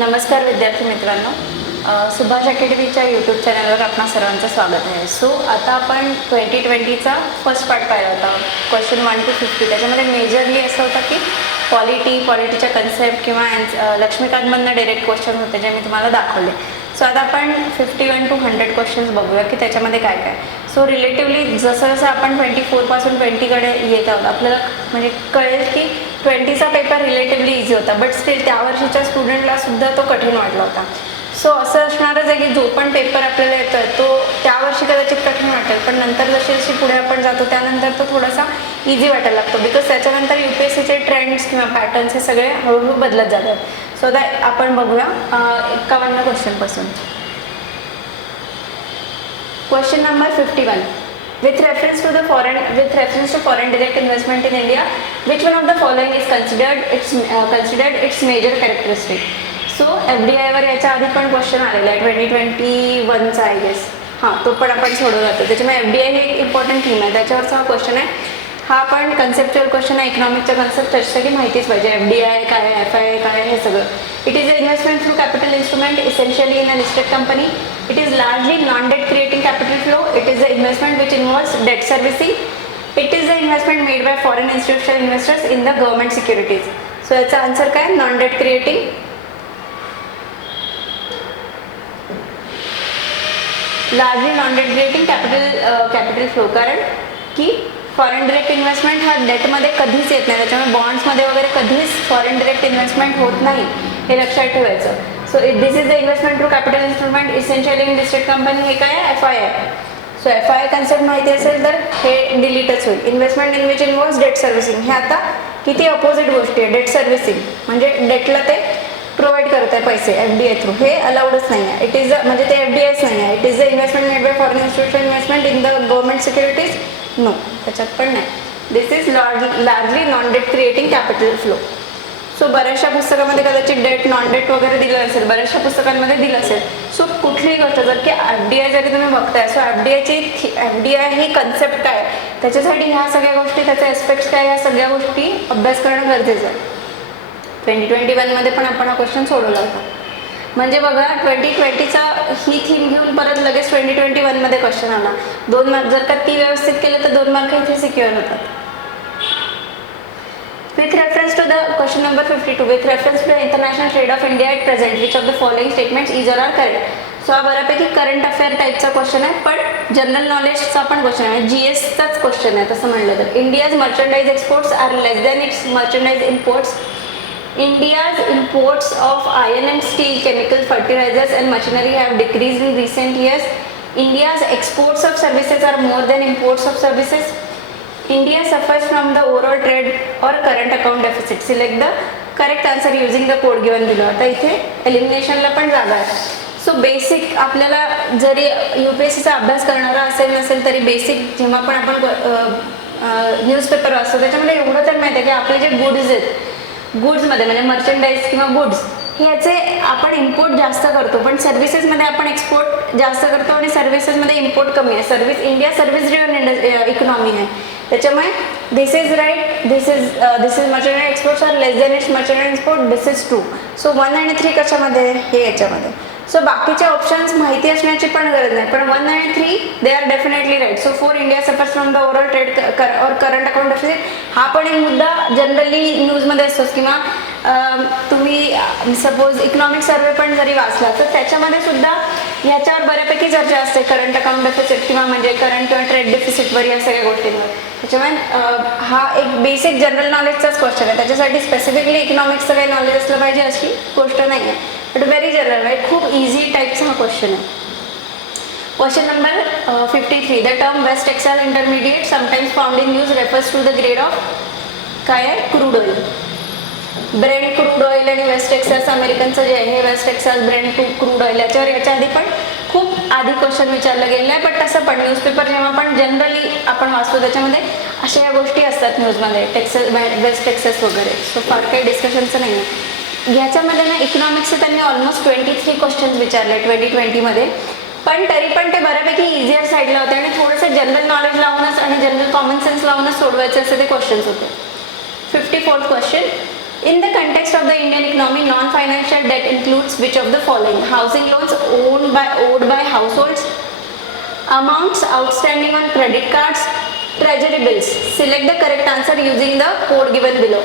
नमस्कार विद्यार्थी मित्रांनो, सुभाष अकॅडमीच्या यूट्यूब चॅनलवर आपणा सर्वांचं स्वागत आहे. सो आता आपण 2020चा फर्स्ट पार्ट पाहिला होता, क्वेश्चन 1 to 50. त्याच्यामध्ये मेजरली असं होतं की पॉलिटीच्या कन्सेप्ट किंवा लक्ष्मीकांतमधनं डायरेक्ट क्वेश्चन होते जे मी तुम्हाला दाखवले. सो आता आपण 51 to 100 क्वेश्चन्स बघूया की त्याच्यामध्ये काय काय. सो रिलेटिवली जसं जसं आपण 24पासून 20कडे येत आहोत आपल्याला म्हणजे कळेल की 20चा पेपर रिलेटिवली इझी होता, बट स्टील त्या वर्षीच्या स्टुडंटला सुद्धा तो कठीण वाटला होता. सो असं असणारच आहे की जो पण पेपर आपल्याला येतोय तो त्या वर्षी कदाचित कठीण वाटेल, पण नंतर जशी जशी पुढे आपण जातो त्यानंतर तो थोडासा इझी वाटायला लागतो, बिकॉज त्याच्यानंतर UPSCचे ट्रेंड्स किंवा पॅटर्न्स हे सगळे हळूहळू बदलत जातात. सो आता आपण बघूया 51 क्वेश्चनपासून. Question number 51. With reference to foreign direct investment in India, which one of the following is considered its major characteristic? So FDI वर याच्या आधी पण क्वेश्चन आलेला आहे 2021चा आय गेस. हां, तो पण आपण सोडवला जातो. त्याच्यामुळे FDI हे एक इम्पॉर्टंट थीम आहे, त्याच्यावरचा हा क्वेश्चन आहे. हा पण कन्सेप्च्युअल क्वेश्चन आहे, इकॉनॉमिकचा कन्सेप्ट त्याच्यासाठी माहितीच पाहिजे. FDI काय आहे, FII काय आहे, हे सगळं. It is a investment through capital instrument essentially in a listed company. It is largely non debt creating capital flow. It is a investment which involves debt servicing. It is a investment made by foreign institutional investors in the government securities. So याचा answer काय, non debt creating. Largely non debt creating capital flow, कारण की foreign direct investment हा डेटमध्ये कधीच येत नाही, त्याच्यामुळे बॉन्ड्समध्ये वगैरे कधीच फॉरेन डायरेक्ट इन्व्हेस्टमेंट होत नाही, हे लक्षात ठेवायचं. So this is the investment through capital instrument essentially in listed company. हे काय आहे, FII. सो FII कन्सेप्ट माहिती असेल तर हे डिलीटच होईल. Investment in which involves debt servicing. हे आता किती अपोजिट गोष्टी आहे. डेट सर्व्हिसिंग म्हणजे डेटला ते प्रोव्हाइड करत आहे पैसे FDI थ्रू, हे अलाउडच नाही आहे. इट इज म्हणजे ते FDIच नाही आहे. It is the investment made by foreign institutional investment in the government securities. No, त्याच्यात पण नाही. This is largely non debt creating capital flow. So बऱ्याचशा पुस्तकामध्ये कदाचित डेट नॉन डेट वगैरे दिलं असेल, बऱ्याचशा पुस्तकांमध्ये दिलं असेल. सो कुठलीही गोष्ट जर की FDI जरी तुम्ही बघताय, सो FDI ही कन्सेप्ट काय, त्याच्यासाठी ह्या सगळ्या गोष्टी, त्याचे एस्पेक्ट्स काय, ह्या सगळ्या गोष्टी अभ्यास करणं गरजेचं आहे. 2021मध्ये पण आपण हा क्वेश्चन सोडवला होता. म्हणजे बघा 2020चा ही थीम घेऊन परत लगेच 2021मध्ये क्वेश्चन आला. 2 मार्क जर का ती व्यवस्थित केलं तर 2 मार्क इथे सिक्युअर होतात. With reference to the question number 52, with reference to the international trade of India at present, which of the following statements is or are correct? So हा बऱ्यापैकी करंट अफेअर टाईपचा क्वेश्चन आहे, पण general नॉलेजचा पण question आहे, GSचाच question आहे तसं म्हणलं तर. India's merchandise exports are less than its merchandise imports. India's imports of iron and steel, chemical, fertilizers and machinery have decreased in recent years. India's exports of services are more than imports of services. India suffers from the overall trade or current account deficit. Select the correct answer using the code given below. आता इथे एलिमिनेशनला पण जागा आहे. So basic आपल्याला जरी UPSCचा अभ्यास करणारा असेल नसेल तरी बेसिक जेव्हा पण आपण न्यूजपेपर वाचतो त्याच्यामध्ये एवढं तर माहिती आहे की आपले जे गुड्स आहेत, गुड्समध्ये म्हणजे मर्चंडाईज किंवा गुड्स ह्याचे आपण इम्पोर्ट जास्त करतो, पण सर्व्हिसेसमध्ये आपण एक्सपोर्ट जास्त करतो आणि सर्व्हिसेसमध्ये इम्पोर्ट कमी आहे. इंडिया सर्व्हिस ड्रिव्हन इकॉनॉमी आहे, त्याच्यामुळे this is right. This is merchandise exports are less than its merchandise export. This is true. So 1 आणि 3 कशामध्ये, हे याच्यामध्ये. सो बाकीचे ऑप्शन्स माहिती असण्याची पण गरज नाही, पण 1 आणि 3 they are definitely right. So 4 India suffers from the overall trade और करंट अकाउंट डेफिसिट. हा पण एक मुद्दा जनरली न्यूजमध्ये असतोच, किंवा तुम्ही सपोज इकॉनॉमिक सर्वे पण जरी वाचला तर त्याच्यामध्ये सुद्धा ह्याच्यावर बऱ्यापैकी चर्चा असते, करंट अकाउंट डेफिसिट किंवा म्हणजे करंट किंवा ट्रेड डेफिसिटवर, या सगळ्या गोष्टींवर. त्याच्यामुळे हा एक बेसिक जनरल नॉलेजचाच क्वेश्चन आहे, त्याच्यासाठी स्पेसिफिकली इकॉनॉमिक्सचं काही नॉलेज असलं पाहिजे अशी गोष्ट नाही आहे, बट व्हेरी जनरल आहे, खूप इझी टाईपचा हा क्वेश्चन आहे. Question number 53. The term West Texas Intermediate sometimes found in news refers to the grade of काय आहे, crude oil. Brent crude oil आणि वेस्ट टेक्सास अमेरिकनचं जे आहे West Texas Brent crude oil, याच्या आधी पण खूप आधी क्वेश्चन विचारलं गेलेलं आहे. बट तसं पण न्यूजपेपर जेव्हा पण जनरली आपण वाचतो त्याच्यामध्ये अशा या गोष्टी असतात न्यूजमध्ये, वेस्ट टेक्सास वगैरे. सो फार काही डिस्कशनचं नाही आहे ह्याच्यामध्ये ना. इकॉनॉमिक्सचे त्यांनी ऑलमोस्ट 23 क्वेश्चन्स विचारले 2020मध्ये, पण तरी पण ते बऱ्यापैकी इझियर साईडला होते आणि थोडंसं जनरल नॉलेज लावूनच आणि जनरल कॉमन सेन्स लावूनच सोडवायचे असे ते क्वेश्चन्स होते. 54th question. In the context of the Indian economy, non-financial debt includes which of the following? Housing loans owed by households, amounts outstanding on credit cards, treasury bills. Select the correct answer using the code given below.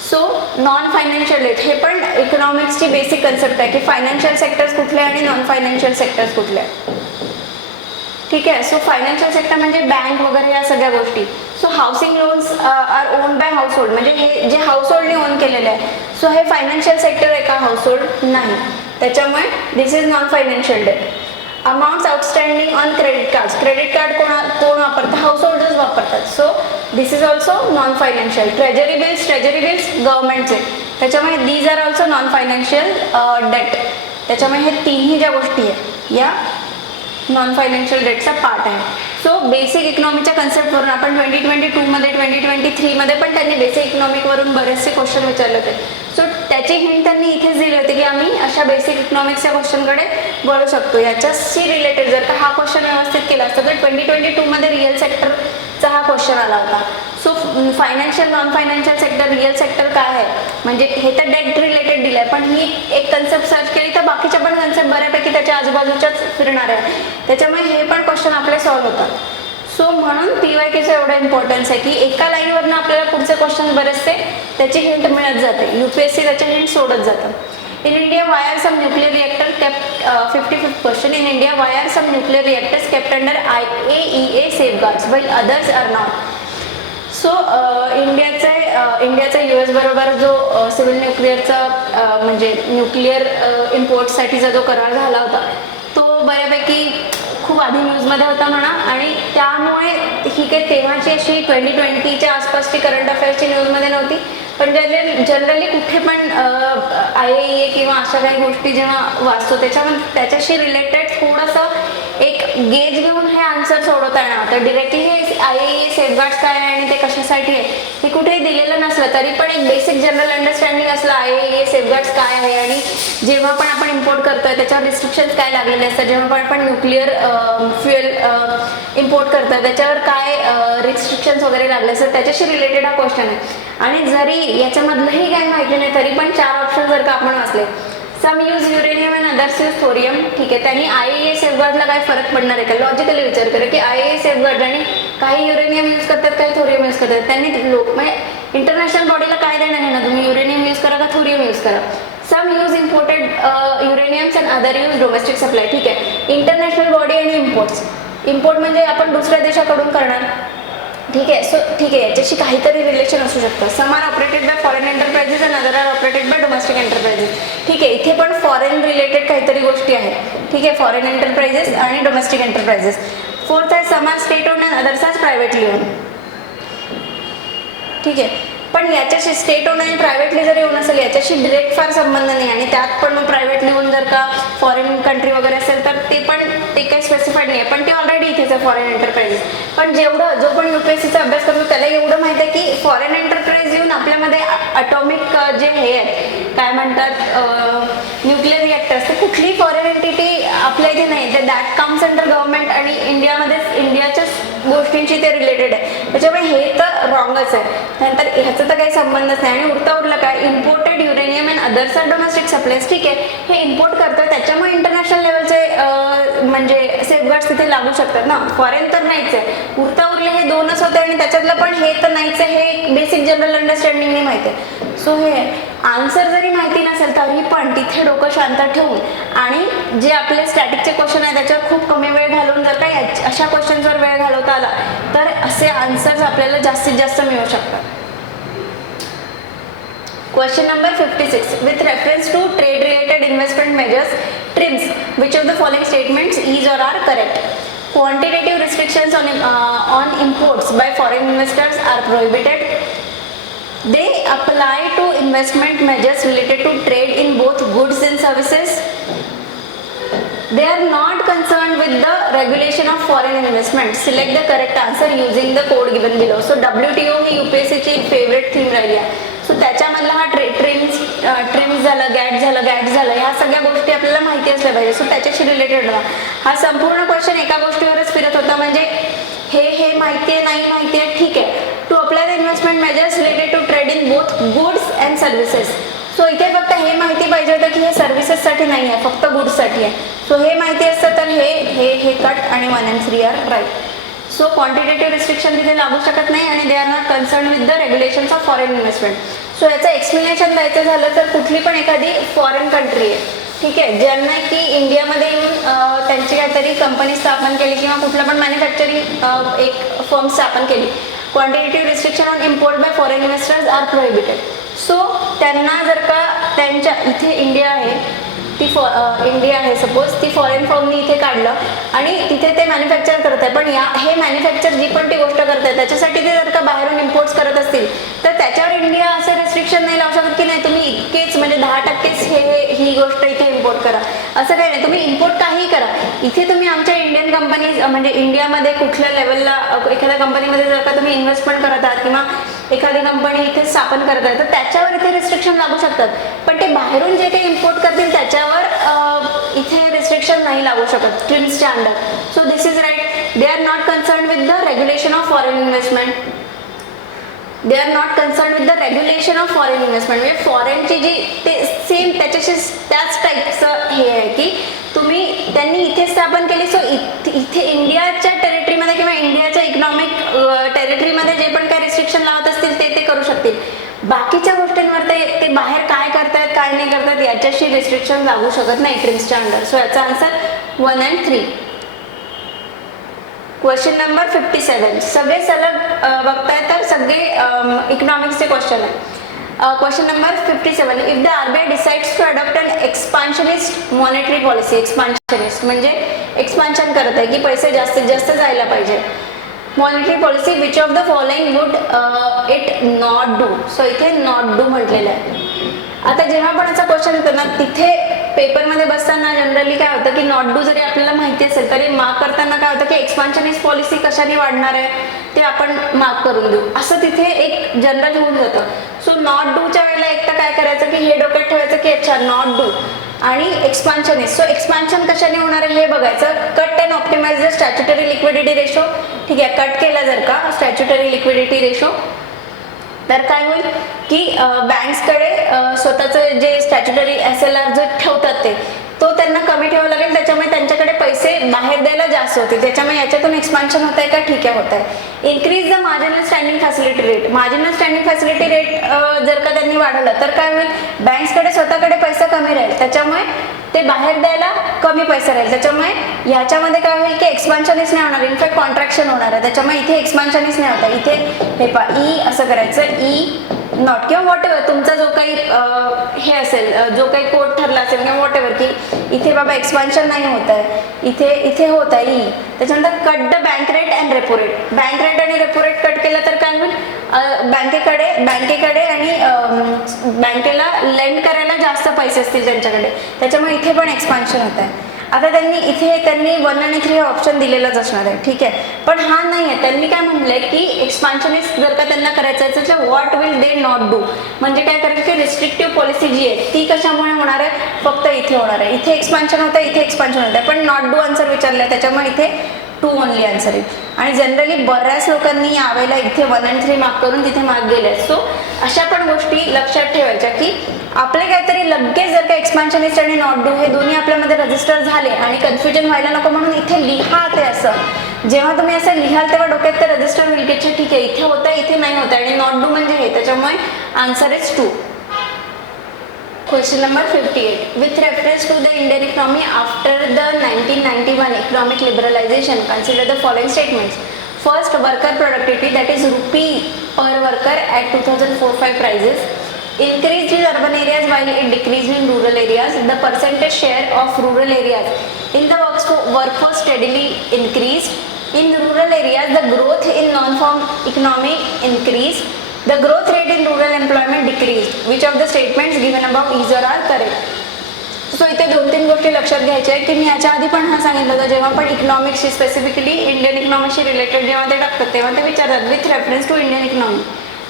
So non financial debt हे पण इकॉनॉमिक्सची basic concept आहे की financial sectors कुठले आणि non financial sectors कुठले. ठीक आहे. So financial sector म्हणजे बँक वगैरे या सगळ्या गोष्टी. So housing loans are own by household म्हणजे हे जे हाऊसहोल्डने ओन केलेले आहे. सो हे फायनान्शियल सेक्टर आहे का? हाऊसहोल्ड नाही. त्याच्यामुळे this is non financial debt. Amounts outstanding on credit card. Credit card कोण वापरतं? हाऊसहोल्डर्स वापरतात. So this is also non financial. Treasury bills गव्हर्नमेंटचे. त्याच्यामुळे these are also non financial debt. त्याच्यामुळे हे तिन्ही ज्या गोष्टी आहेत या नॉन फायनान्शियल डेटचा पार्ट आहे. सो बेसिक इकॉनॉमीच्या कन्सेप्टवरून आपण 2022मध्ये 2023मध्ये पण त्यांनी बेसिक इकॉनॉमिकवरून बरेचसे क्वेश्चन विचारले होते. सो त्याची हिंट त्यांनी इथेच दिली होती की आम्ही अशा बेसिक इकॉनॉमिक्सच्या क्वेश्चनकडे वळू शकतो. याच्याशी रिलेटेड जर का हा क्वेश्चन व्यवस्थित केला असता तर 2022मध्ये रिअल सेक्टरचा हा क्वेश्चन आला होता. So financial non financial sector real sector काय आहे म्हणजे हे तर डेट रिलेटेड दिलं आहे पण ही एक कन्सेप्ट सर्च केली तर बाकीच्या पण कन्सेप्ट बऱ्यापैकी त्याच्या आजूबाजूच्याच फिरणार आहे. त्याच्यामुळे हे पण क्वेश्चन आपले सॉल्व्ह होतात. सो म्हणून PYQचं एवढं इम्पॉर्टन्स आहे की एका लाईनवरनं आपल्याला पुढचे क्वेश्चन बरेचसे त्याची हिंट मिळत जाते. UPSC त्याचे हिंट सोडत जातं. In India, why are some nuclear reactors kept 55th question. In India, why are some nuclear reactors kept under IAEA safeguards while others are not? So इंडियाचा US बरोबर जो सिव्हिल न्यूक्लिअरचा म्हणजे nuclear इम्पोर्टसाठीचा जो करार झाला होता तो बऱ्यापैकी खूप आधी न्यूजमध्ये होता म्हणा आणि त्यामुळे ही काही तेव्हाची अशी 2020च्या आसपासची करंट अफेअर्सची न्यूजमध्ये नव्हती. पण जनरली कुठे पण IAEA किंवा अशा काही गोष्टी जेव्हा वाचतो त्याच्याशी रिलेटेड थोडंसं एक गेज घेऊन हे आन्सर सोडवता येणार. तर डिरेक्टली हे IAEA सेफगार्ड्स काय आहे आणि ते कशासाठी आहे हे कुठेही दिलेलं नसलं तरी पण एक बेसिक जनरल अंडरस्टँडिंग असलं IAEA सेफगार्ड्स काय आहे आणि जेव्हा पण आपण इम्पोर्ट करतोय त्याच्यावर रिस्ट्रिक्शन्स काय लागलेले असतात. जेव्हा पण आपण न्यूक्लिअर फ्युएल इम्पोर्ट करतोय त्याच्यावर काय रिस्ट्रिक्शन्स वगैरे लागले असतात त्याच्याशी रिलेटेड हा क्वेश्चन आहे. आणि जरी याच्यामधलंही काही माहिती नाही तरी पण 4 ऑप्शन जर का आपण वाचले. Some use uranium and others use thorium. ठीक आहे. त्यांनी IAEA सेफगार्डला काय फरक पडणार आहे का? लॉजिकली विचार करा की IAEA सेफगार्ड आणि काही युरेनियम यूज करतात काही थोरियम यूज करतात. त्यांनी म्हणजे इंटरनॅशनल बॉडीला काय देणं घेणं तुम्ही युरेनियम यूज करा का थोरियम यूज करा. Some use imported uraniums and other use domestic supply. ठीक आहे. इंटरनॅशनल बॉडी आणि इम्पोर्ट म्हणजे आपण दुसऱ्या देशाकडून करणार. ठीक आहे. सो ठीक आहे याच्याशी काहीतरी रिलेशन असू शकतं. Some are operated by foreign enterprises and other are operated by domestic enterprises. ठीक आहे. इथे पण फॉरेन रिलेटेड काहीतरी गोष्टी आहेत. ठीक आहे. फॉरेन एंटरप्राइजेस आणि डोमेस्टिक एंटरप्राइजेस. फोर्थ आहे some are state own and others are privately own. ठीक आहे. पण याच्याशी स्टेट ओन आणि प्रायव्हेटली जरी येऊन असेल याच्याशी डिरेक्ट फार संबंध नाही आणि त्यात पण मग प्रायव्हेटली येऊन जर का फॉरेन कंट्री वगैरे असेल तर ते काही स्पेसिफाईड नाही आहे पण ते ऑलरेडी इथेच आहे फॉरेन एंटरप्राइजेस. पण जो पण UPSCचा अभ्यास करतो त्याला एवढं माहिती आहे की फॉरेन एंटरप्राइज येऊन आपल्यामध्ये अटॉमिक जे हे आहेत काय म्हणतात न्यूक्लिअर रिॲक्टर्स ते कुठली फॉरेन एंटिटी आपल्या इथे नाही. ते दॅट कम्स अंडर गव्हर्नमेंट आणि इंडियाच्याच गोष्टींशी ते रिलेटेड आहे. त्याच्यामुळे हे तर रॉंगच आहे. त्यानंतर ह्याचं तर काही संबंधच नाही. आणि उरलं काय imported uranium and others are domestic supplies. ठीक आहे. हे इम्पोर्ट करतं त्याच्यामुळे इंटरनॅशनल लेवलचे म्हणजे सेफगार्ड्स तिथे लागू शकतात ना. फॉरेन तर नाहीच आहे. उरले हे दोनच होते आणि त्याच्यातलं पण हे तर नाहीच आहे. हे बेसिक जनरल अंडरस्टँडिंगने माहिती आहे. सो हे आन्सर जरी माहिती नसेल तरी पण तिथे डोकं शांत ठेवून आणि जे आपले स्टॅटिकचे क्वेश्चन आहे त्याच्यावर खूप कमी वेळ घालून जर का अशा क्वेश्चन्सवर वेळ घालवता आला तर असे आन्सर्स आपल्याला जास्तीत जास्त मिळू शकतात. Question number 56. With reference to trade-related investment measures, TRIMS, which of the following statements is or are correct? Quantitative restrictions on imports by foreign investors are prohibited. They apply to investment measures related to trade in both goods and services. They are not concerned with the regulation of foreign investment. Select the correct answer using the code given below. So WTO he UPSC ची favourite theme राहिली आहे. So त्याच्यामधला हा TRIMS झालं get झालं ह्या सगळ्या गोष्टी आपल्याला माहिती असल्या पाहिजे. सो त्याच्याशी रिलेटेड हा संपूर्ण क्वेश्चन एका गोष्टीवरच फिरत होता म्हणजे हे माहिती आहे नाही माहिती आहे. ठीक आहे. To apply the investment measures related to trade in both goods and services. So इथे फक्त हे माहिती पाहिजे होतं की हे सर्व्हिसेससाठी नाही आहे, फक्त गुड्ससाठी आहे. सो हे माहिती असतं तर हे कट आणि 1 and 3 are right. So quantitative restriction तिथे लागू शकत नाही आणि they are not concern with the regulations of foreign investment. So याचं एक्सप्लेनेशन द्यायचं झालं तर कुठली पण एखादी फॉरेन कंट्री आहे, ठीक आहे, ज्यांना की इंडियामध्ये येऊन त्यांची काहीतरी कंपनी स्थापन केली किंवा कुठलं पण मॅन्युफॅक्चरिंग एक फर्म स्थापन केली, quantitative restriction on import by foreign investors are prohibited. So त्यांना जर का त्यांच्या इथे इंडिया आहे सपोज, ती फॉरेन फर्मनी इथे काढलं आणि तिथे ते मॅन्युफॅक्चर करत आहे, पण हे मॅन्युफॅक्चर जी पण ती गोष्ट करत आहे त्याच्यासाठी ते जर का बाहेरून इम्पोर्ट्स करत असतील तर त्याच्यावर इंडिया असं रेस्ट्रिक्शन नाही लावू शकत की नाही तुम्ही इतकेच म्हणजे 10% ही गोष्ट इथे इम्पोर्ट करा, असं काही नाही. तुम्ही इम्पोर्ट काही करा, इथे तुम्ही आमच्या इंडियन कंपनीज म्हणजे इंडियामध्ये कुठल्या लेवलला एखाद्या कंपनीमध्ये जर का तुम्ही इन्व्हेस्टमेंट करत आहात किंवा एखादी कंपनी इथे स्थापन करत आहे तर त्याच्यावर इथे रिस्ट्रिक्शन लागू शकतात, पण ते बाहेरून जे काही इम्पोर्ट करतील त्याच्यावर इथे रिस्ट्रिक्शन नाही लागू शकत ट्रिम्सच्या under. So this is right. They are not concern with the regulation of foreign investment. They are not concern with the regulation of foreign investment. म्हणजे फॉरेनची जी ते सेम त्याच्याशी त्याच टाईपचं हे आहे की त्यांनी इथे स्थापन केली, सो इथे इंडियाच्या टेरिटरीमध्ये किंवा इंडियाच्या इकॉनॉमिक टेरिटरीमध्ये जे पण काही रिस्ट्रिक्शन लावत असतील ते करू शकतील. बाकीच्या गोष्टींवर ते बाहेर काय करतायत काय नाही करतात याच्याशी रिस्ट्रिक्शन लागू शकत नाही ट्रिम्सच्या अंडर. सो याचा आन्सर 1 and 3. Question number 57. सगळे सलग बघताय तर सगळे इकॉनॉमिक्सचे क्वेश्चन आहे. Question number 57. If the RBI decides to adopt an expansionist monetary policy. Expansionist म्हणजे एक्सपान्शन करत आहे की पैसे जास्तीत जास्त जायला पाहिजे. Monetary policy which of the following would it not do. So इथे नॉट डू म्हटलेलं आहे. आता जेव्हा पण असा क्वेश्चन येतो ना तिथे पेपरमध्ये बसताना जनरली काय होतं की नॉट डू जरी आपल्याला माहिती असेल तरी मार्क करताना काय होतं की एक्सपान्शनिस्ट पॉलिसी कशाने वाढणार आहे ते आपण मार्क करून देऊ असं तिथे एक जनरल होऊन जातं. सो नॉट डूच्या वेळेला एक तर काय करायचं की हे डोक्यात ठेवायचं की अच्छा नॉट डू आणि एक्सपान्शनिस्ट. सो एक्सपान्शन कशाने होणार आहे हे बघायचं. Cut and optimise the statutory liquidity ratio. ठीक आहे, कट केला जर का स्टॅच्युटरी लिक्विडिटी रेशो तर काय होईल की बँक्सकडे स्वतःचं जे स्टॅच्युटरी SLR जे ठेवतात तो त्यांना कमी ठेवावा लागेल, त्याच्यामुळे त्यांच्याकडे पैसे बाहेर द्यायला जास्त होते, त्याच्यामुळे याच्यातून एक्सपान्शन होत आहे का ठीक आहे होत आहे. Increase the marginal standing facility rate. Marginal standing facility rate जर का त्यांनी वाढवलं तर काय होईल बँक्सकडे स्वतःकडे पैसा कमी राहील, त्याच्यामुळे ते बाहेर द्यायला कमी पैसा राहील, त्याच्यामुळे याच्यामध्ये काय होईल की एक्सपान्शनिस्ट नाही होणार, इनफॅक्ट कॉन्ट्रॅक्शन होणार आहे, त्याच्यामुळे इथे एक्सपान्शनिस्ट नाही होता. इथे हे पा ई असं करायचं ई नॉट किंवा वॉट एव्हर तुमचा जो काही हे असेल जो काही कोड ठरला असेल किंवा वॉट एव्हर की इथे बाबा एक्सपान्शन नाही होत आहे, इथे होत आहे ई. त्याच्यानंतर cut the bank rate and repo rate. Bank rate आणि रेपो रेट कट केलं तर काय होईल बँकेकडे आणि बँकेला लेंड करायला जास्त पैसे असतील त्यांच्याकडे, त्याच्यामुळे इथे पण एक्सपान्शन होत आहे. आता त्यांनी 1 आणि 3 ऑप्शन दिलेलाच असणार आहे, ठीक आहे, पण हा नाही आहे. त्यांनी काय म्हटलंय की एक्सपान्शनिस्ट जर का त्यांना करायचं असेल तर what will they not do, म्हणजे काय करायचं की रिस्ट्रिक्टिव्ह पॉलिसी जी आहे ती कशामुळे होणार आहे फक्त इथे होणार आहे. इथे एक्सपान्शन होतं इथे एक्सपान्शन होतं पण नॉट डू आन्सर विचारलं आहे, त्याच्यामुळे इथे 2 ओनली आन्सर आहे. आणि जनरली बऱ्याच लोकांनी यावेळेला इथे 1 आणि 3 मार्क करून तिथे मार्क गेले. सो अशा पण गोष्टी लक्षात ठेवायच्या की आपले काहीतरी लगेच जर का एक्सपान्शनिस्ट आणि नॉट डू हे दोन्ही आपल्यामध्ये रजिस्टर झाले आणि कन्फ्युजन व्हायला नको म्हणून इथे लिहा ते असं. जेव्हा तुम्ही असं लिहाल तेव्हा डोक्यात ते रजिस्टर होईल की ठीक आहे इथे होतं इथे नाही होतं आणि नॉट डू म्हणजे हे, त्याच्यामुळे answer is 2. Question number 58. With reference to the Indian economy after the 1991 economic liberalization, consider the following statements. First, worker productivity, that is rupee per worker at 2004-5 prices, increased in urban areas while it decreased in rural areas. The percentage share of rural areas in the workforce steadily increased. In rural areas, the growth in non-farm economy increased. The growth rate in rural employment decreased. Which of the statements given above is or are correct? So इथे 2-3 गोष्टी लक्षात घ्यायच्या आहे की मी याच्या आधी पण हा सांगितलं होतं जेव्हा पण इकॉनॉमिक्सशी स्पेसिफिकली इंडियन इकॉनॉमीशी रिलेटेड जेव्हा ते टाकतात तेव्हा ते विचारतात with reference to Indian economy.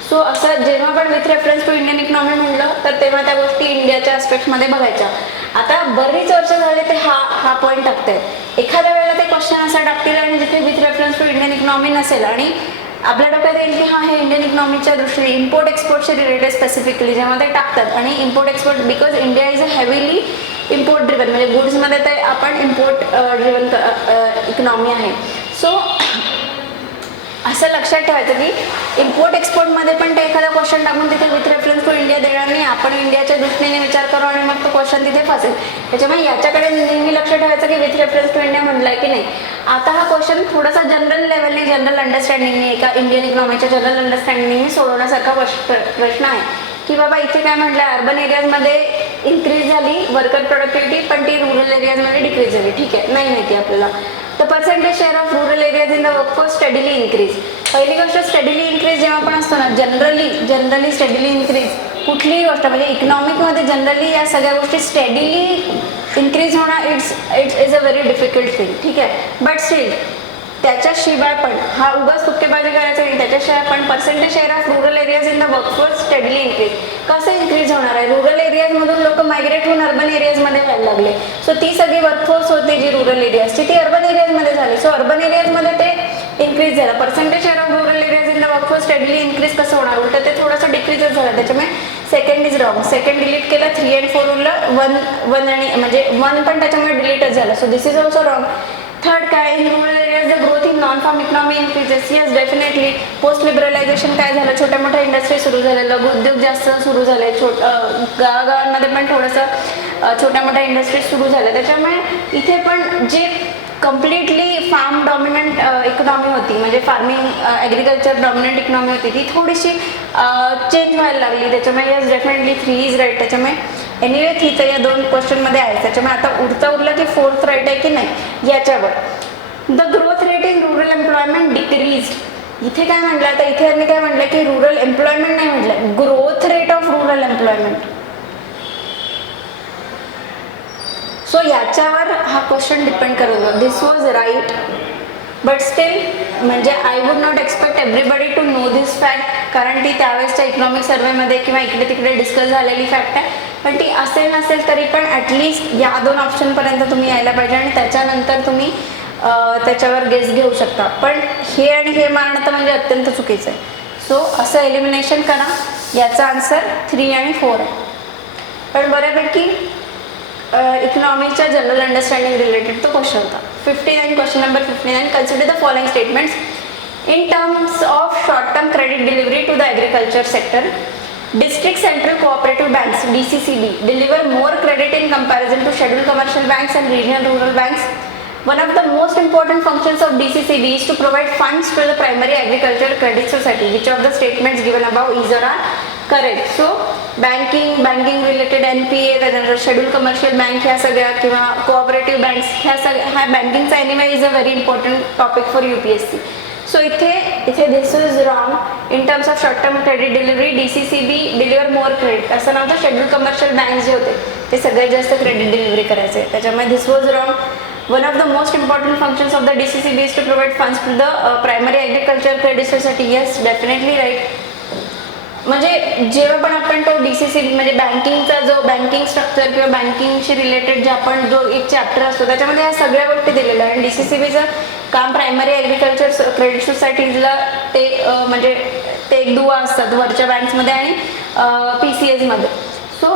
So असं जेव्हा पण with reference to Indian economy म्हणलं तर तेव्हा त्या गोष्टी इंडियाच्या ॲस्पेक्टमध्ये बघायच्या. आता बरीच वर्ष झाले ते हा पॉईंट टाकतायत. एखाद्या वेळेला ते क्वेश्चन असा टाकतील आणि जिथे with reference to Indian economy नसेल आणि आपल्या डोक्यात येईल की हा हे इंडियन इकॉनॉमीच्या दृष्टीने इम्पोर्ट एक्सपोर्टचे रिलेटेड स्पेसिफिकली जेव्हा ते टाकतात आणि import export because India is a heavily import driven म्हणजे गुड्समध्ये तर आपण इम्पोर्ट ड्रिवन इकॉनॉमी आहे. सो असं लक्षात ठेवायचं की इम्पोर्ट एक्सपोर्टमध्ये पण ते एखादा क्वेश्चन टाकून तिथे विथ रेफरन्स टू इंडिया देणार नाही, आपण इंडियाच्या दृष्टीने विचार करू आणि मग तो क्वेश्चन तिथे फसेल. त्याच्यामुळे याच्याकडे नेहमी लक्ष ठेवायचं की विथ रेफरन्स टू इंडिया म्हटलंय की नाही. आता हा क्वेश्चन थोडासा जनरल लेवलने जनरल अंडरस्टँडिंगने एका इंडियन इकॉनॉमीच्या जनरल अंडरस्टँडिंगने सोडवण्यासारखा प्रश्न आहे की बाबा इथे काय म्हटलं अर्बन एरियाजमध्ये इन्क्रीज झाली वर्कर प्रोडक्टिव्हिटी पण ती रुरल एरियाजमध्ये डिक्रीज झाली. ठीक आहे, नाही माहिती आपल्याला. The percentage share of rural areas in the workforce steadily increase. पहिली गोष्ट स्टडीली इन्क्रीज जेव्हा पण असतो ना जनरली स्टडीली इन्क्रीज कुठलीही गोष्ट म्हणजे इकॉनॉमिकमध्ये जनरली या सगळ्या गोष्टी स्टडीली इन्क्रीज होणं it's is a very difficult thing. ठीक आहे, बट स्टील त्याच्याशिवाय पण हा उगाच तुक्केबाजी करायचं नाही. त्याच्याशिवाय पण percentage share of rural areas in the workforce steadily increase कसं इन्क्रीज होणार आहे. रुरल एरियाजमधून लोक मायग्रेट होऊन अर्बन एरियाजमध्ये व्हायला लागले. सो ती सगळी वर्कफोर्स होती जी रुरल एरियाजची ती अर्बन एरियाजमध्ये झाली. सो अर्बन एरियाजमध्ये ते इन्क्रीज झालं. Percentage share of rural areas in the workforce steadily increase कसं होणार उलट ते थोडंसं डिक्रीजच झालं. त्याच्यामुळे second is wrong. Second delete केलं 3 आणि 4 उरलं 1 आणि म्हणजे 1 पण त्याच्यामुळे डिलीटच झालं. So this is also wrong. Third काय in rural areas the growth in non farm economy increases. Yes definitely post liberalisation काय झालं छोट्या मोठ्या इंडस्ट्री सुरू झाल्या लघु उद्योग जास्त सुरू झाले. गावागावांमध्ये पण थोडंसं छोट्या मोठ्या इंडस्ट्री सुरू झाल्या. त्याच्यामुळे इथे पण जे कम्प्लिटली फार्म डॉमिनंट इकॉनॉमी होती म्हणजे फार्मिंग ॲग्रिकल्चर डॉमिनंट इकॉनॉमी होती ती थोडीशी चेंज व्हायला लागली. त्याच्यामुळे येस डेफिनेटली 3 इज राईट. त्याच्यामुळे एनिवे 3 तर या 2 क्वेश्चनमध्ये आहे. त्याच्यामुळे आता उरलं की 4th राईट आहे की नाही याच्यावर. The growth rate in rural employment decrease. इथे काय म्हटलं आता इथे यांनी काय म्हटलं की रुरल एम्प्लॉयमेंट नाही म्हटलं growth rate of rural employment. So याच्यावर हा क्वेश्चन डिपेंड करत होता. This was right but still म्हणजे I would not expect everybody to know this fact कारण ती त्यावेळेसच्या इकॉनॉमिक सर्वेमध्ये किंवा इकडे तिकडे डिस्कस झालेली फॅक्ट आहे. पण ती असेल नसेल तरी पण ॲटलिस्ट या 2 ऑप्शनपर्यंत तुम्ही यायला पाहिजे आणि त्याच्यानंतर तुम्ही त्याच्यावर गेस घेऊ शकता. पण हे आणि हे मारणं तर म्हणजे अत्यंत चुकीचं आहे. सो असं एलिमिनेशन करा. याचा आन्सर 3 आणि 4 आहे. पण बऱ्यापैकी इकॉनॉमीच्या जनरल अंडरस्टँडिंग रिलेटेड तो क्वेश्चन होता. 59 question number 59 consider the following statements in terms of short term credit delivery to the agriculture sector. District Central Cooperative Banks DCCB deliver more credit in comparison to scheduled commercial banks and regional rural banks. One of the most important functions of DCCB is to provide funds to the primary agricultural credit society. Which of the statements given above is or are correct? So banking related NPA त्यानंतर scheduled commercial bank ह्या सगळ्या किंवा cooperative banks ह्या सगळ्या ह्या बँकिंगचा anyway is a very important topic for UPSC. So इथे this is wrong. In terms of short term credit delivery DCCB deliver more credit असं नव्हतं. शेड्यूल कमर्शियल बँक्स जे होते ते सगळ्यात जास्त क्रेडिट डिलिव्हरी करायचे. त्याच्यामुळे this was wrong. One of the most important functions of the DCCB is to provide funds to the primary agriculture credit society. Yes definitely right. म्हणजे जेव्हा पण आपण तो DCCB म्हणजे बँकिंगचा जो बँकिंग स्ट्रक्चर किंवा बँकिंगशी रिलेटेड जे आपण जो एक चॅप्टर असतो त्याच्यामध्ये ह्या सगळ्या गोष्टी दिलेल्या आहे. आणि DCCBचं काम प्रायमरी ॲग्रिकल्चर क्रेडिट सोसायटीजला ते म्हणजे ते एक दुवा असतात वरच्या बँक्समध्ये आणि PCSमध्ये. So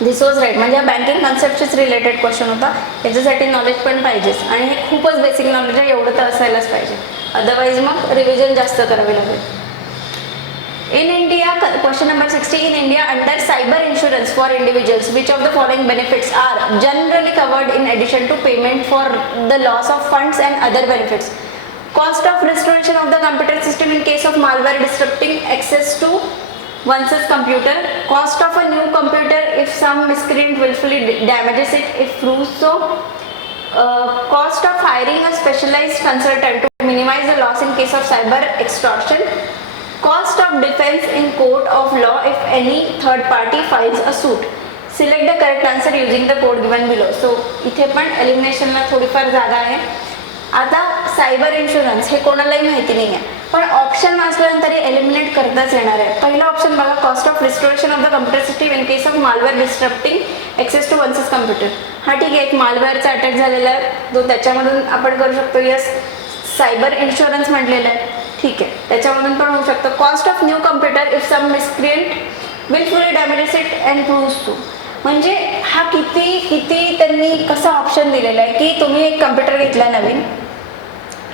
this was right. म्हणजे बँकिंग कन्सेप्टशीच रिलेटेड क्वेश्चन होता. याच्यासाठी नॉलेज पण पाहिजेच आणि हे खूपच बेसिक नॉलेज आहे एवढं तर असायलाच पाहिजे. अदरवाईज मग रिव्हिजन जास्त करावी लागेल. In India, question number 60, in India, under cyber insurance for individuals, which of the following benefits are generally covered in addition to payment for the loss of funds and other benefits? Cost of restoration of the computer system in case of malware disrupting access to one's computer. Cost of a new computer if some miscreant willfully damages it if proved so. Cost of hiring a specialized consultant to minimize the loss in case of cyber extortion. Cost of defense in court of law if any third party files a suit. Select the correct answer using the code given below. So इथे पण एलिमिनेशनला थोडीफार जागा आहे. आता cyber insurance हे कोणालाही माहिती नाही आहे पण ऑप्शन वाचल्यानंतर एलिमिनेट करताच येणार आहे. पहिला ऑप्शन बघा cost of restoration of the computer system in case of malware disrupting access to one's computer. हा ठीक आहे एक मालवेअरचा अटॅक झालेला आहे तो त्याच्यामधून आपण करू शकतो. यस सायबर इन्शुरन्स म्हटलेलं आहे ठीक आहे, त्याच्यामधून पण होऊ शकतं. Cost of new computer if some miscreant wilfully damages it and proves to. म्हणजे हा किती त्यांनी कसा ऑप्शन दिलेला आहे की तुम्ही एक कम्प्युटर घेतला नवीन,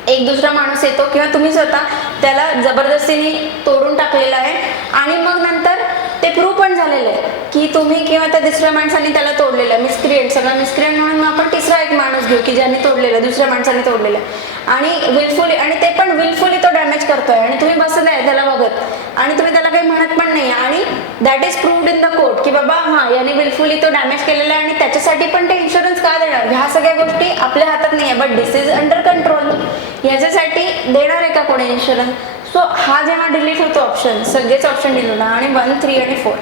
एक दुसरा माणूस येतो किंवा तुम्ही स्वतः त्याला जबरदस्तीने तोडून टाकलेला आहे आणि मग नंतर ते प्रूव्ह पण झालेलं आहे की तुम्ही किंवा त्या दुसऱ्या माणसाने त्याला तोडलेलं आहे. मिसक्रिएंट, सगळं मिसक्रिएंट म्हणून मग आपण तिसरा एक माणूस घेऊ की ज्याने तोडलेलं, दुसऱ्या माणसाने तोडलेलं आणि विलफुली, आणि ते पण विलफुली तो डॅमेज करतोय आणि तुम्ही बसत आहे त्याला बघत आणि तुम्ही त्याला काही म्हणत पण नाही आणि that is proved in the court की बाबा हां याने विलफुली तो डॅमेज केलेला आहे आणि त्याच्यासाठी पण ते इन्शुरन्स का देणार. ह्या सगळ्या गोष्टी आपल्या हातात नाही आहे, but this is under control. ह्याच्यासाठी देणार आहे का कोणी इन्शुरन्स. सो हा जेव्हा डिलीट होतो ऑप्शन, सगळेच ऑप्शन डिलीट होणार आणि 1, 3 आणि 4.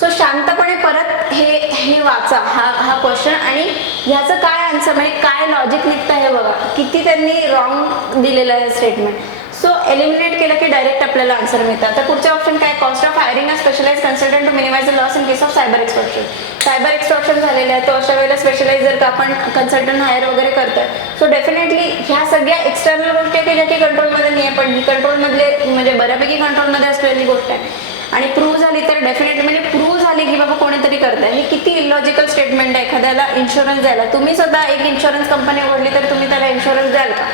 सो शांतपणे परत हे वाचा हा क्वेश्चन आणि ह्याचं काय आन्सर, म्हणजे काय लॉजिक निघतं हे बघा. किती त्यांनी रॉंग दिलेलं आहे स्टेटमेंट. सो एलिमिनेट केलं की डायरेक्ट आपल्याला आन्सर मिळतं. आता पुढचे ऑप्शन काय, cost of hiring a specialise consultant to minimise the loss in case of cyber extortion. Cyber extortion झालेलं आहे, तो अशा वेळेला स्पेशलाइज जर का आपण कन्सल्टंट हायर वगैरे करतोय, सो डेफिनेटली ह्या सगळ्या एक्सटर्नल गोष्टी की ज्या की कंट्रोलमध्ये नाही आहे, पण कंट्रोलमधले म्हणजे बऱ्यापैकी कंट्रोलमध्ये असलेली गोष्ट आहे आणि प्रूव्ह झाली तर डेफिनेटली, म्हणजे प्रूव्ह झाली की बाबा कोणीतरी करताय. हे किती इलॉजिकल स्टेटमेंट आहे एखाद्याला इन्शुरन्स द्यायला. तुम्ही स्वतः एक इन्शुरन्स कंपनी उघडली तर तुम्ही त्याला इन्शुरन्स द्याल का.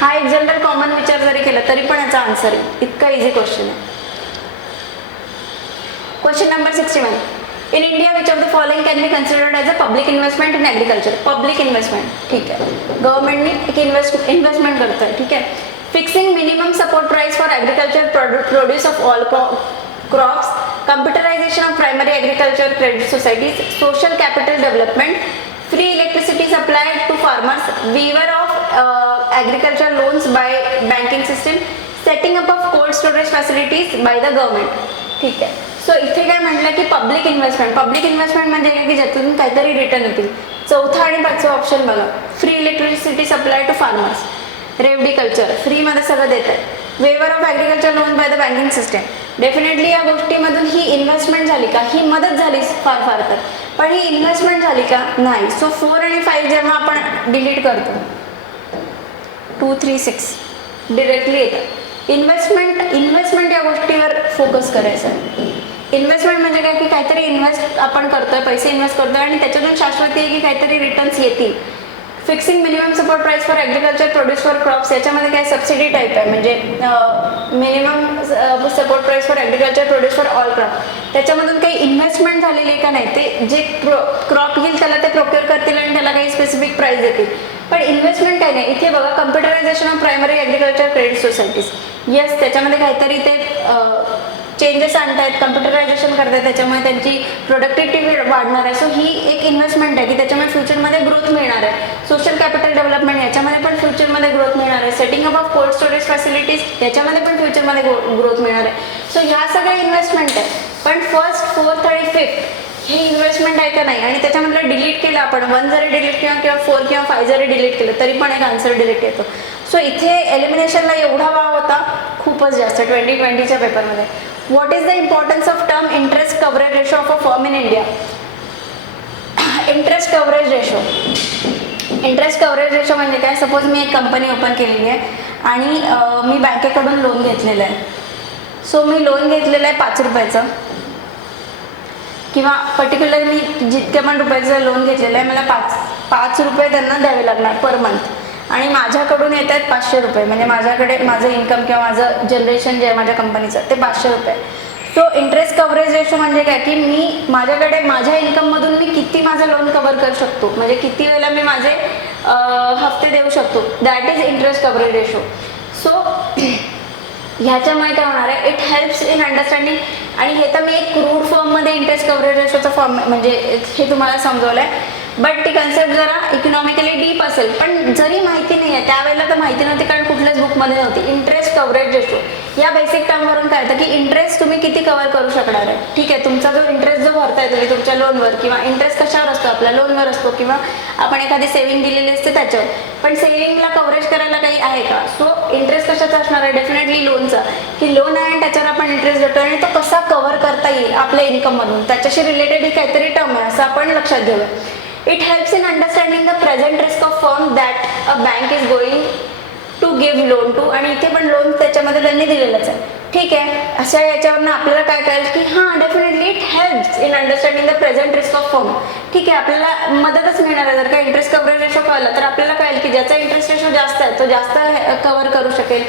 हा एक जनरल कॉमन विचार जरी केला तरी पण याचा आन्सर आहे. इतका इझी क्वेश्चन आहे. Question number 61. In India which of the following can be considered as a public investment in agriculture. Public investment, ठीक आहे, गव्हर्नमेंटने एक इन्व्हेस्टमेंट करत आहे, ठीक आहे. Fixing minimum support price for agriculture produce of all crops, computerization of primary agriculture credit societies, social capital development, free electricity supply to farmers, waiver of agriculture loans by banking system, setting up of cold storage facilities by the government. ठीक आहे. So इथे काय म्हटलं की public investment म्हणजे काय की ज्यातून काहीतरी रिटर्न येतील. चौथा आणि पाचवा ऑप्शन बघा, free electricity supply to farmers, revdi culture, फ्रीमध्ये सगळं देत आहे. Waiver of agriculture loan by the banking system. Definitely या गोष्टीमधून ही इन्व्हेस्टमेंट झाली का, ही मदत झाली फार तर, पण ही इन्व्हेस्टमेंट झाली का नाही. सो 4 आणि 5 जेव्हा आपण डिलीट करतो, 2, 3, 6 डिरेक्टली येतं. इन्व्हेस्टमेंट या गोष्टीवर फोकस करायचं आहे. इन्व्हेस्टमेंट म्हणजे काय की काहीतरी इन्व्हेस्ट आपण करतोय, पैसे इन्व्हेस्ट करतोय आणि त्याच्यातून शाश्वती आहे की काहीतरी रिटर्न्स येतील. Fixing minimum support price for agriculture produce for crops, याच्यामध्ये काय सबसिडी टाईप आहे, म्हणजे minimum support price for agriculture produce for all crop. त्याच्यामधून काही इन्व्हेस्टमेंट झालेली आहे का नाही, ते जे क्रॉप घेईल त्याला ते प्रोक्युअर करतील आणि त्याला काही स्पेसिफिक प्राइस देतील. पण इन्व्हेस्टमेंट काही नाही. इथे बघा, computerisation of primary agriculture credit societies, yes त्याच्यामध्ये काहीतरी ते चेंजेस आणतायत, कम्प्युटरायझेशन करतायत, त्याच्यामुळे त्यांची प्रोडक्टिव्हिटी वाढणार आहे. सो ही एक इन्व्हेस्टमेंट आहे की त्याच्यामुळे फ्युचरमध्ये ग्रोथ मिळणार आहे. सोशल कॅपिटल डेव्हलपमेंट, याच्यामध्ये पण फ्युचरमध्ये ग्रोथ मिळणार आहे. Setting up of cold storage facilities, याच्यामध्ये पण फ्युचरमध्ये ग्रोथ मिळणार आहे. सो ह्या सगळ्या इन्व्हेस्टमेंट आहे. पण फर्स्ट, 4th आणि 5th हे इन्व्हेस्टमेंट आहे का नाही, आणि त्याच्यामधलं डिलीट केलं आपण, 1 जरी डिलीट किंवा 4 किंवा 5 जरी डिलीट केलं तरी पण एक आन्सर डिलीट येतो. सो इथे एलिमिनेशनला एवढा वाव होता खूपच जास्त 2020च्या पेपरमध्ये. What is the importance of term interest coverage ratio of a firm in India? Interest coverage ratio म्हणजे काय, सपोज मी एक कंपनी ओपन केलेली आहे आणि मी बँकेकडून लोन घेतलेलं आहे. सो मी लोन घेतलेलं आहे 5 रुपयाचं, किंवा पर्टिक्युलर मी जितक्या पण रुपयाचं लोन घेतलेलं आहे, मला 5 रुपये त्यांना द्यावे लागणार पर मंथ, आणि माझ्याकडून येत आहेत 500 रुपये, म्हणजे माझ्याकडे माझं इन्कम किंवा माझं जनरेशन जे आहे माझ्या कंपनीचं ते 500 रुपये. सो इंटरेस्ट कव्हरेज रेशो म्हणजे काय की मी माझ्याकडे माझ्या इन्कममधून मी किती माझं लोन कव्हर करू शकतो, म्हणजे किती वेळेला मी माझे हफ्ते देऊ शकतो, that is interest coverage ratio. So ह्याच्यामुळे काय होणार आहे, इट हेल्प्स इन अंडरस्टँडिंग, आणि हे तर मी एक क्रूड फॉर्ममध्ये इंटरेस्ट कव्हरेज रेशोचा फॉर्म म्हणजे हे तुम्हाला समजवलं आहे. बट ती कन्सेप्ट जरा इकॉनॉमिकली डीप असेल, पण जरी माहिती नाही आहे त्यावेळेला तर माहिती नव्हती, कारण कुठल्याच बुकमध्ये नव्हती. इंटरेस्ट कव्हरेज रेशो या बेसिक टर्मवरून काय होतं की इंटरेस्ट तुम्ही किती कव्हर करू शकणार आहे. ठीक आहे, तुमचा जो इंटरेस्ट जो भरताय तुम्ही तुमच्या लोनवर, किंवा इंटरेस्ट कशावर असतो, आपल्या लोनवर असतो, किंवा आपण एखादी सेव्हिंग दिलेली असते त्याच्यावर, पण सेव्हिंगला कव्हरेज करायला काही आहे का. सो इंटरेस्ट कशाचा असणार आहे, डेफिनेटली लोनचा, की लोन आहे आणि त्याच्यावर आपण इंटरेस्ट देतो आणि तो कसा कव्हर करता येईल आपल्या इन्कममधून, त्याच्याशी रिलेटेड ही काहीतरी टर्म आहे असं आपण लक्षात घेऊया. It helps in understanding the present risk of firm that a bank is going to to give loan to, आणि इथे पण लोन त्याच्यामध्ये त्यांनी दिलेलंच आहे. ठीक आहे, अशा याच्यावरनं आपल्याला काय कळेल की हां definitely it helps in understanding the present risk of firm. ठीक आहे, आपल्याला मदतच मिळणार आहे. जर का इंटरेस्ट कव्हरेज रेशो कळलं तर आपल्याला कळेल की ज्याचा इंटरेस्ट रेशो जास्त आहे तो जास्त कव्हर करू शकेल,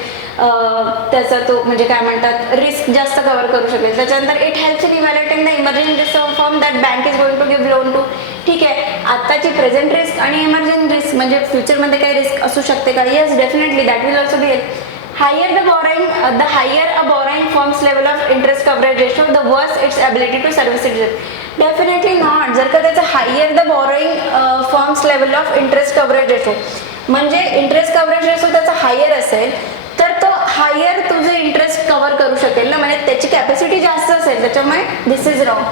त्याचा तो म्हणजे काय म्हणतात रिस्क जास्त कव्हर करू शकेल. त्याच्यानंतर it helps in evaluating the emerging risk of firm that bank is going to give loan to. ठीक आहे, आताची प्रेझेंट रिस्क आणि इमर्जिंग रिस्क म्हणजे फ्युचरमध्ये काही रिस्क असू शकते का? Yes definitely that will also be help. Higher the borrowing, the higher a borrowing firm's level of interest coverage ratio, the worse its ability to service its debt. Definitely not. जर का त्याचं higher the borrowing firm's level of interest coverage ratio म्हणजे interest coverage ratio त्याचा higher असेल तर तो higher तुझे interest cover करू शकेल ना, म्हणजे त्याची कॅपॅसिटी जास्त असेल, त्याच्यामुळे दिस इज रॉंग.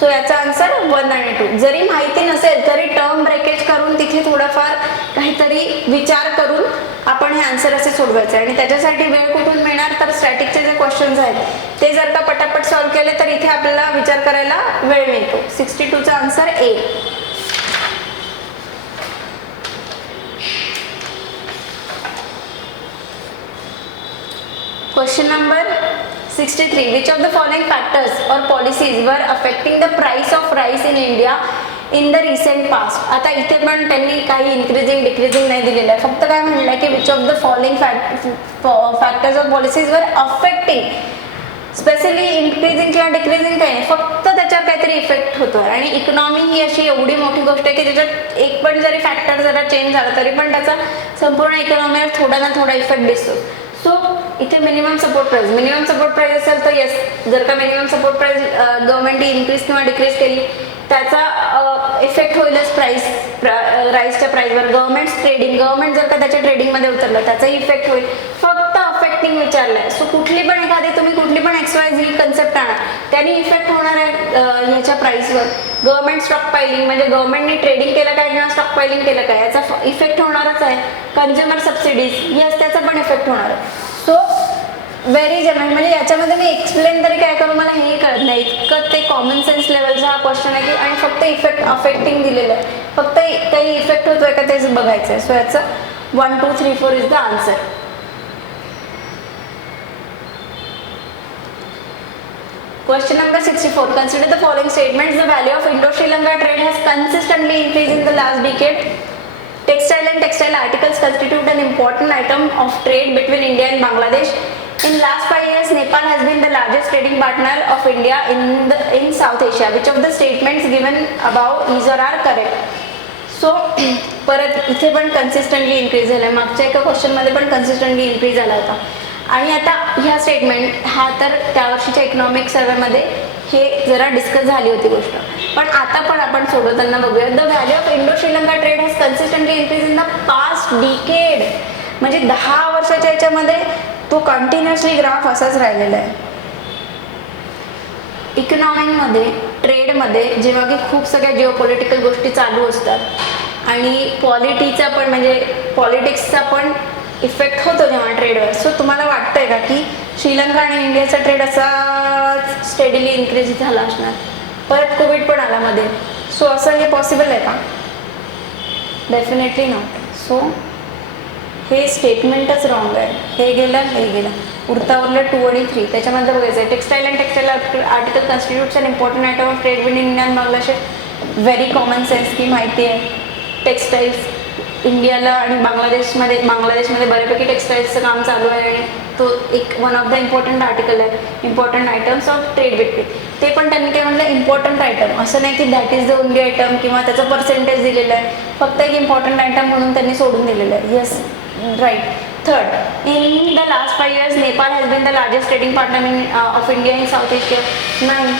सो याचा आन्सर 1 आणि 2. जरी माहिती नसेल तरी टर्म ब्रेकेज करून तिथे थोडंफार काहीतरी विचार करून आपण हे आन्सर असे सोडवायचे. आणि त्याच्यासाठी वेळ कुठून मिळणार तर स्टॅटिकचे जे क्वेश्चन्स आहेत ते जर का पटापट सॉल्व्ह केले तर इथे आपल्याला विचार करायला वेळ मिळतो. 62चा answer A. Question number 63. Which of the following factors or policies were affecting the price of rice in India in the recent past? आता इथे पण त्यांनी काही इन्क्रीजिंग डिक्रीजिंग नाही दिलेलं आहे, फक्त काय म्हणलं आहे की which of the following factors और पॉलिसीज वर अफेक्टिंग. स्पेशली इन्क्रीजिंग किंवा डिक्रीजिंग काही नाही, फक्त त्याच्यावर काहीतरी इफेक्ट होतो. आणि इकॉनॉमी ही अशी एवढी मोठी गोष्ट आहे की त्याच्यात एक पण जरी फॅक्टर जरा चेंज झाला तरी पण त्याचा संपूर्ण इकॉनॉमीवर थोडा ना थोडा इफेक्ट दिसतो. सो इथे मिनिमम सपोर्ट प्राइस असेल तर येस, जर का मिनिमम सपोर्ट प्राइस गव्हर्नमेंटने इन्क्रीज किंवा डिक्रीज केली त्याचा इफेक्ट होईलच राईसच्या प्राइसवर. गव्हर्नमेंट जर का त्याच्या ट्रेडिंगमध्ये उतरलं त्याचाही इफेक्ट होईल. फक्त अफेक्टिंग विचारलंय. सो कुठली पण एखादी तुम्ही कुठली पण XYZ कन्सेप्ट आणा, त्याने इफेक्ट होणार आहे ह्याच्या प्राइसवर. गव्हर्नमेंट स्टॉक पायलिंग म्हणजे गव्हर्नमेंटने ट्रेडिंग केलं काय किंवा स्टॉक पायलिंग केलं काय याचा इफेक्ट होणारच आहे. कंझ्युमर सबसिडीज येस त्याचा पण इफेक्ट होणार आहे. सो व्हेरी जनरल म्हणजे याच्यामध्ये मी एक्सप्लेन तरी काय करू मला हेही कळत नाही, इतकं ते कॉमन सेन्स लेवलचा हा क्वेश्चन आहे की आणि फक्त इफेक्ट अफेक्टिंग दिलेलं आहे, फक्त काही इफेक्ट होतोय का तेच बघायचं आहे. सो याचं 1, 2, 3, 4 is the answer. Question number 64. Consider the following statements. The value of Indo-Sri Lanka trade has consistently increased in the last decade. Textile and textile articles constitute an important item of trade between India and Bangladesh. In last 5 years, Nepal has been the largest trading partner of India in South Asia. Which of the statements given above is or are correct? So परत इथे पण consistently increase झालं आहे, मागच्या एका क्वेश्चनमध्ये पण consistently increase झाला होता. आणि आता ह्या स्टेटमेंट हा तर त्या वर्षीच्या इकॉनॉमिक सर्वेमध्ये हे जरा डिस्कस झाली होती गोष्ट, पण आता पण आपण सोडवताना बघूया. The value of Indo Sri Lanka trade has consistently increase in the past decade. म्हणजे 10 वर्षाच्या याच्यामध्ये तो कंटिन्युअसली ग्राफ असाच राहिलेला आहे. इकॉनॉमीमध्ये ट्रेडमध्ये जेव्हा की खूप सगळ्या जिओपॉलिटिकल गोष्टी चालू असतात आणि पॉलिटीचा पण म्हणजे पॉलिटिक्सचा पण इफेक्ट होतो जेव्हा ट्रेडवर. सो तुम्हाला वाटतंय का की श्रीलंका आणि इंडियाचा ट्रेड असा स्टेडीली इन्क्रीज झाला असणार? परत कोविड पण आला मध्ये. सो असं हे पॉसिबल आहे का? Definitely not. सो हे स्टेटमेंटच रॉंग आहे. हे गेलं उरलं 2 आणि 3. त्याच्यामध्ये बघायचं आहे textile and textile article constitutes an important item of trade between India and Bangladesh. Very common sense की माहिती आहे टेक्स्टाईल्स इंडियाला आणि बांगलादेशमध्ये बऱ्यापैकी टेक्स्टाईल्सचं काम चालू आहे आणि तो एक one of the important article आहे, important items of trade between. ते पण त्यांनी काय म्हटलं इम्पॉर्टंट आयटम, असं नाही की that is the only item किंवा त्याचं पर्सेंटेज दिलेलं आहे, फक्त एक इम्पॉर्टंट आयटम म्हणून त्यांनी सोडून दिलेलं आहे. Yes right. Third, in the last 5 years Nepal has been the largest trading partner of India in South Asia. नाही,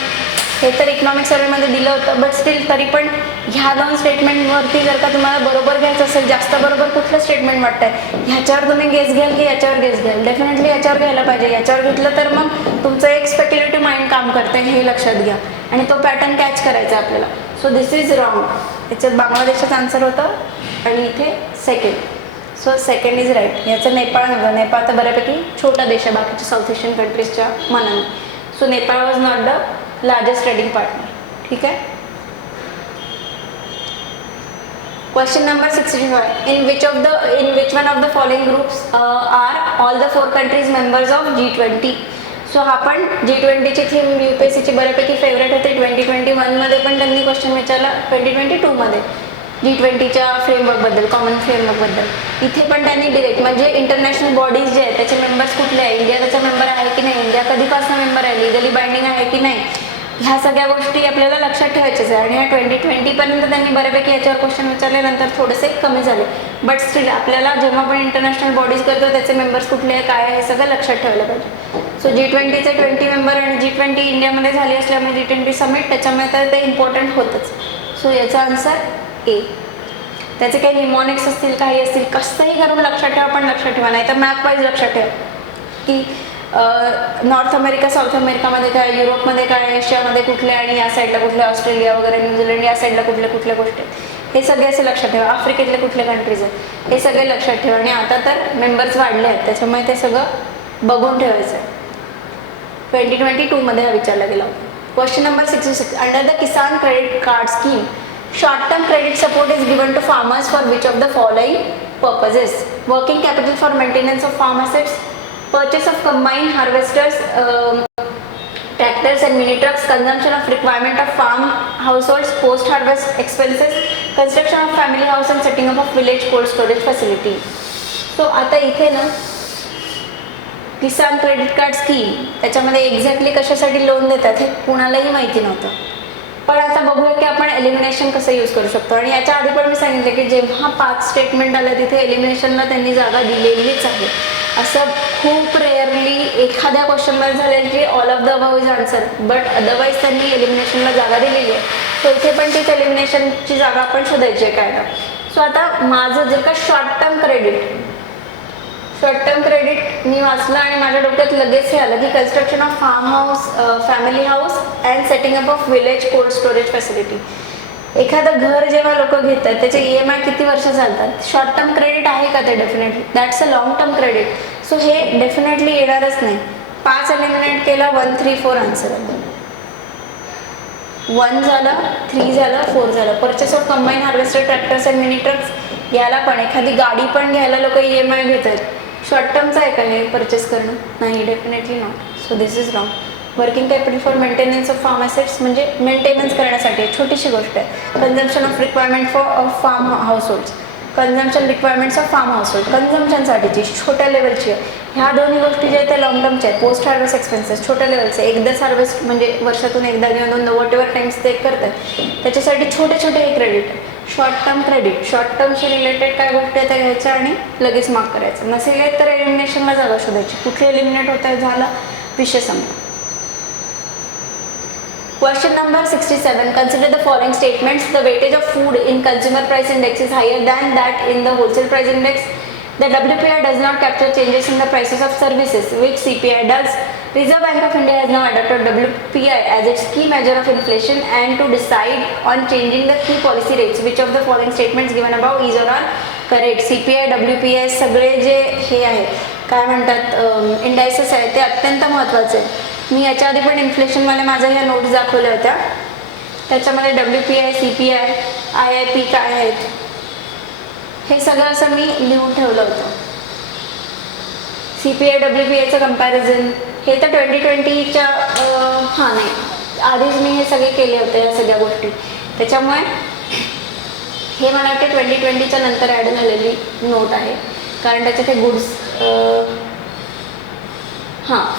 हे तर इकॉनॉमिक सर्वेमध्ये दिलं होतं, बट स्टील तरी पण ह्या 2 स्टेटमेंटवरती जर का तुम्हाला बरोबर घ्यायचं असेल, जास्त बरोबर कुठलं स्टेटमेंट वाटतंय ह्याच्यावर तुम्ही गेस घ्याल की याच्यावर गेस घ्याल? डेफिनेटली याच्यावर घ्यायला पाहिजे. याच्यावर घेतलं तर मग तुमचं एक स्पेक्युलेटिव्ह माइंड काम करतंय हे लक्षात घ्या आणि तो पॅटर्न कॅच करायचा आपल्याला. So this is wrong. याच्यात बांगलादेशचं आन्सर होतं आणि इथे second. So second is right. याचं नेपाळ नव्हतं. नेपाळ तर बऱ्यापैकी छोटा देश आहे बाकीच्या साऊथ एशियन कंट्रीजच्या मनाने. So Nepal was not the largest trading partner. ठीक आहे. Question number 65. In which one of the following groups are all the 4 countries members of G20? So हा पण G20ची थीम UPSCची बऱ्यापैकी फेवरेट होते. 2021मध्ये पण त्यांनी क्वेश्चन विचारला, 2022मध्ये G20च्या फ्रेमवर्कबद्दल, कॉमन फ्रेमवर्कबद्दल. इथे पण त्यांनी डिरेक्ट म्हणजे इंटरनॅशनल बॉडीज जे आहेत त्याचे मेंबर्स कुठले आहे, इंडिया त्याचा मेंबर आहे की नाही, इंडिया कधीपासून मेंबर आहे, लिगली बाइंडिंग आहे की नाही, ह्या सगळ्या गोष्टी आपल्याला लक्षात ठेवायच्याच आहे. आणि ह्या 2020पर्यंत त्यांनी बऱ्यापैकी याच्यावर क्वेश्चन विचारल्यानंतर थोडेसे कमी झाले. बट स्टील आपल्याला जेव्हा आपण इंटरनॅशनल बॉडीज करतो त्याचे मेंबर्स कुठले आहे, काय आहे, हे सगळं लक्षात ठेवायला पाहिजे. सो G20चे 20 मेंबर आणि G20 इंडियामध्ये झाली असल्यामुळे G20 समिट, त्याच्यामुळे तर ते इम्पॉर्टंट होतच. सो याचा आन्सर ए. त्याचे काही निमॉनिक्स असतील, काही असतील, कसंही करून लक्षात ठेवा, पण लक्षात ठेवा. नाही तर मॅप वाईज लक्षात ठेवा की नॉर्थ अमेरिका, साऊथ अमेरिकामध्ये काय, युरोपमध्ये काय, एशियामध्ये कुठले, आणि या साईडला कुठले, ऑस्ट्रेलिया वगैरे, न्यूझीलंड या साईडला कुठल्या कुठल्या गोष्टी आहेत, हे सगळे असे लक्षात ठेवा. आफ्रिकेतले कुठले कंट्रीज आहेत हे सगळे लक्षात ठेवा. आणि आता तर मेंबर्स वाढले आहेत त्याच्यामुळे ते सगळं बघून ठेवायचं आहे. 2022मध्ये हा विचारला गेला होता. Question number 66. Under the Kisan credit card scheme, short term credit support is given to farmers for which of the following purposes? Working capital for maintenance of farm assets, purchase of combine harvesters, tractors and mini trucks, consumption of requirement of farm households, post harvest expenses, construction of family house and setting up of village cold storage facility. So आता इथे ना किसान credit card scheme, त्याच्यामध्ये exactly कशासाठी loan देतात हे कुणालाही माहिती नव्हतं. पण आता बघूया की आपण एलिमिनेशन कसं यूज करू शकतो. आणि याच्या आधी पण मी सांगितलं की जेव्हा 5 स्टेटमेंट आलं तिथे एलिमिनेशनला त्यांनी जागा दिलेलीच आहे. असं खूप रेअरली एखाद्या क्वेश्चनमध्ये झालेलं की all of the above is answer, but otherwise त्यांनी एलिमिनेशनला जागा दिलेली आहे. सो इथे पण तीच एलिमिनेशनची जागा आपण शोधायची आहे काय ना. सो आता माझं जर का शॉर्ट टर्म क्रेडिट मी वाचलं आणि माझ्या डोक्यात लगेच हे आलं की construction of farm house, family house and setting up of village cold storage facility. एखादं घर जेव्हा लोक घेतात त्याचे EMI किती वर्ष चालतात, शॉर्ट टर्म क्रेडिट आहे का ते? Definitely that's a long term credit. So हे डेफिनेटली येणारच नाही. 5 एलिमिनेट केला, 1, 3, 4 आन्सर आहे. 1 झालं, 3 झालं, 4 झालं. Purchase of combine harvester, tractors and mini trucks, याला पण एखादी गाडी पण घ्यायला लोक EMI घेत आहेत. शॉर्ट टर्मचं आहे का हे परचेस करणं? नाही, definitely not. So this is wrong. Working capital for maintenance of farm assets म्हणजे मेंटेनन्स करण्यासाठी छोटीशी गोष्ट आहे. Consumption of requirement for farm households, consumption requirements of farm household, कन्झम्पशनसाठीची छोट्या लेवलची आहे. ह्या दोन्ही गोष्टी ज्या आहेत त्या लॉंग टर्मच्या आहेत. पोस्ट हार्वेस्ट एक्सपेन्सेस छोट्या लेवलचे, एकदाच हार्वेस्ट म्हणजे वर्षातून एकदा किंवा 2 वॉट एव्हर टाइम्स ते करतात, त्याच्यासाठी छोटे छोटे हे credit. Short term credit, short टर्मशी रिलेटेड काय गोष्टी आहेत त्या घ्यायच्या आणि लगेच मार्क करायचं. नसेल येत तर एलिमिनेशनला जागा शोधायची. कुठे एलिमिनेट होत आहे झालं, विषय संपला. Question number 67. Consider the following statements. The weightage of food in consumer price index is higher than that in the wholesale price index. The WPI does not capture changes in the prices of services, which CPI does. Reserve Bank of India has now adopted WPI as its key measure of inflation and to decide on changing the key policy rates. Which of the following statements given above is or are correct? CPI, WPI सगळे जे हे आहेत काय म्हणतात indices आहेत ते अत्यंत महत्त्वाचे आहेत. मी याच्या आधी पण इन्फ्लेशनवाल्या माझ्या ह्या नोट्स दाखवल्या होत्या. त्याच्यामध्ये WPI, CPI, IIP काय आहेत हे सगळं असं मी लिहून ठेवलं होतं. CPI, WPIचं कम्पॅरिझन हे तर 2020च्या नाही आधीच मी हे सगळे केले होते या सगळ्या गोष्टी. त्याच्यामुळे हे मला वाटते 2020च्या नंतर ॲड झालेली नोट आहे, कारण त्याच्यात हे गुड्स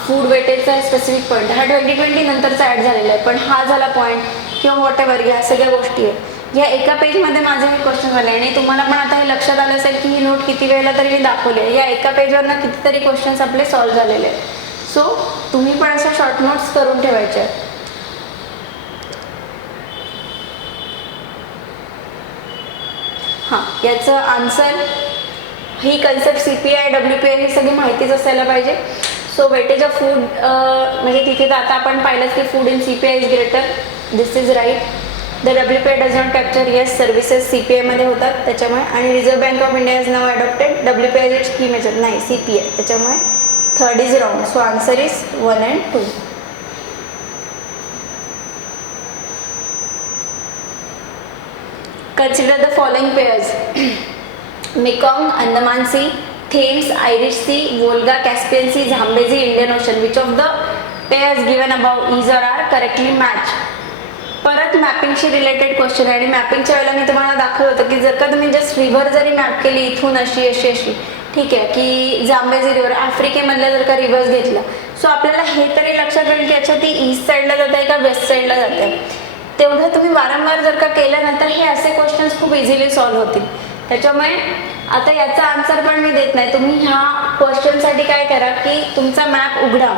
फूड वेटेजचा स्पेसिफिक पॉईंट हा 2020 नंतरचा ॲड झालेला आहे. पण हा झाला पॉईंट किंवा वॉट एव्हर या सगळ्या गोष्टी आहेत. या एका पेजमध्ये माझे हे क्वेश्चन झाले आणि तुम्हाला पण आता हे लक्षात आलं असेल की ही नोट किती वेळेला तरी मी दाखवली आहे. या एका पेजवरनं कितीतरी क्वेश्चन्स आपले सॉल्व्ह झालेले आहेत. सो तुम्ही पण अशा शॉर्ट नोट्स करून ठेवायच्या आहेत. याचं आन्सर ही कन्सेप्ट CPI, WPI ही सगळी माहितीच असायला पाहिजे. सो वेटेज ऑफ फूड म्हणजे तिथे तर आता आपण पाहिलंच की food in CPI is greater, this is right. The WPI does not capture, yes services CPI होतात त्याच्यामुळे. आणि reserve bank of India is now adopted WPI its key measure, नाही CPI, त्याच्यामुळे 3rd is wrong. So answer is 1 and 2. Consider the following pairs Mekong Andaman sea, Thames Irish sea, Volga Caspian sea, Zambezi Indian ocean. Which of the pairs given about is or R correctly match. परत मॅपिंगशी related question आहे आणि मॅपिंगच्या वेळेला मी तुम्हाला दाखवलं होतं की जर का तुम्ही जस्ट रिव्हर जरी मॅप केली इथून अशी अशी अशी ठीक आहे की जांबेझी रिव्हर आफ्रिकेमधल्या जर का रिव्हर्स घेतला सो आपल्याला हे तरी लक्षात येईल की अच्छा ती ईस्ट साईडला जात आहे का वेस्ट साईडला जात आहे. तेवढं तुम्ही वारंवार जर का केलं ना तर हे असे क्वेश्चन्स खूप इझिली सॉल्व्ह होतील. त्याच्यामुळे आता याचा आन्सर पण मी देत नाही. तुम्ही ह्या क्वेश्चनसाठी काय करा की तुमचा मॅप उघडा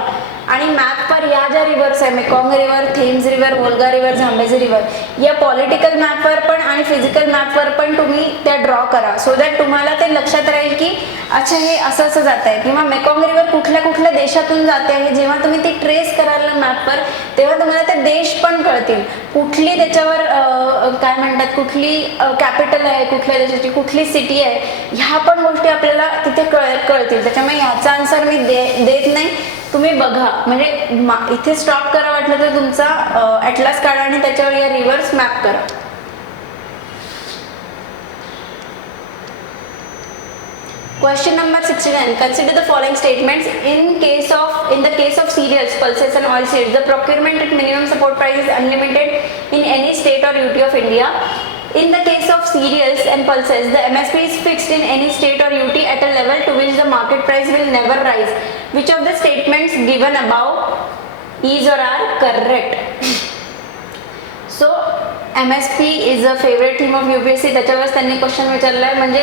आणि मॅपवर या ज्या रिव्हर्स आहे Mekong river, Thames river, Volga river, Zambezi river या पॉलिटिकल मॅपवर पण आणि फिजिकल मॅपवर पण तुम्ही त्या ड्रॉ करा सो दॅट तुम्हाला ते लक्षात राहील की अच्छा हे असं असं जात आहे किंवा मेकॉंग रिव्हर कुठल्या कुठल्या देशातून जाते आहे. जेव्हा तुम्ही ती ट्रेस कराल ना मॅपवर तेव्हा तुम्हाला ते देश पण कळतील. कुठली त्याच्यावर काय म्हणतात कुठली कॅपिटल आहे कुठल्या देशाची कुठली सिटी आहे ह्या पण गोष्टी आपल्याला तिथे कळतील. त्याच्यामुळे ह्याचा आन्सर मी देत नाही. तुम्ही बघा म्हणजे इथे स्टॉप करा वाटलं तर तुमचा ॲटलास काढा आणि त्याच्यावर या रिव्हर्स मॅप करा. Question number 69. Consider the following statements. In the case of cereals, pulses and oilseeds, the procurement at minimum support price is unlimited in any state or UT of India. In the case of cereals and pulses, the MSP is fixed in any state or UT at a level to which the market price will never rise. Which of the statements given above is or are correct? So MSP is a favorite theme of UPSC. त्याच्यावरच त्यांनी question विचारला आहे. म्हणजे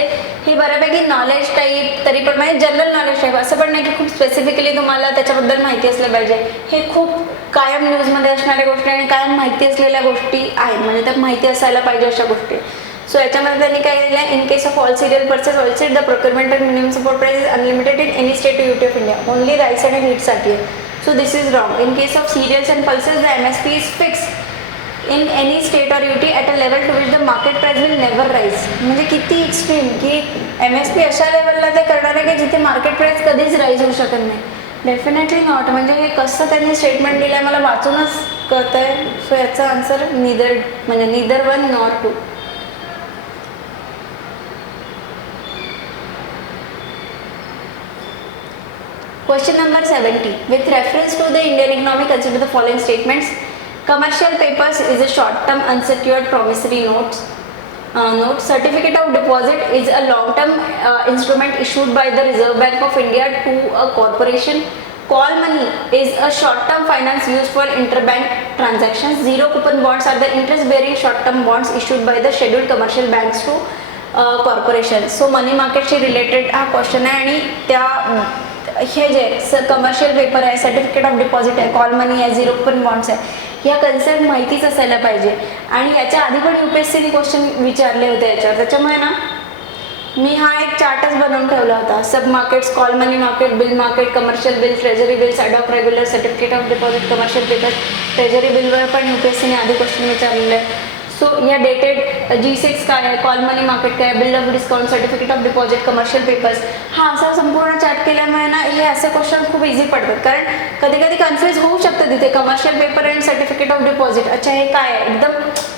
हे बऱ्यापैकी knowledge type तरी पण म्हणजे जनरल नॉलेज टाईप असं पण नाही की खूप स्पेसिफिकली तुम्हाला त्याच्याबद्दल माहिती असलं पाहिजे. हे खूप कायम न्यूजमध्ये असणाऱ्या गोष्टी आणि कायम माहिती असलेल्या गोष्टी आहेत म्हणजे त्यात माहिती असायला पाहिजे अशा गोष्टी. सो याच्यामध्ये त्यांनी काय दिलं आहे in case of all cereal purchase all set the procurement and minimum support price is unlimited in any state to UT of India. Only rice आणि व्हीटसाठी आहे. So this is wrong. In case of cereals and pulses the MSP is fix in any state or UT at a level to which the market price will never rise. म्हणजे किती extreme की MSP अशा लेवलला ते करणार आहे की जिथे मार्केट प्राइस कधीच राईज होऊ शकत नाही. Definitely not. म्हणजे हे कसं त्यांनी स्टेटमेंट दिलं आहे मला वाचूनच कळत आहे. सो याचा answer neither one nor two. Question number 70. With reference to the Indian economy, consider the following statements. Commercial papers is a short-term unsecured promissory note. Certificate of deposit is a long-term instrument issued by the Reserve Bank of India to a corporation. Call money is a short-term finance used for interbank transactions. Zero coupon bonds are the interest-bearing short-term bonds issued by the scheduled commercial banks to corporations. So money market she related हा question आहे आणि त्या हे जे commercial paper आहे certificate of deposit आहे call मनी आहे zero coupon bonds आहे ह्या कन्सेप्ट माहितीच असायला पाहिजे. आणि याच्या आधी पण UPSCने क्वेश्चन विचारले होते याच्यावर. त्याच्यामुळे ना मी हा एक चार्टच बनवून ठेवला होता. Sub markets call money market bill market commercial bill treasury bills ad hoc regular certificate of deposit commercial paper treasury बिलवर पण UPSCने आधी क्वेश्चन विचारलेले आहे. सो या डेटेड G6 काय आहे कॉल मनी मार्केट काय आहे bill of discount certificate of deposit commercial papers हा असा संपूर्ण चार्ट केल्यामुळे ना हे असे क्वेश्चन खूप इझी पडतात. कारण कधी कधी कन्फ्यूज होऊ शकतं तिथे commercial paper and certificate of deposit अच्छा हे काय आहे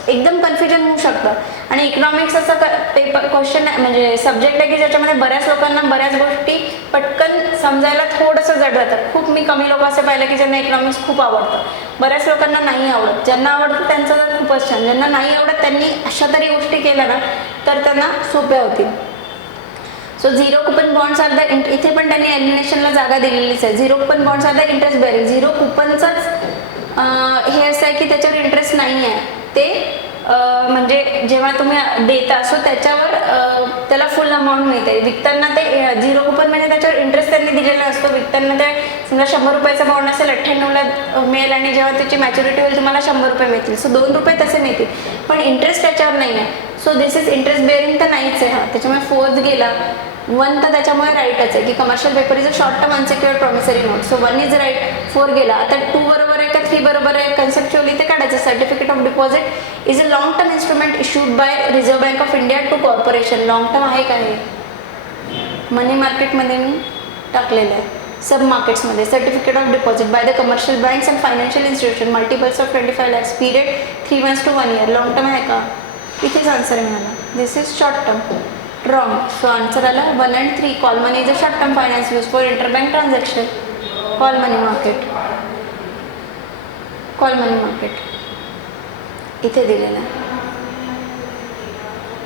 एकदम कन्फ्युजन होऊ शकतं. आणि इकॉनॉमिक्स असा पेपर क्वेश्चन आहे म्हणजे सब्जेक्ट आहे की ज्याच्यामध्ये बऱ्याच लोकांना बऱ्याच गोष्टी पटकन समजायला थोडंसं जड जातं. खूप मी कमी लोक असे पाहिले की ज्यांना इकॉनॉमिक्स खूप आवडतं बऱ्याच लोकांना नाही आवडत. ज्यांना आवडतं त्यांचं तर खूपच छान. ज्यांना नाही आवडत त्यांनी अशा तरी गोष्टी केल्या ना तर त्यांना सोप्या होतील. So zero coupon bonds are the इथे पण त्यांनी एलिमिनेशनला जागा दिलेलीच आहे. Zero coupon bonds are the interest bearing. Zero कुपनचंच हे असं आहे की त्याच्यावर इंटरेस्ट नाही आहे. ते म्हणजे जेव्हा तुम्ही देता सो त्याच्यावर त्याला फुल अमाऊंट मिळते. विकताना ते झिरो कुपन म्हणजे त्याच्यावर इंटरेस्ट त्यांनी दिलेला असतो. विकताना ते समजा 100 रुपयाचा बॉन्ड असेल 98ला मिळेल आणि जेव्हा त्याची मॅच्युरिटी होईल तुम्हाला 100 रुपये मिळतील. सो 2 रुपये तसे मिळतील पण इंटरेस्ट त्याच्यावर नाही आहे. So this is interest bearing तर नाहीच आहे. हा त्याच्यामुळे 4th गेला. 1 तर त्याच्यामुळे राईटच आहे की commercial paper is a short term unsecured promissory note. So 1 is right. 4 गेला. आता 2 बरोबर आहे का 3 बरोबर आहे कन्सेप्च्युअली ते काढायचं. Certificate of deposit is a long term instrument issued by reserve bank of India to corporation. Long term आहे काय मनी मार्केटमध्ये मी टाकलेलं आहे. सब मार्केट्समध्ये certificate of deposit by the commercial banks and financial institution multiples of 25 lakhs period 3 months to 1 year. Long term आहे का इथेच आन्सर मिळाला. This is short term. Wrong. So answer आला 1 and 3. Call money is a short term finance use for interbank transaction. Call money market. Call money market इथे दिलेलं आहे.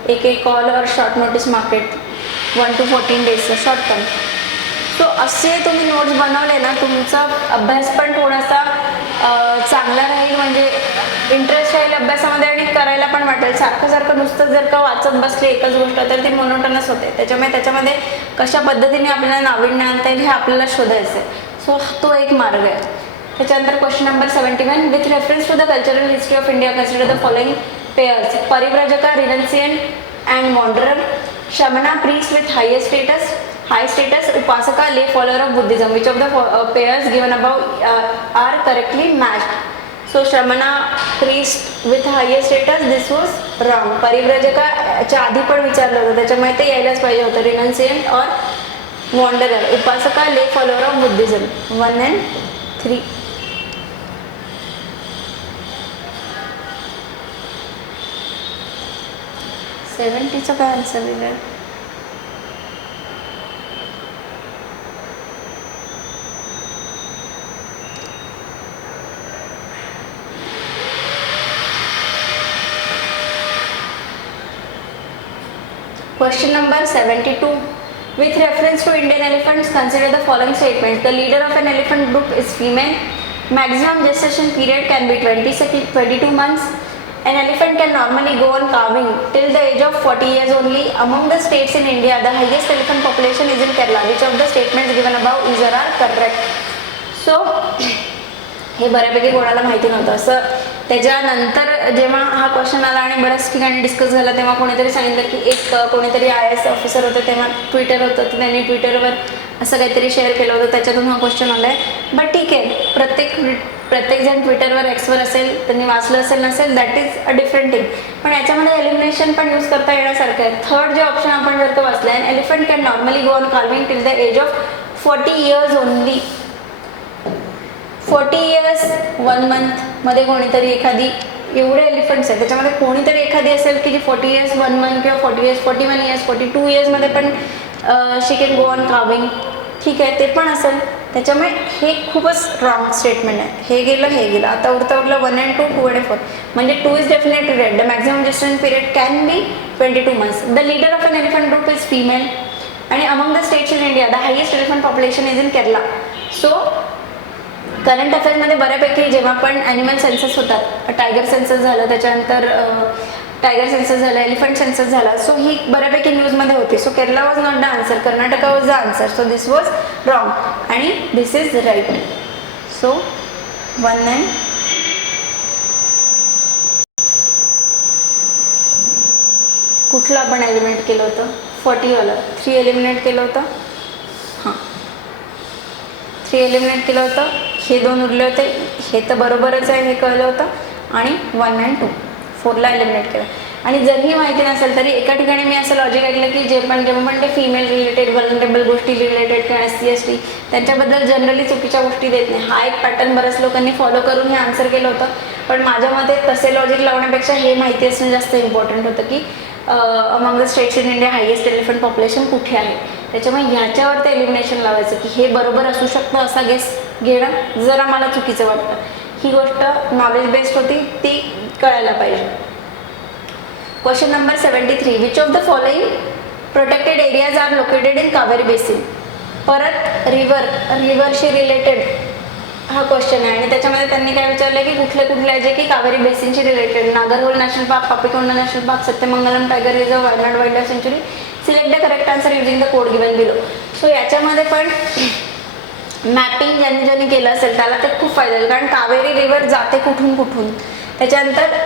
एक call or short notice market 1 to 14 डेजचं short term. So असे तुम्ही notes बनवले ना, तुमचा अभ्यास पण थोडासा चांगला राहील, म्हणजे इंटरेस्ट राहील अभ्यासामध्ये आणि करायला पण वाटेल. सारखं नुसतं जर का वाचत बसले एकच गोष्ट तर ते मोनोटोनस होते. त्याच्यामुळे त्याच्यामध्ये कशा पद्धतीने आपल्याला नाविन्य आणता येईल हे आपल्याला शोधायचं आहे. सो तो एक मार्ग आहे. त्याच्यानंतर question number 71. With reference to the cultural history of India consider the following pairs. Parivrajaka, renunciant and wanderer. Shramana, priest with high status. Upasaka, lay follower of Buddhism. Which of the pairs given above are correctly matched? So Shramana, priest with higher status, this was wrong. परिव्राजकाच्या आधी पण विचारलं होतं, त्याच्यामुळे ते यायलाच पाहिजे होतं. रिनन्सियंट और वॉन्डरर. उपासका, ले फॉलोअर ऑफ बुद्धिझम. 1 and 3. चा काय आन्सर दिला? Question number 72. With reference to Indian elephants, consider the following statements. The leader of an elephant group is female. Maximum gestation period can be 22 months. An elephant can normally go on calving till the age of 40 years only. Among the states in India, the highest elephant population is in Kerala. Which of the statements given above is or are correct? So, हे बऱ्यापैकी कोणाला माहिती नव्हतं. असं त्याच्यानंतर जेव्हा हा question आला आणि बऱ्याच ठिकाणी डिस्कस झाला, तेव्हा कोणीतरी सांगितलं की एक कोणीतरी IAS ऑफिसर होतं, तेव्हा ट्विटर होतं, तर त्यांनी ट्विटरवर असं काहीतरी शेअर केलं होतं, त्याच्यातून हा क्वेश्चन आला आहे. बट ठीक आहे, प्रत्येकजण ट्विटरवर एक्सवर असेल, त्यांनी वाचलं असेल नसेल, that is a different thing. पण याच्यामध्ये एलिमिनेशन पण यूज करता येण्यासारखं आहे. थर्ड जे ऑप्शन आपण जर का वाचलं आहे, elephant can normally go on calving till the age of 40 years only. 40 years 1 month मध्ये कोणीतरी एखादी, एवढे एलिफंट्स आहेत त्याच्यामध्ये कोणीतरी एखादी असेल की जी 40 years 1 month किंवा 40 years 41 years 42 years मध्ये पण शी कॅन गो ऑन कार्विंग. ठीक आहे, ते पण असेल. त्याच्यामुळे हे खूपच रॉंग स्टेटमेंट आहे. हे गेलं. आता उरलं 1 and 2, 2 and 4. म्हणजे 2 is definitely right. The maximum gestation period can be 22 months. The leader of an elephant group is female. आणि among the states in India the highest elephant population is in Kerala. So current अफेअर्समध्ये बऱ्यापैकी जेव्हा पण animal census होतात, tiger census झालं, त्याच्यानंतर tiger census झालं, elephant census झाला, सो ही बऱ्यापैकी न्यूजमध्ये होती. So Kerala was not the answer, Karnataka was the answer. So this was wrong आणि दिस इज राईट. सो 1 and कुठलं आपण एलिमिनेट केलं होतं? 40 वाला 3 एलिमिनेट केलं होतं. हां, 3 एलिमिनेट केलं होतं. हे 2 उरले होते. हे तर बरोबरच आहे, हे कळलं होतं. आणि 1 and 2, 4ला एलिमिनेट केलं. आणि जरी माहिती नसेल तरी एका ठिकाणी मी असं लॉजिक ऐकलं की जेव्हा पण ते फिमेल रिलेटेड, वल्नरेबल गोष्टी रिलेटेड किंवा SC ST त्यांच्याबद्दल जनरली चुकीच्या गोष्टी देत नाही. हा एक पॅटर्न बऱ्याच लोकांनी फॉलो करून हे आन्सर केलं होतं. पण माझ्या मते तसे लॉजिक लावण्यापेक्षा हे माहिती असणं जास्त इम्पॉर्टंट होतं की among the states in India highest elephant population कुठे आहे. त्याच्यामुळे ह्याच्यावर ते एलिमिनेशन लावायचं की हे बरोबर असू शकतं असा गेस घेणं जरा मला चुकीचं वाटतं. ही गोष्ट नॉलेज बेस्ड होती, ती कळायला पाहिजे. Question number 73. Which of the following protected areas are located in Kaveri basin. परत रिव्हरशी रिलेटेड हा क्वेश्चन आहे. आणि त्याच्यामध्ये त्यांनी काय विचारलं की कुठले आहे जे की कावेरी बेसिनशी related. Nagarhole national park, Papikonda national park, Sathyamangalam tiger reserve, Wayanad wildlife sanctuary. Select the correct answer using the code given below. So याच्यामध्ये पण मॅपिंग ज्यांनी केलं असेल त्याला ते खूप फायदा होईल, कारण कावेरी रिव्हर जाते कुठून. त्याच्यानंतर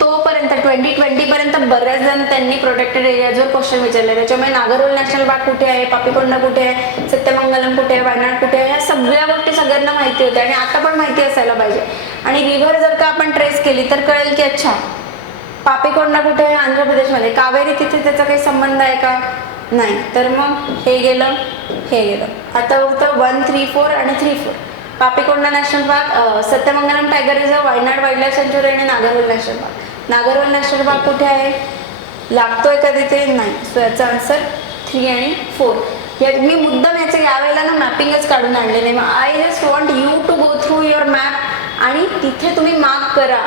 तोपर्यंत 2020 पर्यंत बऱ्याच जण त्यांनी प्रोटेक्टेड एरियाजवर क्वेश्चन विचारले. त्याच्यामुळे नागरहोल नॅशनल पार्क कुठे आहे, पापिकोंडा कुठे आहे, सत्यमंगलम कुठे आहे, वायनाड कुठे आहे, ह्या सगळ्या गोष्टी सगळ्यांना माहिती होत्या आणि आता पण माहिती असायला पाहिजे. आणि रिव्हर जर का आपण ट्रेस केली तर कळेल की अच्छा पापिकोंडा कुठे आहे, आंध्र प्रदेशमध्ये. कावेरी तिथे त्याचा काही संबंध आहे का? नाही. तर मग हे गेलं. आता उरतं 1, 3, 4 आणि 3, 4. Papikonda national park, Sathyamangalam tiger reserve, Wayanad wildlife sanctuary आणि Nagarhole national park. Nagarhole national park कुठे आहे, लागतोय का तिथे, नाही. सो याचा आन्सर 3 आणि 4. मी मुद्दाम याचं यावेळेला ना मॅपिंगच काढून आणले नाही. I just want you to go through your map आणि तिथे तुम्ही मार्क करा.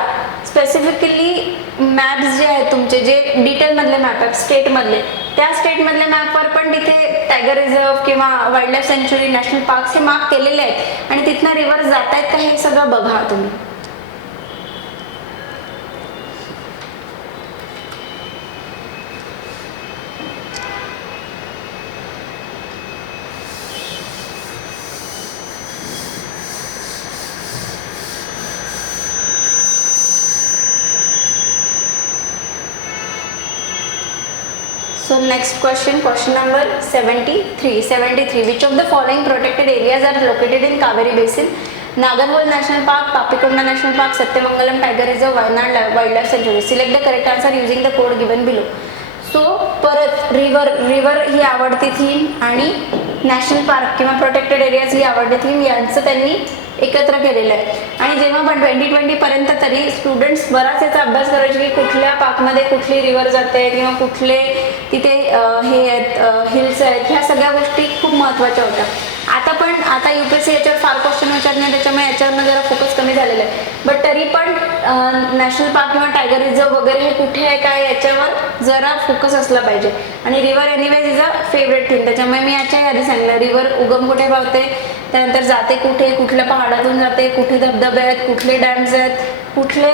स्पेसिफिकली मॅप्स जे आहेत तुमचे, जे डिटेलमधले मॅप आहेत स्टेटमधले, त्या स्टेटमधल्या मॅपवर पण तिथे टायगर रिझर्व किंवा वाईल्ड लाईफ सँच्युरी, नॅशनल पार्क्स हे मार्क केलेले आहेत आणि तिथनं रिव्हर जात आहेत का हे सगळं बघा तुम्ही. So next question number 73. Which of the following protected areas are located in Kaveri Basin? Nagarhole National Park, Papikonda National Park, Satyamangalam Tiger Reserve, Wayanad Wildlife Sanctuary. Select the correct answer using the code given below. So परत river ही आवडती theme आणि national park किंवा protected areas ही आवडती theme यांचं त्यांनी एकत्र केलेलं आहे. आणि जेव्हा पण 2020 पर्यंत तरी स्टुडंट्स बराच याचा अभ्यास करायचे की कुठल्या पार्कमध्ये कुठली रिव्हर जाते किंवा कुठले तिथे हे आहेत हिल्स आहेत, ह्या सगळ्या गोष्टी खूप महत्त्वाच्या होत्या. आता UPSC याच्यावर फार क्वेश्चन विचारत नाही, त्याच्यामुळे याच्यावरनं जरा फोकस कमी झालेला आहे. बट तरी पण नॅशनल पार्क किंवा टायगर रिझर्व वगैरे हे कुठे आहे काय याच्यावर जरा फोकस असला पाहिजे. आणि river anyways is a favourite thing, त्याच्यामुळे मी याच्या आधी सांगितलं रिव्हर उगम कुठे पावते, त्यानंतर जाते कुठे, कुठल्या पहाडातून जाते, कुठे धबधबे आहेत, कुठले डॅम्स आहेत, कुठले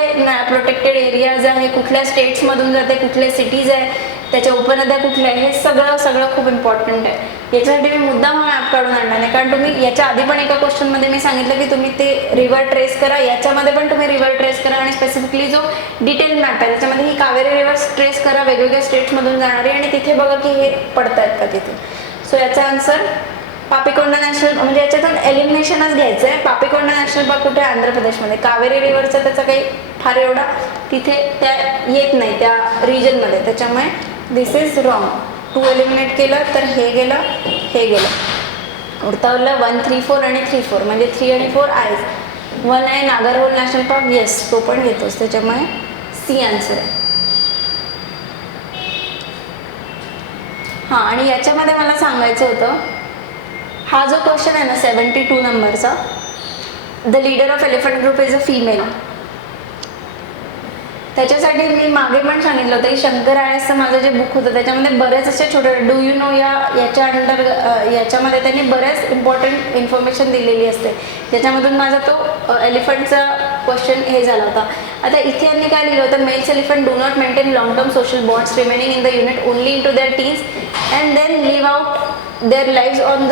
प्रोटेक्टेड एरियाज आहे, कुठल्या स्टेट्समधून जाते, कुठले सिटीज आहे, त्याच्या उपनद्या कुठल्या आहे, हे सगळं खूप इम्पॉर्टंट आहे. याच्यासाठी मी मुद्दाम हा मॅप काढून आणला नाही, कारण तुम्ही याच्या आधी पण एका क्वेश्चनमध्ये मी सांगितलं की तुम्ही ते रिव्हर ट्रेस करा, याच्यामध्ये पण तुम्ही रिव्हर ट्रेस करा आणि स्पेसिफिकली जो डिटेल मॅप आहे त्याच्यामध्ये ही कावेरी रिव्हर ट्रेस करा वेगवेगळ्या स्टेट्समधून जाणारी आणि तिथे बघा की हे पडत आहेत का तिथे. सो याचा आन्सर पापिकोंडा नॅशनल, म्हणजे याच्यातून एलिमिनेशनच घ्यायचं आहे. पापिकोंडा नॅशनल पार्क कुठे, आंध्र प्रदेशमध्ये. कावेरी रिव्हरचा त्याचा काही फार एवढा तिथे त्या येत नाही त्या रिजनमध्ये, त्याच्यामुळे दिस इज रॉंग. 2 एलिमिनेट केलं तर हे गेलं, हे गेलं, उरतावरलं 1, 3, 4 आणि 3, 4, म्हणजे 3 आणि 4 आहेच. 1 आहे नागरहोल नॅशनल पार्क, येस तो पण घेतोच, त्याच्यामुळे सी आन्सर आहे. हां, आणि याच्यामध्ये मला सांगायचं होतं, हा जो क्वेश्चन आहे ना 72 नंबरचा, the leader of elephant group is a female, त्याच्यासाठी मी मागे पण सांगितलं होतं की शंकर आयसचं माझं जे बुक होतं त्याच्यामध्ये बरेच असे छोटे डू यू नो याच्या अंडर याच्यामध्ये त्यांनी बऱ्याच इम्पॉर्टंट इन्फॉर्मेशन दिलेली असते, ज्याच्यामधून माझा तो एलिफंटचा क्वेश्चन हे झाला होता. आता इथे यांनी काय लिहिलं होतं, males elephant do not maintain long term social bonds remaining in the unit only in to their teens and then live out their lives on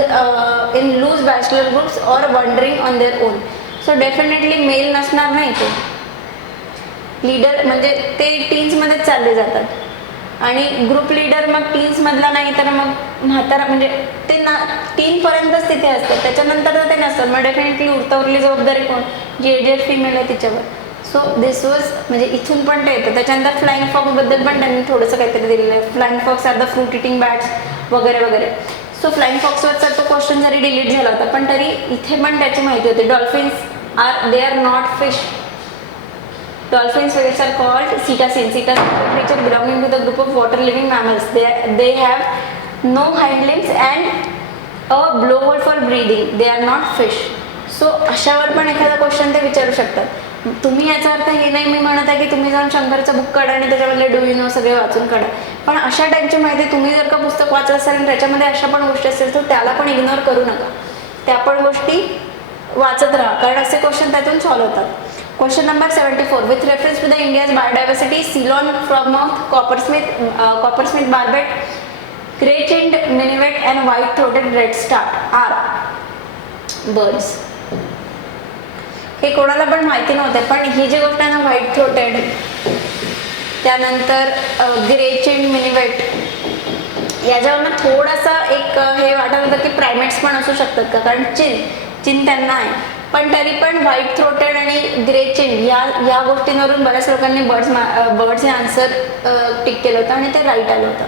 in loose bachelor groups or wandering on their own. So definitely male नसणार नाही ते leader, म्हणजे ते टीन्समध्येच चालले जातात आणि group leader मग टीन्समधला नाही तर मग म्हातारा, म्हणजे ते ना 3 पर्यंतच तिथे असतात, त्याच्यानंतर तर ते नसतात. मग डेफिनेटली उरली जबाबदारी कोण, जी एजेड फिमेल आहे तिच्यावर. सो दिस वॉज, म्हणजे इथून पण ते येतं. त्याच्यानंतर फ्लाइंग फॉक्सबद्दल पण त्यांनी थोडंसं काहीतरी दिलेलं आहे, flying fox are the fruit eating bats वगैरे वगैरे. सो फ्लाइंग फॉक्सवरचा तो क्वेश्चन जरी डिलीट झाला होता पण तरी इथे पण त्याची माहिती होती. Dolphins they are not fish. Dolphins whales are called cetaceans. Cetaceans are creatures belonging to the group of water living mammals. They have no hind limbs and a blowhole for breathing. They are not fish. So अशावर पण एखादा question ते विचारू शकतात. तुम्ही याचा अर्थ हे नाही मी म्हणत आहे की तुम्ही जाऊन शंकरचं बुक काढा आणि त्याच्यामधले डू यू नो सगळे वाचून काढा, पण अशा टाईपची माहिती तुम्ही जर का पुस्तक वाचत असाल आणि त्याच्यामध्ये अशा पण गोष्टी असतील तर त्याला पण इग्नोर करू नका, त्या पण गोष्टी वाचत राहा, कारण असे क्वेश्चन त्यातून सॉल्व्ह होतात. Question number 74. With reference to the India's biodiversity, Ceylon frogmouth, coppersmith barbet, grey-chinned minivet, and white-throated redstart are birds. हे कोणाला पण माहिती नव्हते, पण ही जी गोष्ट आहे ना व्हाईट थ्रोटेड, त्यानंतर ग्रे-चिन्ड मिनिवेट, याच्यावरनं थोडासा एक हे वाटत होतं की प्रायमेट्स पण असू शकतात का, कारण चिन त्यांना आहे, पण तरी पण व्हाईट थ्रोटेड आणि ग्रे चिन या गोष्टींवरून बऱ्याच लोकांनी बर्ड्स हे आन्सर टिक केलं होतं आणि ते राईट आलं होतं.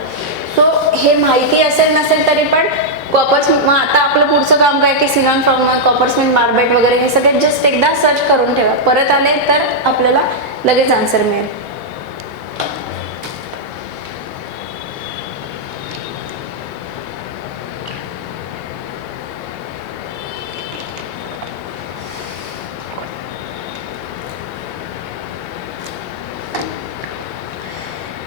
सो हे माहिती असेल नसेल तरी पण मग आता आपलं पुढचं काम काय की सिलॉन फ्रॉगमॉथ, कॉपरस्मिथ बार्बेट वगैरे हे सगळे जस्ट एकदा सर्च करून ठेवा, परत आले तर आपल्याला लगेच आन्सर मिळेल.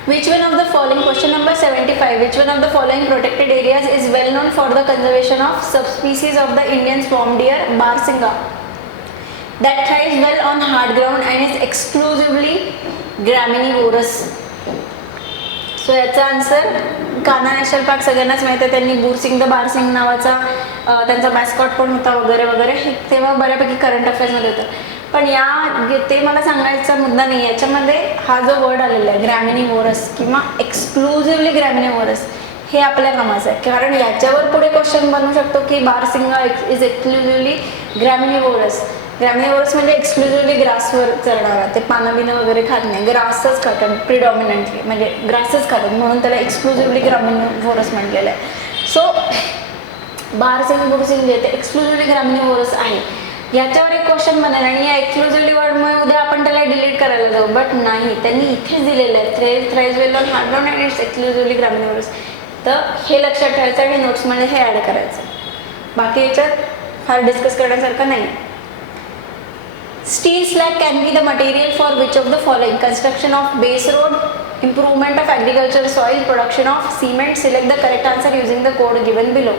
Which one of the following, question number 75, which one of the following protected areas is well known for the conservation of subspecies of the Indian swamp deer Barsinga that thrives well on hard ground and is exclusively graminevorous? So याचा answer Kanha national park सगळ्यांनाच माहिती आहे, त्यांनी बुरसिंग the बारसिंग नावाचा त्यांचा मॅस्कॉट पण होता वगैरे वगैरे, हे तेव्हा बऱ्यापैकी करंट अफेअर्समध्ये होतं. पण ते मला सांगायचा मुद्दा नाही, याच्यामध्ये हा जो वर्ड आलेला आहे ग्रॅमिनिवोरस किंवा एक्सक्लुझिव्हली ग्रॅमिनिवोरस, हे आपल्या कामाचं आहे. कारण याच्यावर पुढे क्वेश्चन बनवू शकतो की बारसिंगा इज एक्सक्लुझिव्हली ग्रॅमिनिवोरस. ग्रॅमिनिवोरस म्हणजे एक्सक्लुझिव्हली ग्रासवर चरणारा, ते पानं बिनं वगैरे खात नाही, ग्रासच खातात प्रिडॉमिनंटली, म्हणजे ग्रासच खातात, म्हणून त्याला एक्सक्लुझिव्हली ग्रॅमिनिवोरस म्हटलेलं आहे. सो बारसिंग बुरसिंग जे ते एक्सक्लुझिव्हली ग्रॅमिनिवोरस आहे. याच्यावर एक क्वेश्चन बनेल आणि या एक्सक्लुझिव्हली वर्डमुळे उद्या आपण त्याला डिलीट करायला जाऊ, बट नाही, त्यांनी इथेच दिलेलं आहे thrives well on hard ground and it's exclusively graminivorous. तर हे लक्षात ठेवायचं आणि नोट्समध्ये हे ॲड करायचं. बाकी याच्यात फार डिस्कस करण्यासारखं नाही. Steel slag can be the material for which of the following? Construction of base road, improvement of agriculture soil, production of cement. Select the correct answer using the code given below.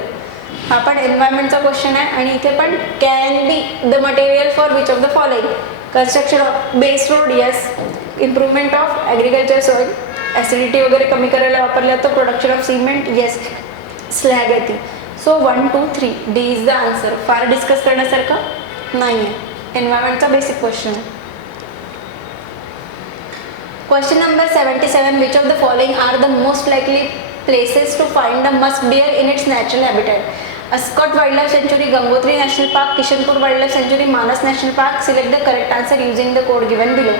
हा पण एन्व्हायरमेंटचा question आहे आणि इथे पण can be the material for which of the following? Construction of base road, yes. Improvement of agriculture soil, acidity वगैरे कमी करायला वापरल्या तर production of cement, yes. Slag आहे ती. So 1 2 3 D is the answer. फार डिस्कस करण्यासारखं नाही आहे, एन्व्हायरमेंटचा basic question. Question number 77, which of the following are the most likely places to find the musk deer in its natural habitat? Ascot Wildlife Sanctuary, Gangotri National Park, Kishanpur Wildlife Sanctuary, Manas National Park. Select the correct answer using the code given below.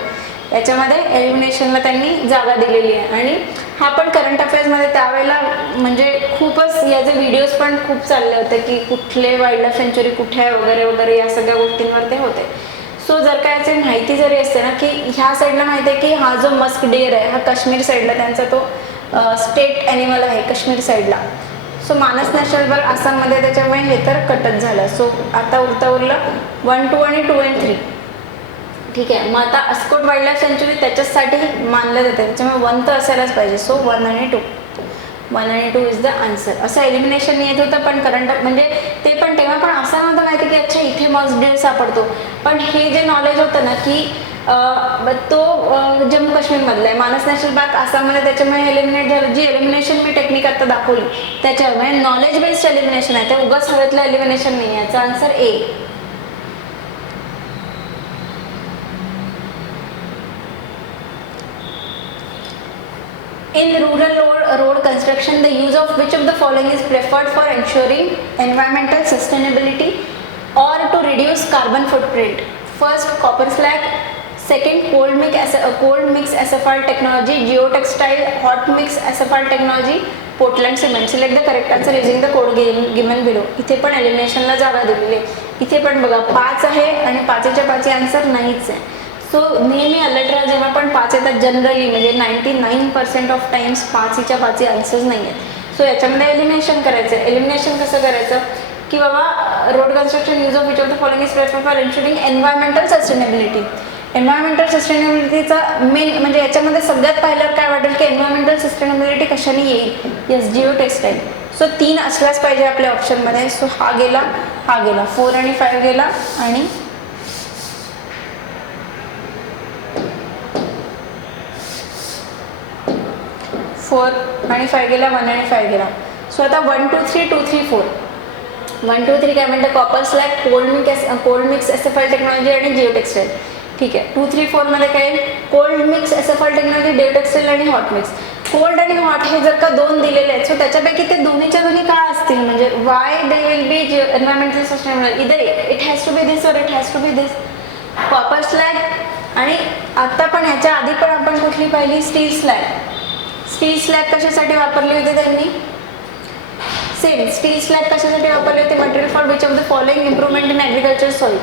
याच्यामध्ये एलिमिनेशनला त्यांनी जागा दिलेली आहे आणि हा पण current अफेअर्समध्ये त्यावेळेला म्हणजे खूपच याचे व्हिडिओज पण खूप चालले होते की कुठले वाईल्ड लाईफ सेंच्युरी कुठे आहे वगैरे वगैरे, या सगळ्या गोष्टींवर ते होते. सो जर का याची माहिती जरी असते ना की ह्या साईडला माहिती आहे की हा जो मस्क डिअर आहे हा काश्मीर साईडला त्यांचा तो स्टेट ॲनिमल आहे काश्मीर साईडला. सो मानस नॅशनल पार्क आसाममध्ये, त्याच्यामुळे हे तर कटच झालं. सो आता उरलं 1 2 आणि 2 and 3. ठीक आहे, मग आता अस्कोट वाईल्ड लाईफ सेंच्युरी त्याच्यासाठी मानलं जातं, त्याच्यामुळे 1 तर असायलाच पाहिजे. सो 1 आणि 2, 1 आणि 2 इज द आन्सर. असं एलिमिनेशन येत होतं पण करंट म्हणजे ते पण तेव्हा पण असं नव्हतं माहिती की अच्छा इथे मस्क डिअर सापडतो. पण हे जे नॉलेज होतं ना की तो जम्मू काश्मीरमधला आहे, मानस नॅशनल पार्क आसाममध्ये, त्याच्यामुळे एलिमिनेट झालं. जी एलिमिनेशन मी टेक्निक आता दाखवली त्याच्यामुळे नॉलेज बेस्ड एलिमिनेशन आहे, ते उगाच हवेतलं एलिमिनेशन नाही. याचा answer A. In rural road construction, the use of which of the following is preferred for ensuring environmental sustainability or to reduce carbon footprint? First, copper slag. Second, cold mix asphalt technology, geotextile, hot mix asphalt technology, Portland cement. Select the correct answer using the code given below. इथे पण एलिमिनेशनला जागा दिलेली आहे. इथे पण बघा 5 आहे आणि 5च्या 5 आन्सर नाहीच आहे. सो नेहमी अलर्ट राहा जेव्हा पण 5 येतात, जनरली म्हणजे 99% ऑफ टाइम्स 5च्या 5 आन्सर्स नाही आहेत. सो याच्यामध्ये एलिमिनेशन करायचं. एलिमिनेशन कसं करायचं की बाबा road construction use of which of the following is prefer for ensuring environmental sustainability. Environmental सस्टेनेबिलिटीचा मेन म्हणजे याच्यामध्ये सगळ्यात पहिल्यावर काय वाटेल की एन्व्हायरमेंटल सस्टेनेबिलिटी कशाने येईल? Yes, Jio textile. सो 3 असल्याच पाहिजे आपल्या ऑप्शनमध्ये. सो हा गेला, हा गेला, 4 आणि 5 गेला आणि 4 आणि 5 गेला, 1 आणि 5 गेला. सो आता 1 2 3 2 3 4. 1 2 3 काय म्हणतं? Copper slag, cold mix SFL technology आणि जिओ टेक्सटाईल. ठीक आहे. 2 3 4 मध्ये काय? Cold mix SFL technology, Jio textile आणि हॉट मिक्स. कोल्ड आणि हॉट हे जर का 2 दिलेले आहेत, सो त्याच्यापैकी ते दोन्हीच्या दोन्ही काय असतील? म्हणजे why they will be environmental sustainable. इधर it has to be this और it has to be this. Copper slag आणि आता पण ह्याच्या आधी पण आपण कुठली पाहिली? Steel slag. स्टील स्लॅग कशासाठी वापरली होती त्यांनी? सेम स्टील स्लॅग कशासाठी वापरले होते? Material for which of the following improvement in agriculture soil.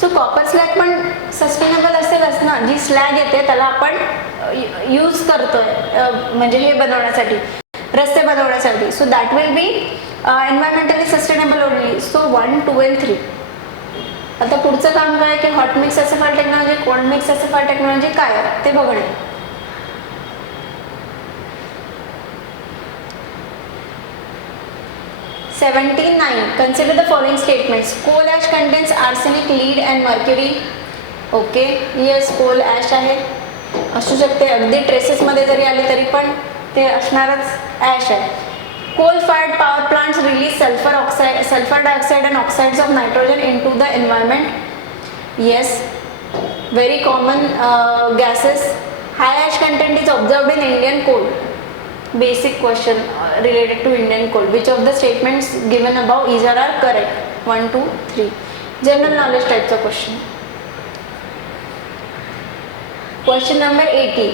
So copper slag पण सस्टेनेबल असेलच ना. जी स्लॅग येते त्याला आपण यूज करतोय म्हणजे हे बनवण्यासाठी, रस्ते बनवण्यासाठी. So that will be एन्व्हायरमेंटली sustainable only. So 1 2 and 3. आता पुढचं काम काय की hot mix एसएफआर technology, cold mix एसएफआर technology काय आहे ते बघणे. 79. Consider the following statements. Coal ash contains arsenic, lead and mercury. Okay, yes coal ash आहे, असू शकते, अगदी ट्रेसेसमध्ये जरी आले तरी पण ते असणारच ॲश आहे. Coal fired power plants release sulphur dioxide and oxides of nitrogen into the environment. Yes, very common gases. High ash content is observed in Indian coal. Basic question related to Indian coal. Which of the statements given above is or are correct? 1, 2, 3. General knowledge type of question. Question number 80.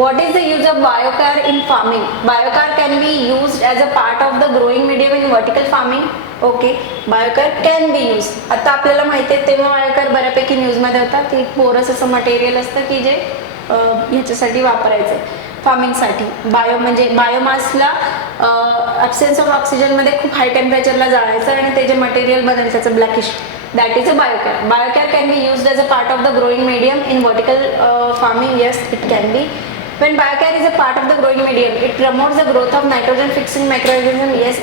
What is the use of biochar in farming? Biochar can be used as a part of the growing medium in vertical farming. Okay, biochar can be used. आता आपल्याला माहिती आहे तेव्हा biochar बऱ्यापैकी न्यूजमध्ये होता की पोरस असं मटेरियल असतं की जे ह्याच्यासाठी वापरायचं फार्मिंगसाठी. म्हणजे बायोमासला ॲब्सेन्स ऑफ ऑक्सिजनमध्ये खूप हाय टेम्परेचरला जाळायचं आणि ते जे मटेरियल बनेल त्याचं blackish, that is a biochar. Biochar can be used as a part of the growing medium in vertical farming. Yes, it can be. When biochar is a part of the growing medium, it promotes the growth of nitrogen fixing microorganism. Yes,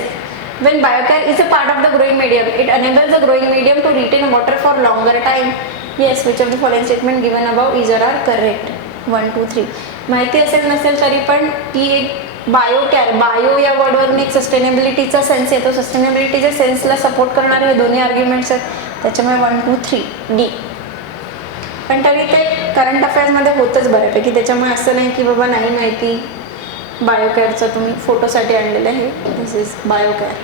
when biochar is a part of the growing medium, it enables the growing medium to retain water for longer time. Yes, which of the following statement given above is or are correct? 1, 2, 3. माहिती असेल नसेल तरी पण ती एक बायोकॅर, bio या वर्डवरून एक सस्टेनेबिलिटीचा sense येतो. सस्टेनेबिलिटीच्या सेन्सला सपोर्ट करणारे हे दोन्ही आर्ग्युमेंट्स आहेत, त्याच्यामुळे 1, 2, 3 डी. पण तरी ते करंट अफेअर्समध्ये होतच बऱ्यापैकी, त्याच्यामुळे असं नाही की बाबा नाही माहिती. बायोकॅरचा तुम्ही फोटोसाठी आणलेलं आहे. दिस is बायोकॅर.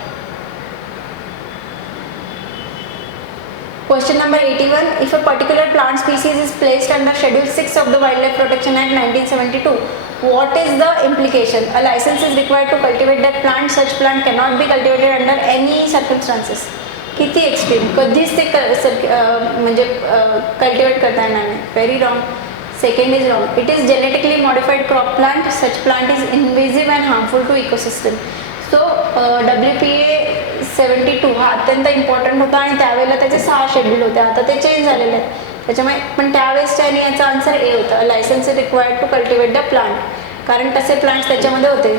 Question number 81. If a particular plant species is placed under Schedule 6 of the Wildlife Protection Act 1972, what is the implication? A license is required to cultivate that plant. Such plant cannot be cultivated under any circumstances. किती extreme, कधीच ते म्हणजे cultivate करता येणार नाही. Very wrong. Second is wrong. It is genetically modified crop plant. Such plant is invasive and harmful to ecosystem. So WPA 72 हा अत्यंत important होता आणि त्यावेळेला त्याचे 6 शेड्यूल होते. आता ते चेंज झालेले आहेत, त्याच्यामुळे पण त्यावेळेसच्या आणि याचा आन्सर ए होता. Licence is required to cultivate the plant. कारण तसे प्लांट्स त्याच्यामध्ये होते.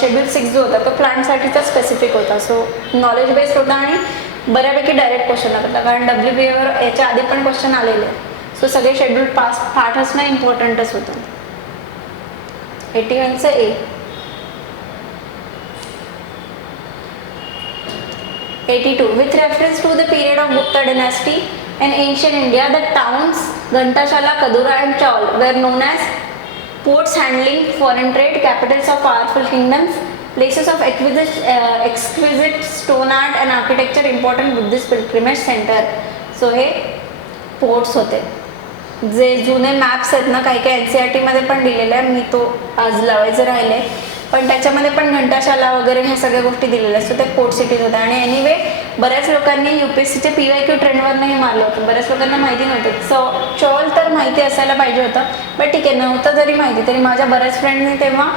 शेड्यूल 6 जो होता तो प्लांटसाठीचा स्पेसिफिक होता. सो नॉलेज बेस्ड होता आणि बऱ्यापैकी डायरेक्ट क्वेश्चन होता, कारण WPAवर याच्या आधी पण क्वेश्चन आलेले. सो सगळे शेड्यूल पाठ असणं इम्पॉर्टंटच होतं. 81चं ए. 82. With reference to the period of Gupta dynasty and ancient India, the towns Ghantashala, Kadura and Chaul were known as ports handling foreign trade, capitals of powerful kingdoms, places of exquisite stone art and architecture, important Buddhist pilgrimage center. So हे ports होते. जे जुने maps आहेत ना, काही NCERT मध्ये पण दिलेले आहे. मी तो आज लावायचं राहिले, पण त्याच्यामध्ये पण घंटाशाला वगैरे ह्या सगळ्या गोष्टी दिलेल्या असतात. ते पोर्ट सिटीज होत्या. आणि एनिवे बऱ्याच लोकांनी UPSCच्या PYQ ट्रेंडवरनंही मारलं होतं. बऱ्याच लोकांना माहिती नव्हतं. चौल तर माहिती असायला पाहिजे होतं, पण ठीक आहे, नव्हतं जरी माहिती तरी माझ्या बऱ्याच फ्रेंडनी तेव्हा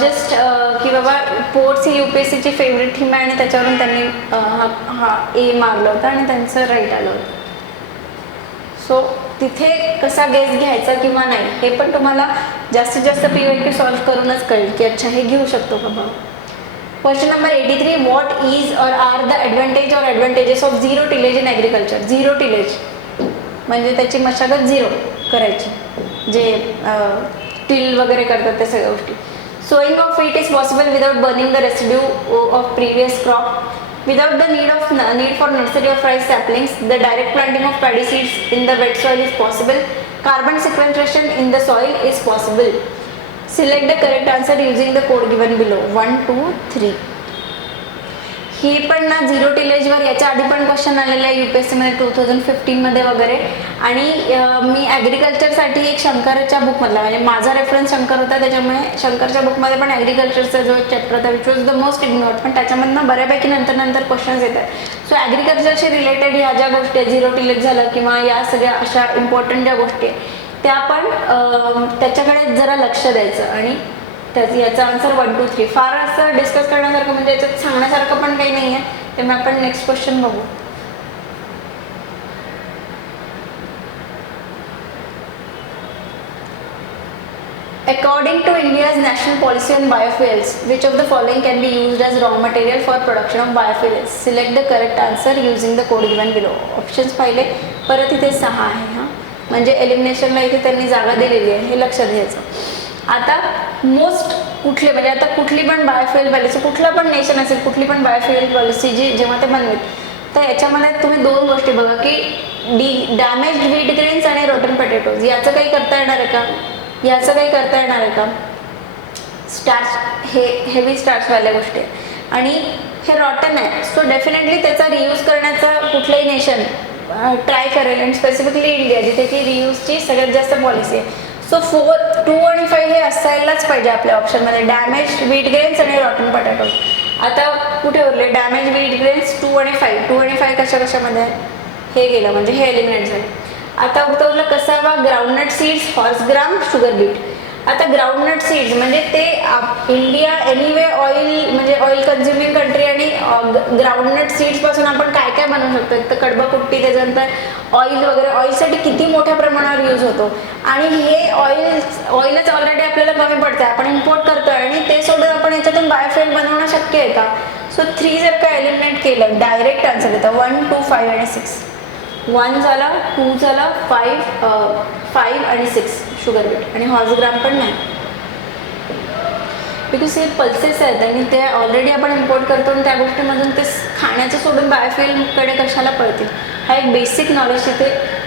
जस्ट की बाबा पोर्ट्स ही UPSCची फेवरेट थीम आहे आणि त्याच्यावरून त्यांनी हा ए मारलं होतं आणि त्यांचं राईट आलं होतं. सो तिथे कसा गेस घ्यायचा किंवा नाही हे पण तुम्हाला जास्तीत जास्त PYQ सॉल्व्ह करूनच कळेल की अच्छा हे घेऊ शकतो का बाबा. Question number 83. व्हॉट इज और आर द ॲडव्हान्टेज और advantages of zero tillage in agriculture? Zero tillage म्हणजे त्याची मशागत झिरो करायची, जे टिल वगैरे करतात त्या सगळ्या गोष्टी. Sowing of wheat is possible without burning the residue of previous crop. Without the need for nursery of rice saplings, the direct planting of paddy seeds in the wet soil is possible. Carbon sequestration in the soil is possible. Select the correct answer using the code given below. 1, 2, 3. ही पण ना zero टिलेजवर याच्या आधी पण question आलेले आहे UPSCमध्ये 2015 मध्ये वगैरे. आणि मी ॲग्रिकल्चरसाठी एक शंकरच्या बुकमधला, म्हणजे माझा रेफरन्स शंकर होता, त्याच्यामुळे शंकरच्या बुकमध्ये पण ॲग्रिकल्चरचा जो चॅप्टर होता which was the most ignored, पण त्याच्यामधनं बऱ्यापैकी नंतर क्वेश्चन्स येतात. सो ॲग्रिकल्चरशी रिलेटेड ह्या ज्या गोष्टी आहेत, झिरो टिलेज झालं किंवा या सगळ्या अशा इम्पॉर्टंट ज्या गोष्टी आहेत त्या आपण त्याच्याकडे जरा लक्ष द्यायचं. आणि याचा आन्सर 1, 2, 3. फार असं डिस्कस करण्यासारखं म्हणजे याच्यात सांगण्यासारखं पण काही नाही आहे. त्यामुळे आपण नेक्स्ट क्वेश्चन बघू. According to India's national policy on biofuels, which of the following can be used as raw material for production of biofuels? Select the correct answer using the code given below. Options पाहिले, परत इथे 6 आहे हां, म्हणजे एलिमिनेशनला इथे त्यांनी जागा दिलेली आहे, हे लक्षात घ्यायचं. आता मोस्ट कुठले म्हणजे आता कुठली पण बायोफ्युएल पॉलिसी, कुठला पण नेशन असेल, कुठली पण बायोफ्युएल पॉलिसी जी जेव्हा ते बनवेल, तर याच्यामध्ये तुम्ही दोन गोष्टी बघा की डॅमेज्ड व्हीट ग्रेन्स आणि रोटन पोटॅटोज, याचं काही करता येणार आहे का? याचं काही करता येणार आहे का? स्टार्च, हे हेवी स्टार्चवाल्या गोष्टी आणि हे रॉटन आहे, सो डेफिनेटली त्याचा रियूज करण्याचा कुठलंही नेशन ट्राय करेल, अँड स्पेसिफिकली इंडिया जिथे की रियूजची सगळ्यात जास्त पॉलिसी आहे. सो 4, 2 आणि 5 हे असायलाच पाहिजे आपल्या ऑप्शनमध्ये, डॅमेज व्हीट ग्रेन्स आणि रॉटन पोटॅटोज. आता कुठे उरले? डॅमेज व्हीट ग्रेन्स 2 आणि 5. 2 आणि 5 कशामध्ये हे गेलं, म्हणजे हे एलिमिनेट झाले. आता उरलं कसावा, ग्राउंडनट सीड्स, हॉर्स ग्राम, शुगर बीट. आता ग्राउंडनट सीड्स म्हणजे ते इंडिया एनिवे ऑइल म्हणजे ऑइल कन्झ्युमिंग कंट्री, आणि ग्राउंडनट सीड्सपासून आपण काय काय बनवू शकतो? एक तर कडबाकुट्टी, त्याच्यानंतर ऑइल वगैरे, ऑइलसाठी किती मोठ्या प्रमाणावर यूज होतो, आणि हे ऑइलच ऑलरेडी आपल्याला कमी पडतं, आपण इम्पोर्ट करतोय, आणि ते सोडून आपण याच्यातून बायोफ्युएल बनवणं शक्य आहे का? सो 3 जर का एलिमिनेट केलं, डायरेक्ट आन्सर येतं 1, 2, 5 आणि 6. 1 झाला, 2 झाला, 5 आणि 6 शुगर बीट, आणि हॉर्सग्राम पण नाही, बिकॉज हे पल्सेस आहेत आणि ते ऑलरेडी आपण इम्पोर्ट करतो, आणि त्या गोष्टीमधून ते खाण्याचं सोडून बायोफ्युएलकडे कशाला पळतील. हा एक बेसिक नॉलेज तिथे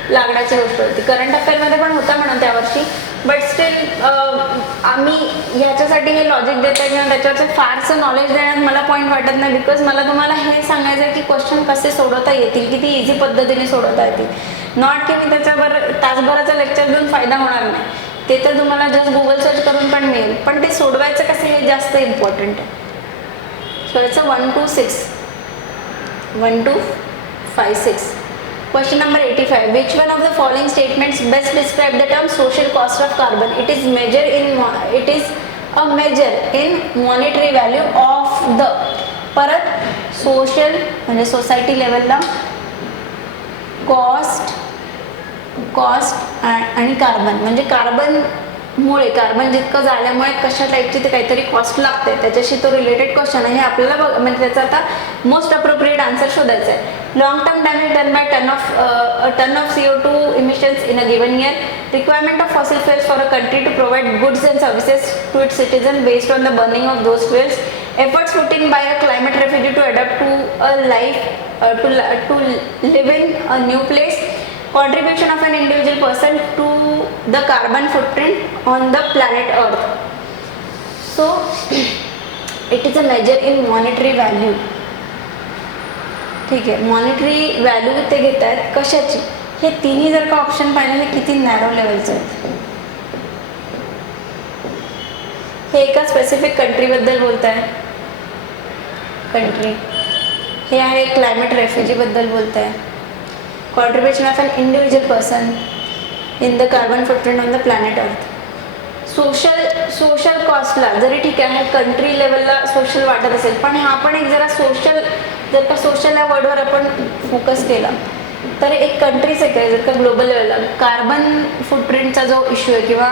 लागण्याची गोष्ट होती. करंट अफेअरमध्ये पण होता म्हणून त्यावर्षी, बट स्टील आम्ही ह्याच्यासाठी हे लॉजिक देत आहे किंवा त्याच्यावरचं फारसं नॉलेज देण्यात मला पॉईंट वाटत नाही, बिकॉज मला तुम्हाला हे सांगायचं आहे की क्वेश्चन कसे सोडवता येतील, किती इझी पद्धतीने सोडवता येतील. नॉट की मी त्याच्यावर तासभराचं लेक्चर देऊन फायदा होणार नाही, ते तर तुम्हाला जस्ट गुगल सर्च करून पण मिळेल, पण ते सोडवायचं कसं हे जास्त इम्पॉर्टंट आहे. So it's 1 to 6, 1 to 5, 6. Question number 85. Which one of the following statements best describe the term social cost of carbon? It is a measure in monetary value of the. परत सोशल म्हणजे society लेवलला cost आणि carbon म्हणजे कार्बनमुळे, carbon जितकं जाळल्यामुळे कशा टाईपची ते काहीतरी कॉस्ट लागते, त्याच्याशी तो रिलेटेड क्वेश्चन आहे. हे आपल्याला म्हणजे त्याचा आता मोस्ट अप्रोप्रिएट आन्सर शोधायचा आहे. Long term damage done by ton of CO2 emissions in a given year. Requirement of fossil fuels for a country to provide goods and services to its citizens based on the burning of those fuels. Efforts put in by a climate refugee to adapt to a life to live in a new place. Contribution of an individual person to the carbon footprint on the planet Earth. So it is a measure in monetary value. ठीक आहे, monetary value ते घेत आहेत कशाची? हे तिन्ही जर का ऑप्शन पाहिलं, हे किती नॅरो लेवलचं आहेत. हे एका स्पेसिफिक कंट्रीबद्दल बोलत आहे, कंट्री. हे आहे क्लायमेट रेफ्युजीबद्दल बोलत आहे. Contribution of an individual person in the carbon footprint on the planet earth. Social कॉस्टला जरी ठीक आहे, कंट्री लेवलला सोशल वाटत असेल, पण हा पण एक जरा सोशल, जर का सोशल या वर्डवर आपण फोकस केला तर एक कंट्रीच आहे, जर का ग्लोबल लेवलला कार्बन फुटप्रिंटचा जो इश्यू आहे किंवा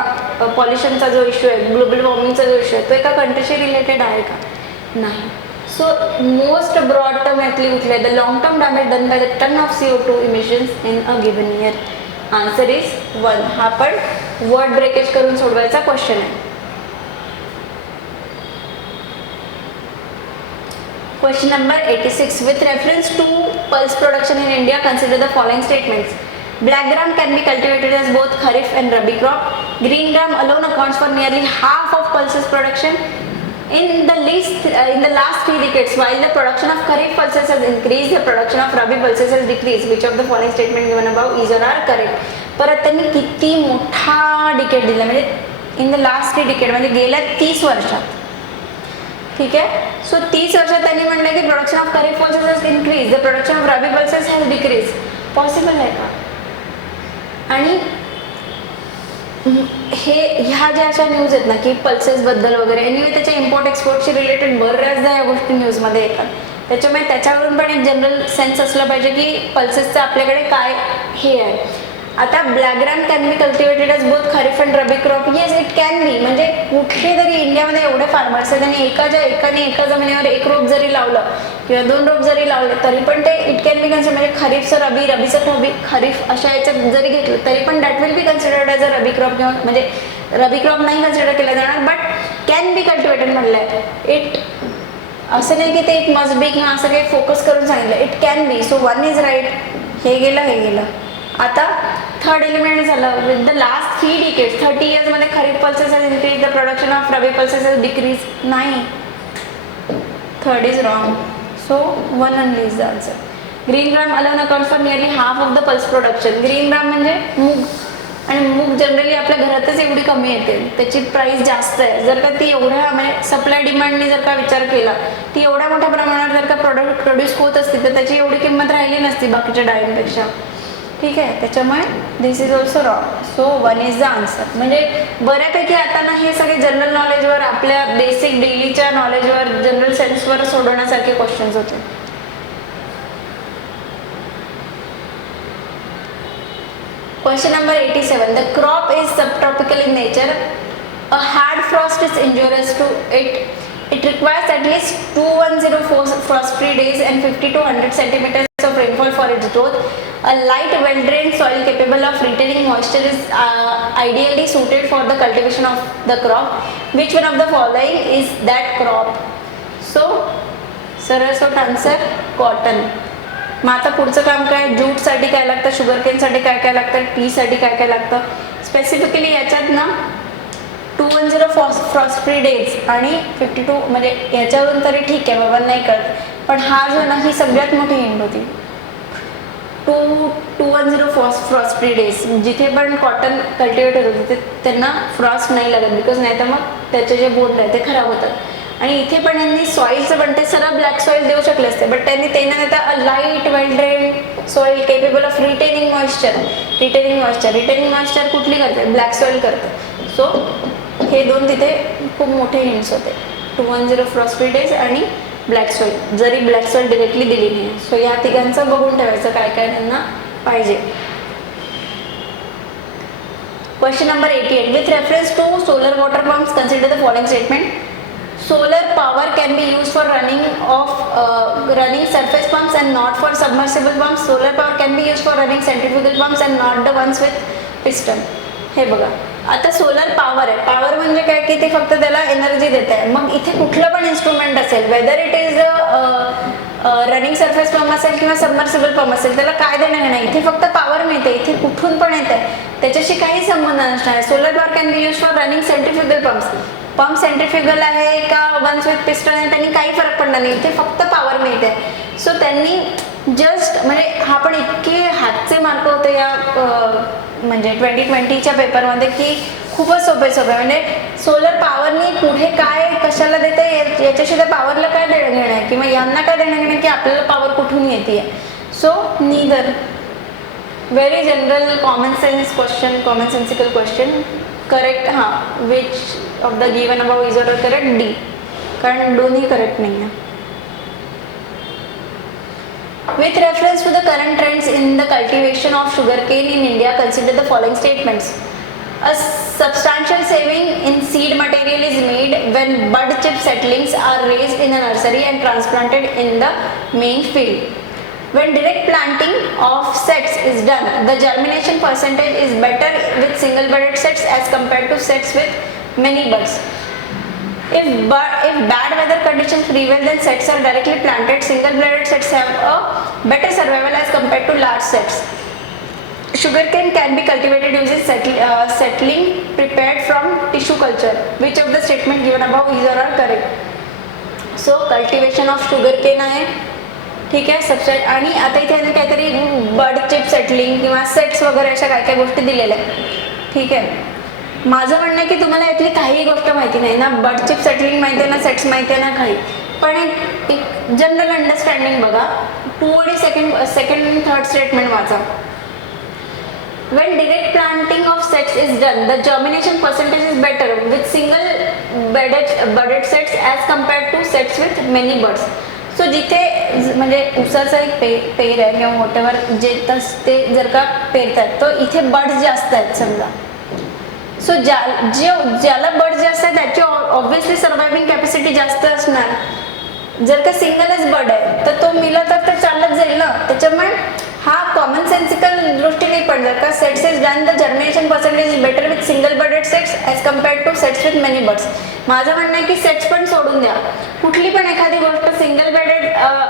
पॉल्युशनचा जो इश्यू आहे, ग्लोबल वॉर्मिंगचा जो इश्यू आहे, तो एका कंट्रीशी रिलेटेड आहे का? नाही. सो मोस्ट ब्रॉड टर्म यातली कुठली आहे? The long term damage done by the ton of CO2 emissions in a given year. Answer is 1. हा पण वर्ड ब्रेकेज करून सोडवायचा क्वेश्चन आहे. Question number 86. With reference to pulse production in India, consider the following statements. Black gram can be cultivated as both kharif and rabi crop. Green gram alone accounts for nearly half of pulses production. In the last 3 decades, while the production of kharif pulses has increased, the production of rabi pulses has decreased. Which of the following statement given above is or are correct? परत त्यांनी किती मोठा decade दिला, म्हणजे in the last 3 decade म्हणजे गेल्या 30 वर्षात. ठीक आहे, सो 30 वर्षात त्यांनी म्हटलं की production of kharif pulses has increase, the production of rabi pulses has decrease. Possible आहे का? आणि ह्या ज्या अशा न्यूज आहेत ना की पल्सेसबद्दल वगैरे, एनिवे त्याच्या इम्पोर्ट एक्सपोर्टशी रिलेटेड बऱ्याचदा या गोष्टी न्यूजमध्ये येतात, त्याच्यामुळे त्याच्यावरून पण एक जनरल सेन्स असलं पाहिजे की पल्सेसचं आपल्याकडे काय हे आहे. आता black gram can be cultivated as both kharif and rabi crop. Yes it can be. म्हणजे कुठेतरी इंडियामध्ये एवढे फार्मर्स आहेत आणि एकाने एका जमिनीवर एक रोप जरी लावलं किंवा 2 रोप जरी लावले तरी पण ते इट कॅन बी कन्सिडर. म्हणजे खरीफचं रबी, रबीचं खरीफ अशा याच्यात जरी घेतलं तरी पण that will be considered as a rabi crop. किंवा म्हणजे रबी क्रॉप नाही कन्सिडर केला जाणार बट कॅन बी कल्टिवेटेड म्हटलंय. इट असं नाही की ते इट मस्ट बी किंवा असं काही फोकस करून सांगितलं. It can be. So 1 is right. हे गेलं. आता थर्ड एलिमेंट झालं. विथ द लास्ट 3 डिकेड्स 30 इयर्समध्ये kharif pulses has increase, the production of rabi pulses has decrease. नाही, third is wrong. So 1 only is the answer. Green gram alone accounts for nearly half of the pulse production. Green gram म्हणजे मूग, आणि मूग generally आपल्या घरातच एवढी कमी येते, त्याची प्राइस जास्त आहे. जर का ती एवढ्या म्हणजे सप्लाय डिमांडने जर का विचार केला, ती एवढ्या मोठ्या प्रमाणात जर का प्रोडक्ट प्रोड्यूस होत असते तर त्याची एवढी किंमत राहिली नसती बाकीच्या डाळींपेक्षा. ठीक आहे, त्याच्यामुळे this is also wrong. So 1 is the answer. म्हणजे बऱ्यापैकी आता ना हे सगळे जनरल नॉलेजवर, आपल्या बेसिक डेलीच्या नॉलेजवर, जनरल सेन्सवर सोडवण्यासारखे क्वेश्चन्स होते. Question number 87. The crop is subtropical in nature. A hard frost is injurious to it. It requires at least 2104 frost-free days and 50 to 100 centimeters of rainfall for its growth. A light, well-drained soil capable of retaining moisture is ideally suited for the cultivation of the crop. Which one of the following is that crop? So, सरळ answer cotton. मग आता पुढचं काम काय? ज्यूटसाठी काय लागतं, sugar केनसाठी काय काय लागतं, टीसाठी काय काय लागतं. स्पेसिफिकली याच्यात ना 210 फ्रॉस्ट फ्री डेज आणि 52 म्हणजे याच्यावरून तरी ठीक आहे बाबा नाही कळत, पण हा जो ना ही सगळ्यात मोठी हिंट होती. 210 फ्रॉस्ट फ्री डेज. जिथे पण कॉटन कल्टिवेटर होते त्यांना फ्रॉस्ट नाही लागत, बिकॉज नाही तर मग त्याचे जे बोंड आहे ते खराब होतात. आणि इथे पण यांनी सॉईलचं पण ते सरळ ब्लॅक सॉईल देऊ शकले असते, बट त्यांनी ते न देता a light well drain soil capable of retaining moisture. Retaining moisture कुठली करते? ब्लॅक सॉईल करते. सो हे 2 तिथे खूप मोठे हिंट्स होते. 210 फ्रॉस्ट फ्री डेज आणि ब्लॅक सॉईल, जरी ब्लॅक सॉईल डिरेक्टली दिली नाही. सो या तिघांचं बघून ठेवायचं काय काय त्यांना पाहिजे. Question number 88. With reference to solar water pumps consider the following statement. Solar power can be used for running surface pumps and not for submersible pumps. Solar power can be used for running centrifugal pumps and not the ones with piston. हे बघा, आता solar power आहे. Power म्हणजे काय की ते फक्त त्याला एनर्जी देत आहे. मग इथे कुठलं पण इन्स्ट्रुमेंट असेल, whether it is running surface pump असेल किंवा सबमर्सिबल पंप असेल, त्याला काय देणं नाही. इथे फक्त पॉवर मिळते, इथे कुठून पण येते, त्याच्याशी काही संबंध नसणार आहे. Solar power can be use for running centrifugal pumps. Pump centrifugal आहे का वन्स विथ पिस्टन आहे, त्यांनी काही फरक पडणार नाही, इथे फक्त पॉवर मिळते. सो त्यांनी जस्ट म्हणजे हा पण इतके हातचे मार्क होते या म्हणजे 2020च्या पेपरमध्ये की खूपच सोपे म्हणजे सोलर पॉवरनी पुढे काय कशाला देते, याच्याशी त्या पॉवरला काय देणं घेणं आहे किंवा यांना काय देणं घेणं की आपल्याला पॉवर कुठून येते. So neither. Very general common sense question, common sensical question. Correct. हां, which of the given about is or correct? D, कारण दोन्ही करेक्ट नाही आहे. With reference to the current trends in the cultivation of sugarcane in India, consider the following statements. A substantial saving in seed material is made when bud chip seedlings are raised in a nursery and transplanted in the main field. When direct planting of sets is done, the germination percentage is better with single-budded sets as compared to sets with many buds. If bad weather conditions prevail, then sets are directly planted. Single-budded sets have a better survival as compared to large sets. Sugarcane can be cultivated using settling prepared from tissue culture. Which of the statement given above is or are correct? So cultivation of sugarcane आहे, ठीक आहे. Substrate आणि आता इथे काहीतरी बड chip settling किंवा sets वगैरे अशा काय काय गोष्टी दिलेल्या आहेत, ठीक आहे. माझं म्हणणं आहे की तुम्हाला यातली काही गोष्ट माहिती नाही ना, बड चिप सेटलिंग माहिती आहे ना, सेट्स माहिती आहे ना, काही पण एक जनरल अंडरस्टँडिंग बघा. 2 आणि सेकंड थर्ड स्टेटमेंट वाचा. When direct planting of sets is done, the germination percentage is better with single budded sets as compared to sets with many buds. So जिथे म्हणजे ऊसाचा एक पेर आहे किंवा वॉटेवर जे ते जर का पेरतात तर इथे बर्ड्स जास्त आहेत समजा. सो ज्याला बर्ड्स जास्त आहे त्याची ऑब्व्हियसली सर्वायव्हिंग कॅपॅसिटी जास्त असणार. जर का सिंगलच बर्ड आहे तर तो मिला तर ते चालत जाईल ना. त्याच्यामुळे हा कॉमन सेन्सिकल दृष्टी नाही पण जर का sets is done the germination percentage is better with single budded sets as compared two sets with many birds. माझं म्हणणं आहे की सेट्स पण सोडून द्या. कुठली पण एखादी गोष्ट सिंगल बर्डेड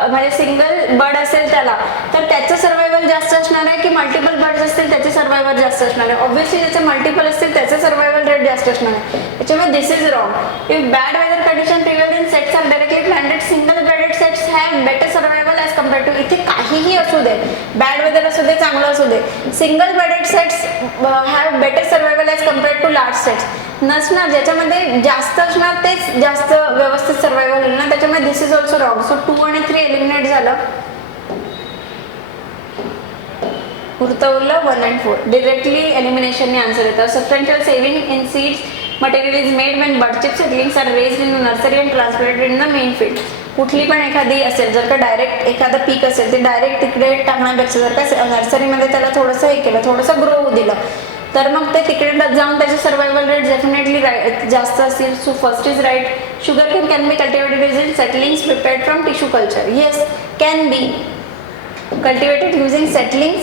म्हणजे सिंगल बर्ड असेल त्याला तर त्याचं सर्वायवल जास्त असणार आहे की मल्टिपल बर्ड्स असतील त्याचे सर्वायवल जास्त असणार आहे. ऑब्व्हियसली ज्याचे मल्टिपल असतील त्याचं सर्वायवल रेट जास्त असणार आहे. त्याच्यामुळे this is wrong. If bad weather condition prevail in sets are directly planted single budded sets have better survival as compared to. इथे काहीही असू दे, बॅड वेदर असू दे, चांगलं असू दे, single budded sets have better survival as compared to large sets नसणार. ज्याच्यामध्ये जास्त असणार तेच जास्त व्यवस्थित सर्वायवल होईल ना. त्याच्यामुळे this is also wrong. So 2 आणि 3 एलिमिनेट झालं. उरलं 1 and 4. डिरेक्टली एलिमिनेशनने आन्सर येतं. Substantial saving in seeds material is made when bud chip settlings are raised in nursery and transplanted in the main field. कुठली पण एखादी असेल जर का डायरेक्ट एखादं पीक असेल ते डायरेक्ट तिकडे टाकण्यापेक्षा जर का नर्सरीमध्ये त्याला थोडंसं हे केलं, थोडंसं ग्रो होऊ दिलं तर मग ते तिकडे जाऊन त्याचे सर्वायवल रेट डेफिनेटली जास्त असतील. So first is right. Sugar cane can be cultivated in settlings prepared from tissue culture. Yes, can be cultivated using settling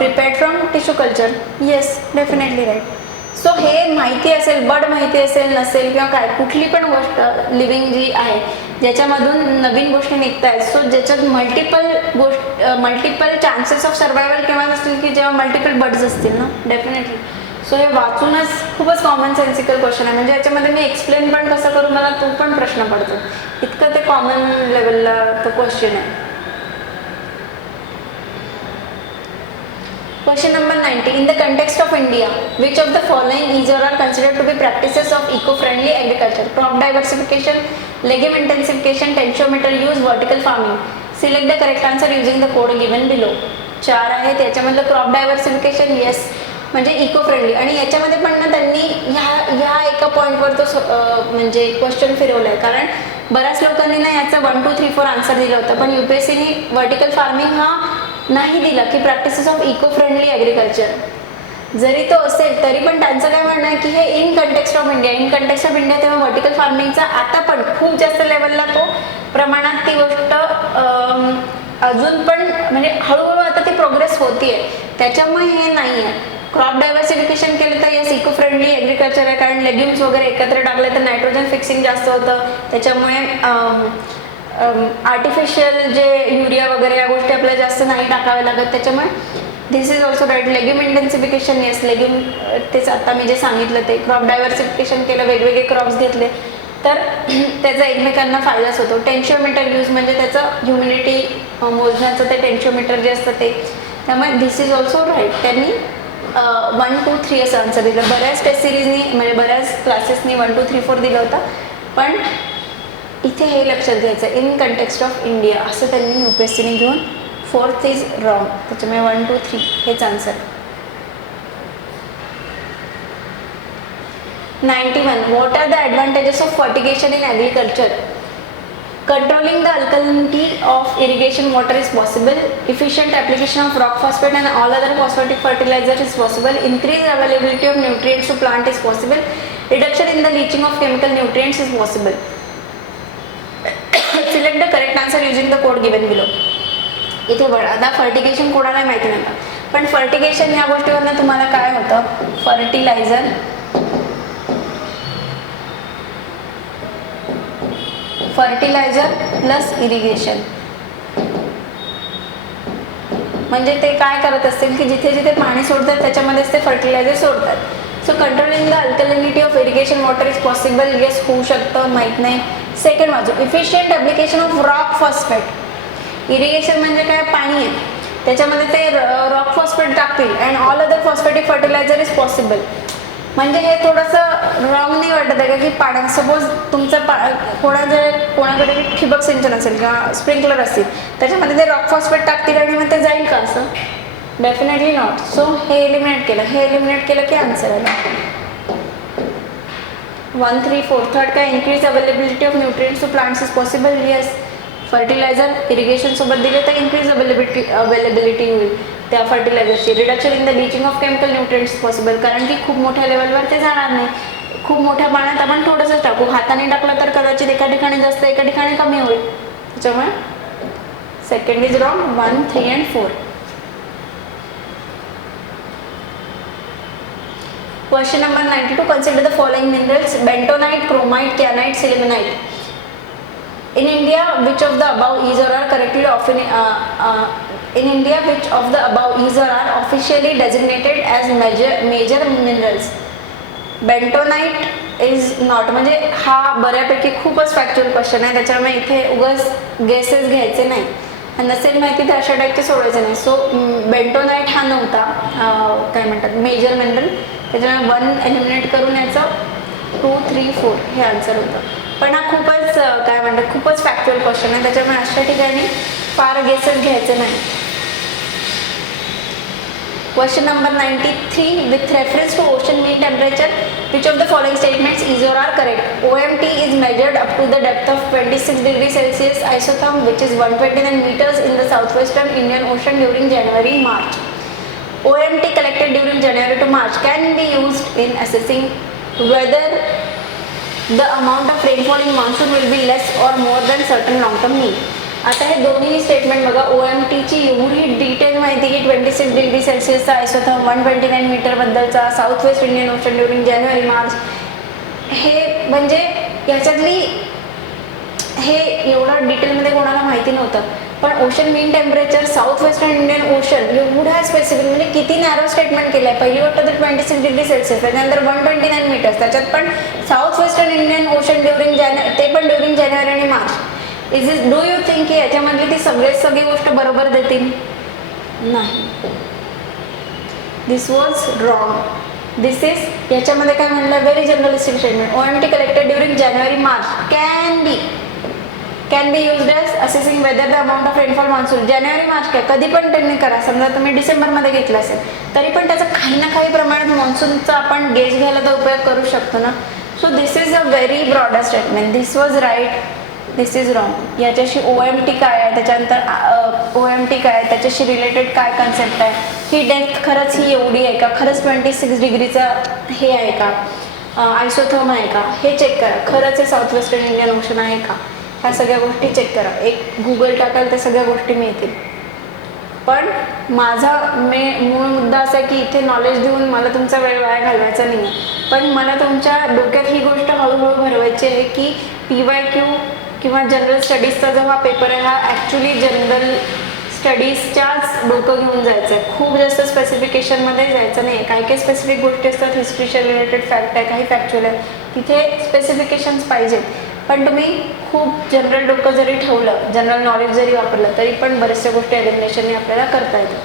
prepared from tissue culture. Yes, definitely right. So हे माहिती असेल, bird माहिती असेल नसेल किंवा काय कुठली पण गोष्ट लिव्हिंग जी आहे ज्याच्यामधून नवीन गोष्टी निघत आहेत. सो ज्याच्यात मल्टिपल चान्सेस ऑफ सर्वायवल केव्हा असतील की जेव्हा मल्टिपल बर्ड्स असतील ना. डेफिनेटली. सो हे वाचूनच खूपच कॉमन सेन्सिकल क्वेश्चन आहे. म्हणजे याच्यामध्ये मी एक्सप्लेन पण कसं करू मला तो पण प्रश्न पडतो. इतकं ते कॉमन लेवलला तो क्वेश्चन आहे. Question number 90. In the context of India, which of the following is or are considered to be practices of eco-friendly agriculture? Crop diversification, legume intensification, tensiometer use, vertical farming. Select the correct answer using the code given below. 4 आहे त्याच्यामधलं crop diversification. Yes, म्हणजे eco friendly. आणि याच्यामध्ये पण ना त्यांनी ह्या एका पॉईंटवर तो म्हणजे क्वेश्चन फिरवलं आहे. कारण बऱ्याच लोकांनी ना याचा 1, 2, 3, 4 आन्सर दिलं होतं पण UPSCने वर्टिकल फार्मिंग हा नाही दिला की practices of eco friendly agriculture. जरी तो असेल तरी पण त्यांचं काय म्हणणं आहे की हे in context of India. In context of India तेव्हा वर्टिकल फार्मिंगचा आता पण खूप जास्त लेवलला तो प्रमाणात ती गोष्ट अजून पण म्हणजे हळूहळू आता ती प्रोग्रेस होतीये. त्याच्यामुळे हे नाही आहे. क्रॉप डायव्हर्सिफिकेशन केलं तर येस इको फ्रेंडली ॲग्रिकल्चर आहे. कारण लेग्युम्स वगैरे एकत्र टाकले तर नायट्रोजन फिक्सिंग जास्त होतं. त्याच्यामुळे आर्टिफिशियल जे युरिया वगैरे या गोष्टी आपल्याला जास्त नाही टाकाव्या लागत. त्याच्यामुळे this is also right. Legume intensification yes legume तेच आता मी जे सांगितलं ते. क्रॉप डायव्हर्सिफिकेशन केलं, वेगवेगळे क्रॉप्स घेतले तर त्याचा एकमेकांना फायदाच होतो. टेन्शिओमीटर यूज म्हणजे त्याचं ह्युमिडिटी मोजण्याचं ते टेन्शिओमीटर जे असतं ते. त्यामुळे दिस इज ऑल्सो राईट. त्यांनी 1, 2, 3 असं आन्सर दिलं. बऱ्याच टेस्ट सिरीजनी म्हणजे बऱ्याच क्लासेसनी 1, 2, 3, 4 दिलं होतं पण इथे हे लक्षात घ्यायचं इन कंटेक्स्ट ऑफ इंडिया असं त्यांनी UPSCने घेऊन 4th इज रॉंग. त्याच्यामुळे 1, 2, 3 हेच answer. 91. What are the advantages of fertigation in agriculture? Controlling the alkalinity of irrigation water is possible. Efficient application of rock phosphate and all other phosphatic fertilizers is possible. Increased availability of nutrients to plant is possible. Reduction in the leaching of chemical nutrients is possible. Select the correct answer using the code given below. इथे बघा आता fertigation कोणाला माहिती नव्हतं पण fertigation या गोष्टीवरनं तुम्हाला काय होतं. फर्टिलायझर प्लस इरिगेशन म्हणजे ते काय करत असतील की जिथे जिथे पाणी सोडतात त्याच्यामध्येच ते फर्टिलायझर सोडतात. So controlling the alkalinity of irrigation water is possible. Yes होऊ शकतं, माहीत नाही. सेकंड बाजू efficient application of rock phosphate. Irrigation म्हणजे काय, पाणी आहे त्याच्यामध्ये ते रॉक फॉस्फेट टाकतील and all other phosphatic fertiliser is possible. म्हणजे हे थोडंसं रॉंग नाही वाटत आहे का की पाण्यात सपोज तुमचं कोणाकडे ठिबक सिंचन असेल किंवा स्प्रिंकलर असतील त्याच्यामध्ये ते रॉक फॉस्फेट टाकतील आणि मग ते जाईल का असं. Definitely not. सो हे एलिमिनेट केलं की आन्सर आला. 1, 3, 4 थर्ड काय increase availability of nutrients to plants is possible. Yes. Fertiliser irrigation सोबत दिले तर इन्क्रीज अवेलेबिलिटी होईल त्या फर्टिलायझरची. Reduction in the leaching of chemical nutrients possible, कारण की खूप मोठ्या लेवलवर ते जाणार नाही. खूप मोठ्या पाण्यात आपण थोडंसं टाकू, हाताने टाकलं तर कदाचित एका ठिकाणी जास्त एका ठिकाणी कमी होईल. त्याच्यामुळे second is wrong. 1, 3 and 4. Question number 92. Consider the following minerals: bentonite, chromite, kyanite, sillimanite. In India, which of the above is or are correctly often in India, which of the above is or are officially designated as major minerals? Bentonite is not. म्हणजे हा बऱ्यापैकी खूपच factual question आहे, त्याच्यामुळे इथे उगाच guesses घ्यायचे नाही. नसेल माहिती तर अशा टाईपचे सोडायचं नाही. सो बेंटोनाइट हा नव्हता काय म्हणतात मेजर मिनरल, त्याच्यामुळे 1 एलिमिनेट करून याचं 2, 3, 4 हे आन्सर होतं. पण हा खूपच काय म्हणतात खूपच फॅक्च्युअल क्वेश्चन आहे, त्याच्यामुळे अशा ठिकाणी फार गेसेस घ्यायचे नाही. Question number 93. With reference to ocean mean temperature, which of the following statements is or are correct? OMT is measured up to the depth of 26 degrees Celsius isotherm, which is 129 meters in the southwestern Indian Ocean during January-March. OMT collected during January to March can be used in assessing whether the amount of rainfall in monsoon will be less or more than certain long-term mean. आता हे दोन्ही statement बघा. OMTची एवढी detail माहिती की 26 degree सेल्सिअसचा isotherm, 129 metre बद्दलचा, south west Indian ocean during जानेवारी-मार्च, हे म्हणजे याच्यातली हे एवढं डिटेलमध्ये कोणाला माहिती नव्हतं. पण ocean mean temperature south western Indian ocean एवढ्या स्पेसिफिक म्हणजे किती नॅरो स्टेटमेंट केलं आहे. पहिली गोष्ट तर 26 डिग्री सेल्सिअस, त्याच्यानंतर 129 मीटर्स, त्याच्यात पण south western Indian ocean during ते पण ड्युरिंग जानेवारी आणि मार्च. डू यू थिंक की याच्यामधली ती सगळी गोष्ट बरोबर देतील? नाही. This was wrong. This is याच्यामध्ये काय म्हणलं very generalistic statement. OMT collected during जानेवारी-मार्च can be used as assessing whether the amount of rainfall monsoon. जानेवारी-मार्च काय कधी पण त्यांनी करा, समजा तुम्ही डिसेंबरमध्ये घेतलं असेल तरी पण त्याचा काही ना काही प्रमाणात मान्सूनचा आपण गेज घ्यायला तर उपयोग करू शकतो ना. So this is a very broader statement. This was right, this is wrong. याच्याशी OMT काय आहे, त्याच्यानंतर OMT काय आहे, त्याच्याशी रिलेटेड काय कन्सेप्ट आहे, ही डेप्थ खरंच ही एवढी आहे का, खरंच 26 डिग्रीचा हे आहे का, आयसोथर्म आहे का, हे चेक करा. खरंच हे साऊथ वेस्टर्न इंडियन ओशन आहे का, ह्या सगळ्या गोष्टी चेक करा. एक गुगल टाकाल त्या सगळ्या गोष्टी मिळतील. पण माझा मूळ मुद्दा असा आहे की इथे नॉलेज देऊन मला तुमचा वेळ वाया घालवायचा नाही आहे, पण मला तुमच्या डोक्यात ही गोष्ट हळूहळू भरवायची आहे की PYQ किंवा जनरल स्टडीजचा जो हा पेपर आहे हा ॲक्च्युली जनरल स्टडीजच्याच डोकं घेऊन जायचं आहे. खूप जास्त स्पेसिफिकेशनमध्ये जायचं नाही आहे. काही काही स्पेसिफिक गोष्टी असतात, हिस्ट्रीच्या रिलेटेड फॅक्ट आहे, काही फॅक्च्युअल आहे, तिथे स्पेसिफिकेशन्स पाहिजेत. पण तुम्ही खूप जनरल डोकं जरी ठेवलं, जनरल नॉलेज जरी वापरलं तरी पण बऱ्याचशा गोष्टी एलिमिनेशनने आपल्याला करता येतात.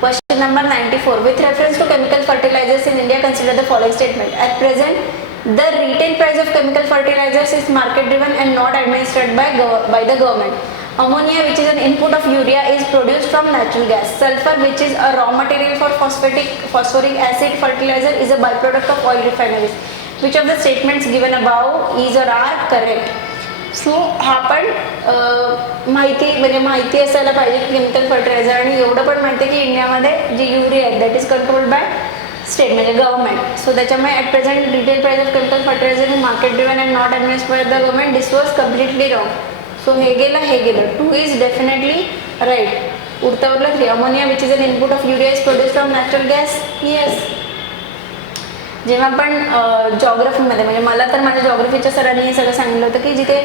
Question number 94. With reference to chemical fertilisers in India consider the following statement. At present the retail price of chemical fertilizers is market driven and not administered by the government. Ammonia, which is an input of urea, is produced from natural gas. Sulfur, which is a raw material for phosphoric acid fertilizer, is a byproduct of oil refineries. Which of the statements given above is or are correct? So हा पण माहिती असायला पाहिजे की chemical fertiliser, आणि एवढं पण माहिती आहे की इंडियामध्ये जे युरिया आहे that is controlled by state म्हणजे गव्हर्नमेंट. सो त्याच्यामुळे at present retail price of chemical fertiliser in market driven and not administered by the government. This was completely wrong. So हे गेलं 2 इज डेफिनेटली राईट. उरतावरला 3. Ammonia which is an input of urea is produce from natural gas. Yes. जेव्हा आपण जॉग्रफीमध्ये म्हणजे मला तर माझ्या जॉग्रफीच्या सरांनी हे सगळं सांगितलं होतं की जिथे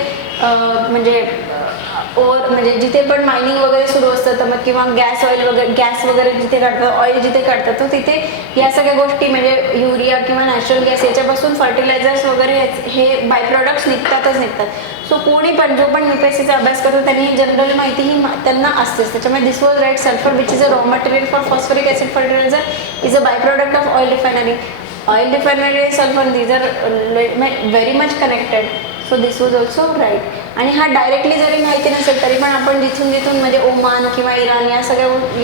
म्हणजे जिथे पण मायनिंग वगैरे सुरू असतं तर मग किंवा गॅस वगैरे जिथे काढतात, ऑइल जिथे काढतात, तो तिथे या सगळ्या गोष्टी म्हणजे युरिया किंवा नॅचरल गॅस याच्यापासून फर्टिलायझर्स वगैरे हे बाय प्रॉडक्ट्स निघतात. सो कोणी पण जो पण UPSCचा अभ्यास करतो त्यांनी ही जनरल माहिती ही त्यांना असतेच. त्याच्यामुळे this was right. Sulphur which is a raw material for phosphoric acid fertiliser is a by product of oil refinery. Oil refinery and sulfur, these are very much connected. So this was also right. आणि हा directly जरी माहिती नसेल तरी पण आपण जिथून म्हणजे ओमान किंवा इराण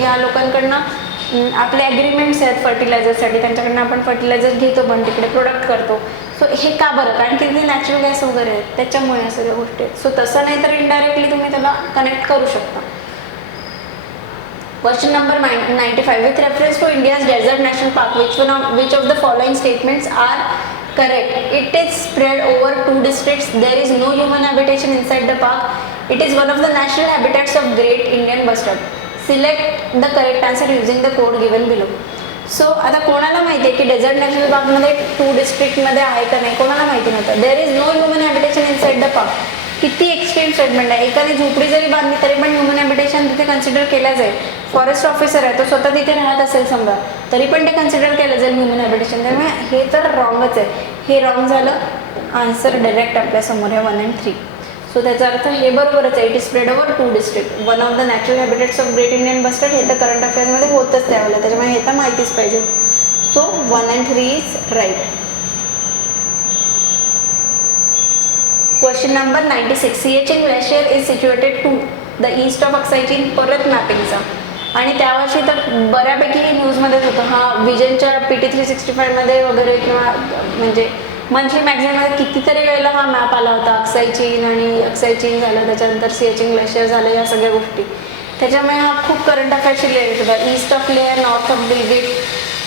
या लोकांकडनं आपले ॲग्रीमेंट्स आहेत फर्टिलायझरसाठी, त्यांच्याकडनं आपण फर्टिलायझर घेतो पण तिकडे प्रोडक्ट करतो. सो हे का बरं, कारण की ते नॅचरल गॅस वगैरे आहेत त्याच्यामुळे या सगळ्या गोष्टी आहेत. सो तसं नाही तर इनडायरेक्टली तुम्ही त्याला कनेक्ट करू शकता. Question number 95. With reference to India's desert national park, which of the following statements are correct? It is spread over 2 districts. There is no human habitation inside the park. It is one of the natural habitats of Great Indian Bustard. Select the correct answer using the code given below. So आता कोणाला माहिती आहे की dessert national पार्कमध्ये 2 डिस्ट्रिक्टमध्ये आहे का नाही, कोणाला माहिती नव्हतं. There is no human habitation inside the park. किती एक्स्ट्रीम स्टेटमेंट आहे. एखादी झोपडी जरी बांधली तरी पण ह्युमन हॅबिटेशन तिथे कन्सिडर केलं जाईल. फॉरेस्ट ऑफिसर आहे तो स्वतः तिथे राहत असेल समजा तरी पण ते कन्सिडर केलं जाईल ह्युमन हॅबिटेशन. त्यामुळे हे तर रॉंगच आहे. हे रॉंग झालं. आन्सर डायरेक्ट आपल्यासमोर आहे 1 and 3. सो त्याचा अर्थ हे बरोबरच आहे. It is spread over 2 district. One of the natural habitats of great Indian bustard. हे तर करंट अफेअर्समध्ये होतच त्यावेळेला, त्याच्यामुळे हे तर माहितीच पाहिजे. So 1 and 3 is right. Question number 96. Siachen glacier is situated to the east of Aksai Chin. परत मॅपिंगचा आणि त्यावर्षी तर बऱ्यापैकी न्यूजमध्येच होतं. हा विजनच्या PT 365मध्ये वगैरे किंवा म्हणजे मंथली मॅगझिनमध्ये कितीतरी वेळेला हा मॅप आला होता. अक्साई चीन आणि अक्साई चीन झालं, त्याच्यानंतर सियाचीन ग्लेशियर झालं, या सगळ्या गोष्टी. त्याच्यामुळे हा खूप करंट अफेअर्सशी रिलेटेड होता. East of layer, north of Gilgit,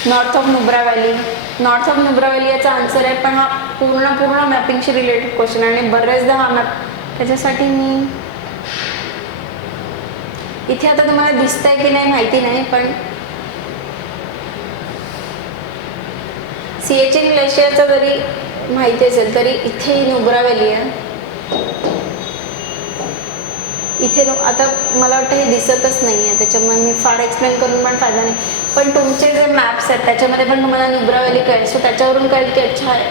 north of Nubra valley. North of Nubra valley याचा आन्सर आहे, पण हा पूर्ण मॅपिंगशी रिलेटेड क्वेश्चन आणि बरेचदा हा मॅप त्याच्यासाठी मी इथे आता तुम्हाला दिसतंय की नाही माहिती नाही, पण सियाचीन ग्लेशियरचा जरी माहिती असेल तरी इथे नुब्रा व्हॅली आहे. इथे आता मला वाटतं हे दिसतच नाही आहे, त्याच्यामुळे मी फार एक्सप्लेन करून पण फायदा नाही. पण तुमचे जे मॅप्स आहेत त्याच्यामध्ये पण तुम्हाला नुब्रा व्हॅली कळेल. सो त्याच्यावरून कळेल की अच्छा आहे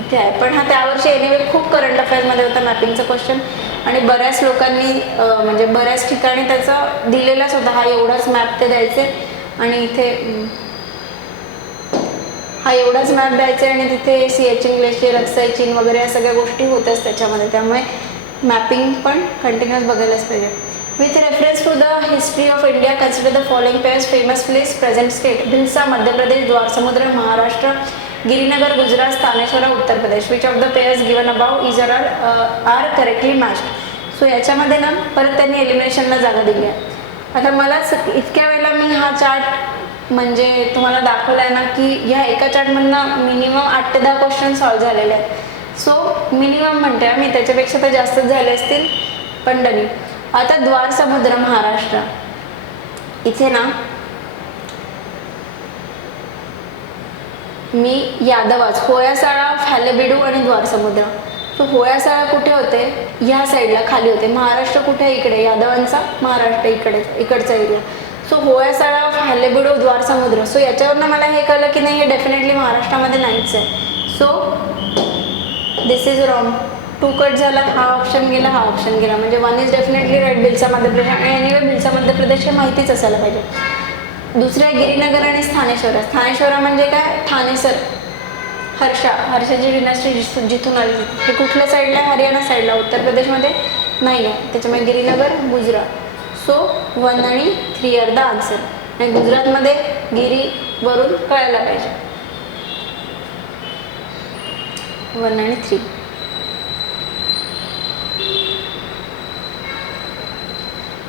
इथे आहे. पण हा त्यावर्षी एनिवे खूप करंट अफेअर्समध्ये होता मॅपिंगचा क्वेश्चन आणि बऱ्याच लोकांनी म्हणजे बऱ्याच ठिकाणी त्याचा दिलेलाच होता. हा एवढाच मॅप ते द्यायचे आणि इथे हा एवढाच मॅप द्यायचे आणि तिथे सियाचीन ग्लेशियर, अक्साई चीन वगैरे या सगळ्या गोष्टी होत्याच त्याच्यामध्ये. त्यामुळे मॅपिंग पण कंटिन्युअस बघायलाच पाहिजे. With reference to the history of India consider the following pairs famous place present state. Bhilsa Madhya Pradesh, Dwarasamudra Maharashtra, Girinagar Gujarat, Sthaneshwara Uttar Pradesh. Which of the pairs given above is are correctly matched. So याच्यामध्ये ना परत त्यांनी एलिमिनेशनला जागा दिली आहे. आता मला इतक्या वेळेला मी हा चार्ट म्हणजे तुम्हाला दाखवला आहे ना की ह्या एका चार्टमधनं मिनिमम 8 ते 10 क्वेश्चन सॉल्व्ह झालेले आहेत. सो मिनिमम म्हणते मी, त्याच्यापेक्षा तर जास्तच झाले असतील पण डनी. आता द्वारसमुद्र महाराष्ट्र इथे ना मी यादवाच, होयासाळा, फॅलेबिडू आणि द्वारसमुद्र. सो होयासाळा कुठे होते, ह्या साईडला खाली होते. महाराष्ट्र कुठे, इकडे यादवांचा महाराष्ट्र इकडचा एरिया. सो होयासाळा, फॅलेबिडू, द्वारसमुद्र. सो याच्यावरनं मला हे कळलं की नाही हे डेफिनेटली महाराष्ट्रामध्ये नाहीच आहे. So this is wrong. 2 cut झाला, हा ऑप्शन गेला, हा ऑप्शन गेला, म्हणजे 1 is definitely right. Bhilsa Madhya प्रदेश. आणि एनिवे भिल्सा मध्य प्रदेश हे माहितीच असायला पाहिजे. दुसऱ्या गिरीनगर आणि स्थानेश्वरा. स्थानेश्वरा म्हणजे काय, ठाणेसर, हर्षाची डिनास्टी जिथून आली. हे कुठल्या साईडला आहे, हरियाणा साईडला, उत्तर प्रदेशमध्ये नाही आहे. त्याच्यामुळे गिरीनगर गुजरात. सो 1 आणि 3 आर द आन्सर. आणि गुजरातमध्ये गिरीवरून कळायला पाहिजे. 1 आणि 3.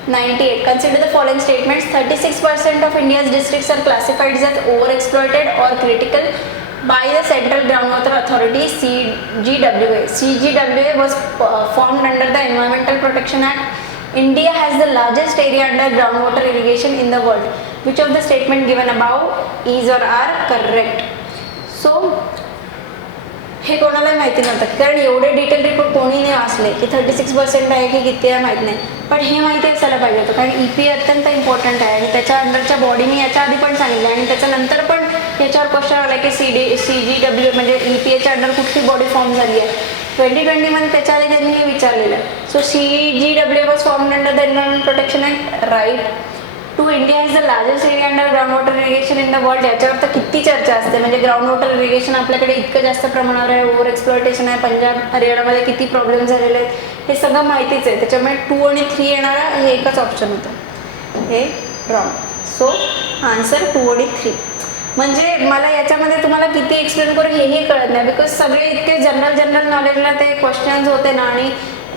98. Consider the following statements. 36% of India's districts are classified as overexploited or critical by the Central Groundwater Authority CGWA. CGWA was formed under the Environmental Protection Act. India has the largest area under groundwater irrigation in the world. Which of the statement given above is or are correct? So हे कोणालाही माहिती नव्हतं, कारण एवढे detail report कोणी नाही वाचले की 36% आहे की किती आहे माहीत नाही. पण हे माहिती असायला पाहिजे होतं, कारण EPA अत्यंत इम्पॉर्टंट आहे आणि त्याच्या अंडरच्या बॉडी मी याच्या आधी पण सांगितलं आणि त्याच्यानंतर पण याच्यावर क्वेश्चन आला की CGWA म्हणजे EPAच्या अंडर कुठली बॉडी फॉर्म झाली आहे. 2020मध्ये त्याच्या आधी त्यांनी हे विचारलेलं आहे. So CGWA was formed under the environment protection act, right. 2. India is the largest area under ground water irrigation in the world. याच्यावर तर किती चर्चा असते, म्हणजे ग्राउंड वॉटर इरिगेशन आपल्याकडे इतकं जास्त प्रमाणावर आहे, ओव्हर एक्सप्लॉयटेशन आहे, पंजाब हरियाणामध्ये किती प्रॉब्लेम झालेले आहेत हे सगळं माहितीच आहे. त्याच्यामुळे 2 आणि 3 येणारा हे एकच ऑप्शन होतं, हे रॉंग. सो आन्सर 2 आणि 3. म्हणजे मला याच्यामध्ये तुम्हाला किती एक्सप्लेन करू हेही कळत नाही, बिकॉज सगळे इतके जनरल नॉलेजला ते क्वेश्चन्स होते ना, आणि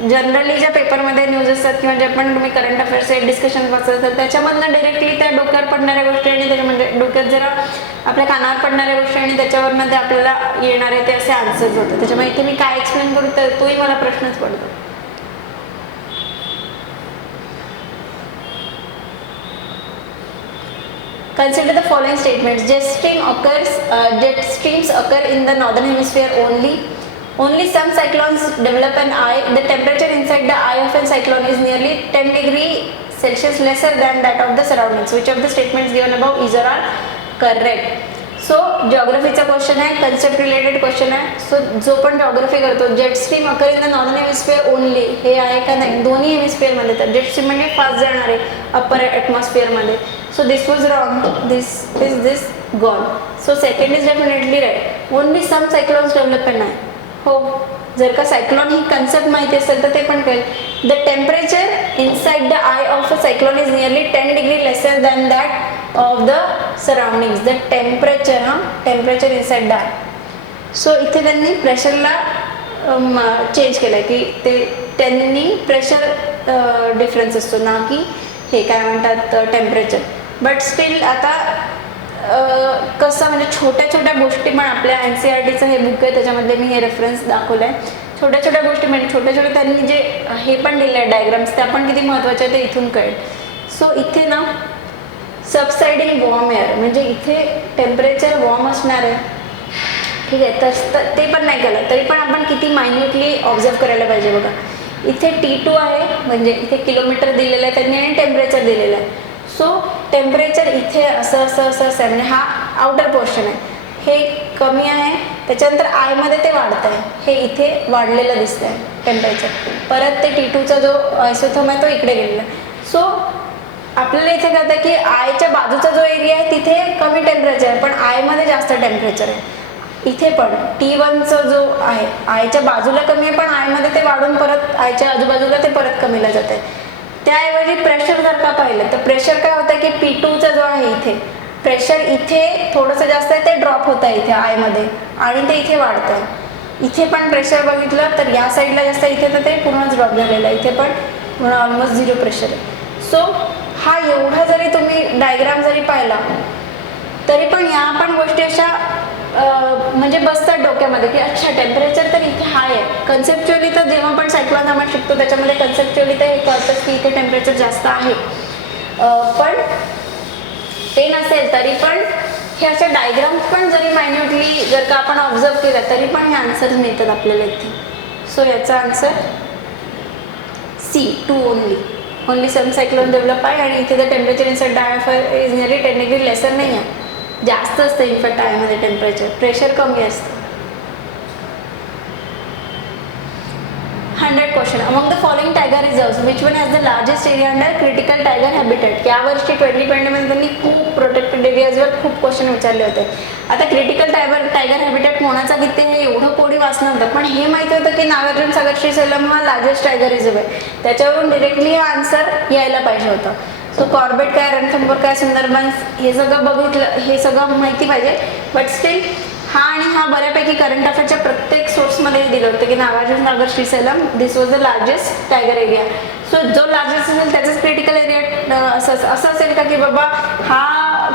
जनरली ज्या पेपरमध्ये न्यूज असतात किंवा जे पण तुम्ही करंट अफेअर्सचे डिस्कशन वाचत तर त्याच्यामधनं डायरेक्टली त्या डोक्यावर पडणाऱ्या गोष्टी आणि त्याच्या म्हणजे डोक्यात जरा आपल्या कानावर पडणाऱ्या गोष्टी आणि त्याच्यावरनं ते आपल्याला येणारे ते असे आन्सर्स होते. त्याच्यामुळे इथे मी काय एक्सप्लेन करू तर तोही मला प्रश्नच पडतो. Consider the following statements. Jet streams occur in the northern hemisphere only. Only some cyclones develop an eye. The temperature inside the eye of a cyclone is nearly 10 degrees Celsius lesser than that of the surroundings. Which of the statements given above is or are correct? So जॉग्रफीचा question आहे, concept related question आहे. So जो पण geography करतो, jet stream occur in the northern hemisphere only, हे आहे का नाही, दोन्ही हेमिस्फिअरमध्ये. तर जेट स्ट्रीम म्हणजे फास्ट जाणार आहे अप्पर ॲटमॉस्फिअरमध्ये. So this was wrong, this gone. So second is definitely right. Only some cyclones develop नाही. हो, जर का सायक्लॉन ही कन्सेप्ट माहिती असेल तर ते पण कळेल. The temperature inside the eye of a cyclone is nearly 10 degree lesser than that of the surroundings. The temperature temperature inside the eye. So इथे त्यांनी प्रेशरला चेंज केलं आहे की त्यांनी प्रेशर डिफरन्स असतो ना की हे काय म्हणतात टेम्परेचर. बट स्टील आता कसं म्हणजे छोट्या छोट्या गोष्टी पण आपल्या NCERTचं हे बुक आहे त्याच्यामध्ये मी हे रेफरन्स दाखवलं आहे. छोट्या छोट्या गोष्टी म्हणजे छोट्या त्यांनी जे हे पण दिले आहे डायग्राम्स त्या पण किती महत्त्वाचे आहे ते इथून कळेल. सो इथे ना सबसाइडिंग वॉर्म एअर म्हणजे इथे टेम्परेचर वॉर्म असणार आहे, ठीक आहे. तर ते पण नाही केलं तरी पण आपण किती मायन्युटली ऑब्झर्व करायला पाहिजे बघा. इथे T2 आहे म्हणजे इथे किलोमीटर दिलेलं आहे त्यांनी आणि टेम्परेचर दिलेलं आहे. सो टेम्परेचर इथे असं आहे म्हणजे हा आउटर पोर्शन आहे, हे कमी आहे. त्याच्यानंतर आयमध्ये ते वाढत आहे, हे इथे वाढलेलं दिसतं आहे टेम्परेचर. परत ते T2चा जो आयसोथर्म आहे तो इकडे गेलेला आहे. सो आपल्याला इथे कळतं की आयच्या बाजूचा जो एरिया आहे तिथे कमी टेम्परेचर आहे पण आयमध्ये जास्त टेम्परेचर आहे. इथे पण T1चा जो आहे आयच्या बाजूला कमी आहे पण आयमध्ये ते वाढून परत आयच्या आजूबाजूला ते परत कमीला जात आहे. त्याऐवजी प्रेशर जर का पाहिलं तर प्रेशर काय होतं की P2चा जो आहे इथे प्रेशर इथे थोडंसं जास्त आहे ते ड्रॉप होतं आहे इथे आयमध्ये आणि ते इथे वाढतं आहे. इथे पण प्रेशर बघितलं तर या साईडला जास्त इथे तर ते पूर्णच ड्रॉप झालेलं आहे, इथे पण पूर्ण ऑलमोस्ट 0 प्रेशर आहे. सो हा एवढा जरी तुम्ही डायग्राम जरी पाहिला तरी पण या पण गोष्टी अशा म्हणजे बसतात डोक्यामध्ये की अच्छा टेम्परेचर तर इथे हाय आहे. कन्सेप्च्युअली तर जेव्हा पण सायक्लॉन आपण शिकतो त्याच्यामध्ये कन्सेप्च्युअली तर हे कळतंच की इथे टेम्परेचर जास्त आहे. पण ते नसेल तरी पण हे असे डायग्राम्स पण जरी मायन्युटली जर का आपण ऑब्झर्व केलं तरी पण हे आन्सर्स मिळतात आपल्याला इथे. सो याचा answer C2 only some cyclone develop आहे आणि इथे द टेम्परेचर इनसाइड डायफर इज नियरली 10 डिग्री लेसर नाही आहे, जास्त असतं इनफॅक्ट आयमध्ये टेम्परेचर, प्रेशर कमी असतं. 100 question. Among the following tiger reserves which one has the largest area under critical tiger habitat. यावर्षी 2020 त्यांनी खूप प्रोटेक्टेड एरियाजवर खूप क्वेश्चन विचारले होते. आता क्रिटिकल टायगर हॅबिटेट कोणाचा किती हे एवढं कोणी वाचलं नव्हतं पण हे माहिती होतं की नागार्जुन सागर श्रीशैलम हा लार्जेस्ट टायगर रिझर्व आहे, त्याच्यावरून डिरेक्टली हा आन्सर यायला पाहिजे होता. सो कॉर्बेट काय, रणथंभोर काय, सुंदरबन्स हे सगळं बघितलं, हे सगळं माहिती पाहिजे. बट स्टील हा आणि हा बऱ्यापैकी करंट अफेअरच्या प्रत्येक सोर्समध्ये दिलं होतं की Nagarjuna Sagar Srisailam this was the largest tiger area. So जो लार्जेस्ट असेल त्याचाच क्रिटिकल एरिया असं असेल का की बाबा हा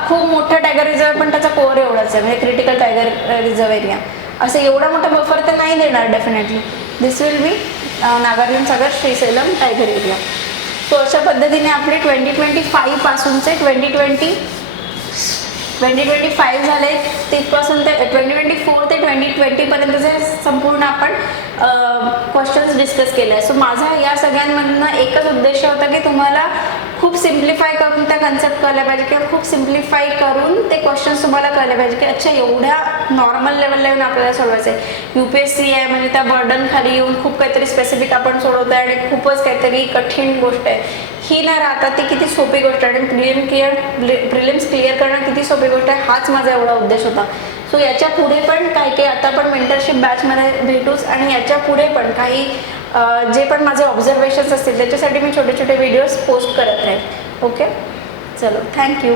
खूप मोठा टायगर रिझर्व पण त्याचा कोर एवढाच आहे म्हणजे क्रिटिकल टायगर रिझर्व एरिया असं एवढा मोठा बफर तर नाही देणार definitely. This will be Nagarjuna Sagar Srisailam tiger area. So अशा पद्धतीने आपले 2025 पासूनचे 2025 झाले तिथपासून ते 2024 ते 2020 पर्यंतचे संपूर्ण आपण क्वेश्चन्स डिस्कस केले आहे. सो माझा या सगळ्यांमधनं एकच उद्देश होता की तुम्हाला खूप सिम्प्लिफाय करून त्या कन्सेप्ट कळल्या पाहिजे किंवा खूप सिम्प्लिफाय करून ते क्वेश्चन्स तुम्हाला कळले पाहिजे की अच्छा एवढ्या नॉर्मल लेवलला येऊन आपल्याला सोडवायचं आहे. UPSC आहे म्हणजे त्या बर्डन खाली येऊन खूप काहीतरी स्पेसिफिक आपण सोडवतो आहे आणि खूपच काहीतरी कठीण गोष्ट आहे ही न राहता ती किती सोपी गोष्ट आहे आणि प्रिलिम्स क्लिअर करणं किती सोपी गोष्ट आहे हाच माझा एवढा उद्देश होता. सो याच्या पुढे पण काही आता आपण मेंटरशिप बॅचमध्ये भेटूच आणि याच्या पुढे पण काही जे पण माझे ऑब्झर्वेशन्स असतील त्याच्यासाठी मी छोटे छोटे व्हिडिओज पोस्ट करत राहील. ओके, चलो, थँक्यू.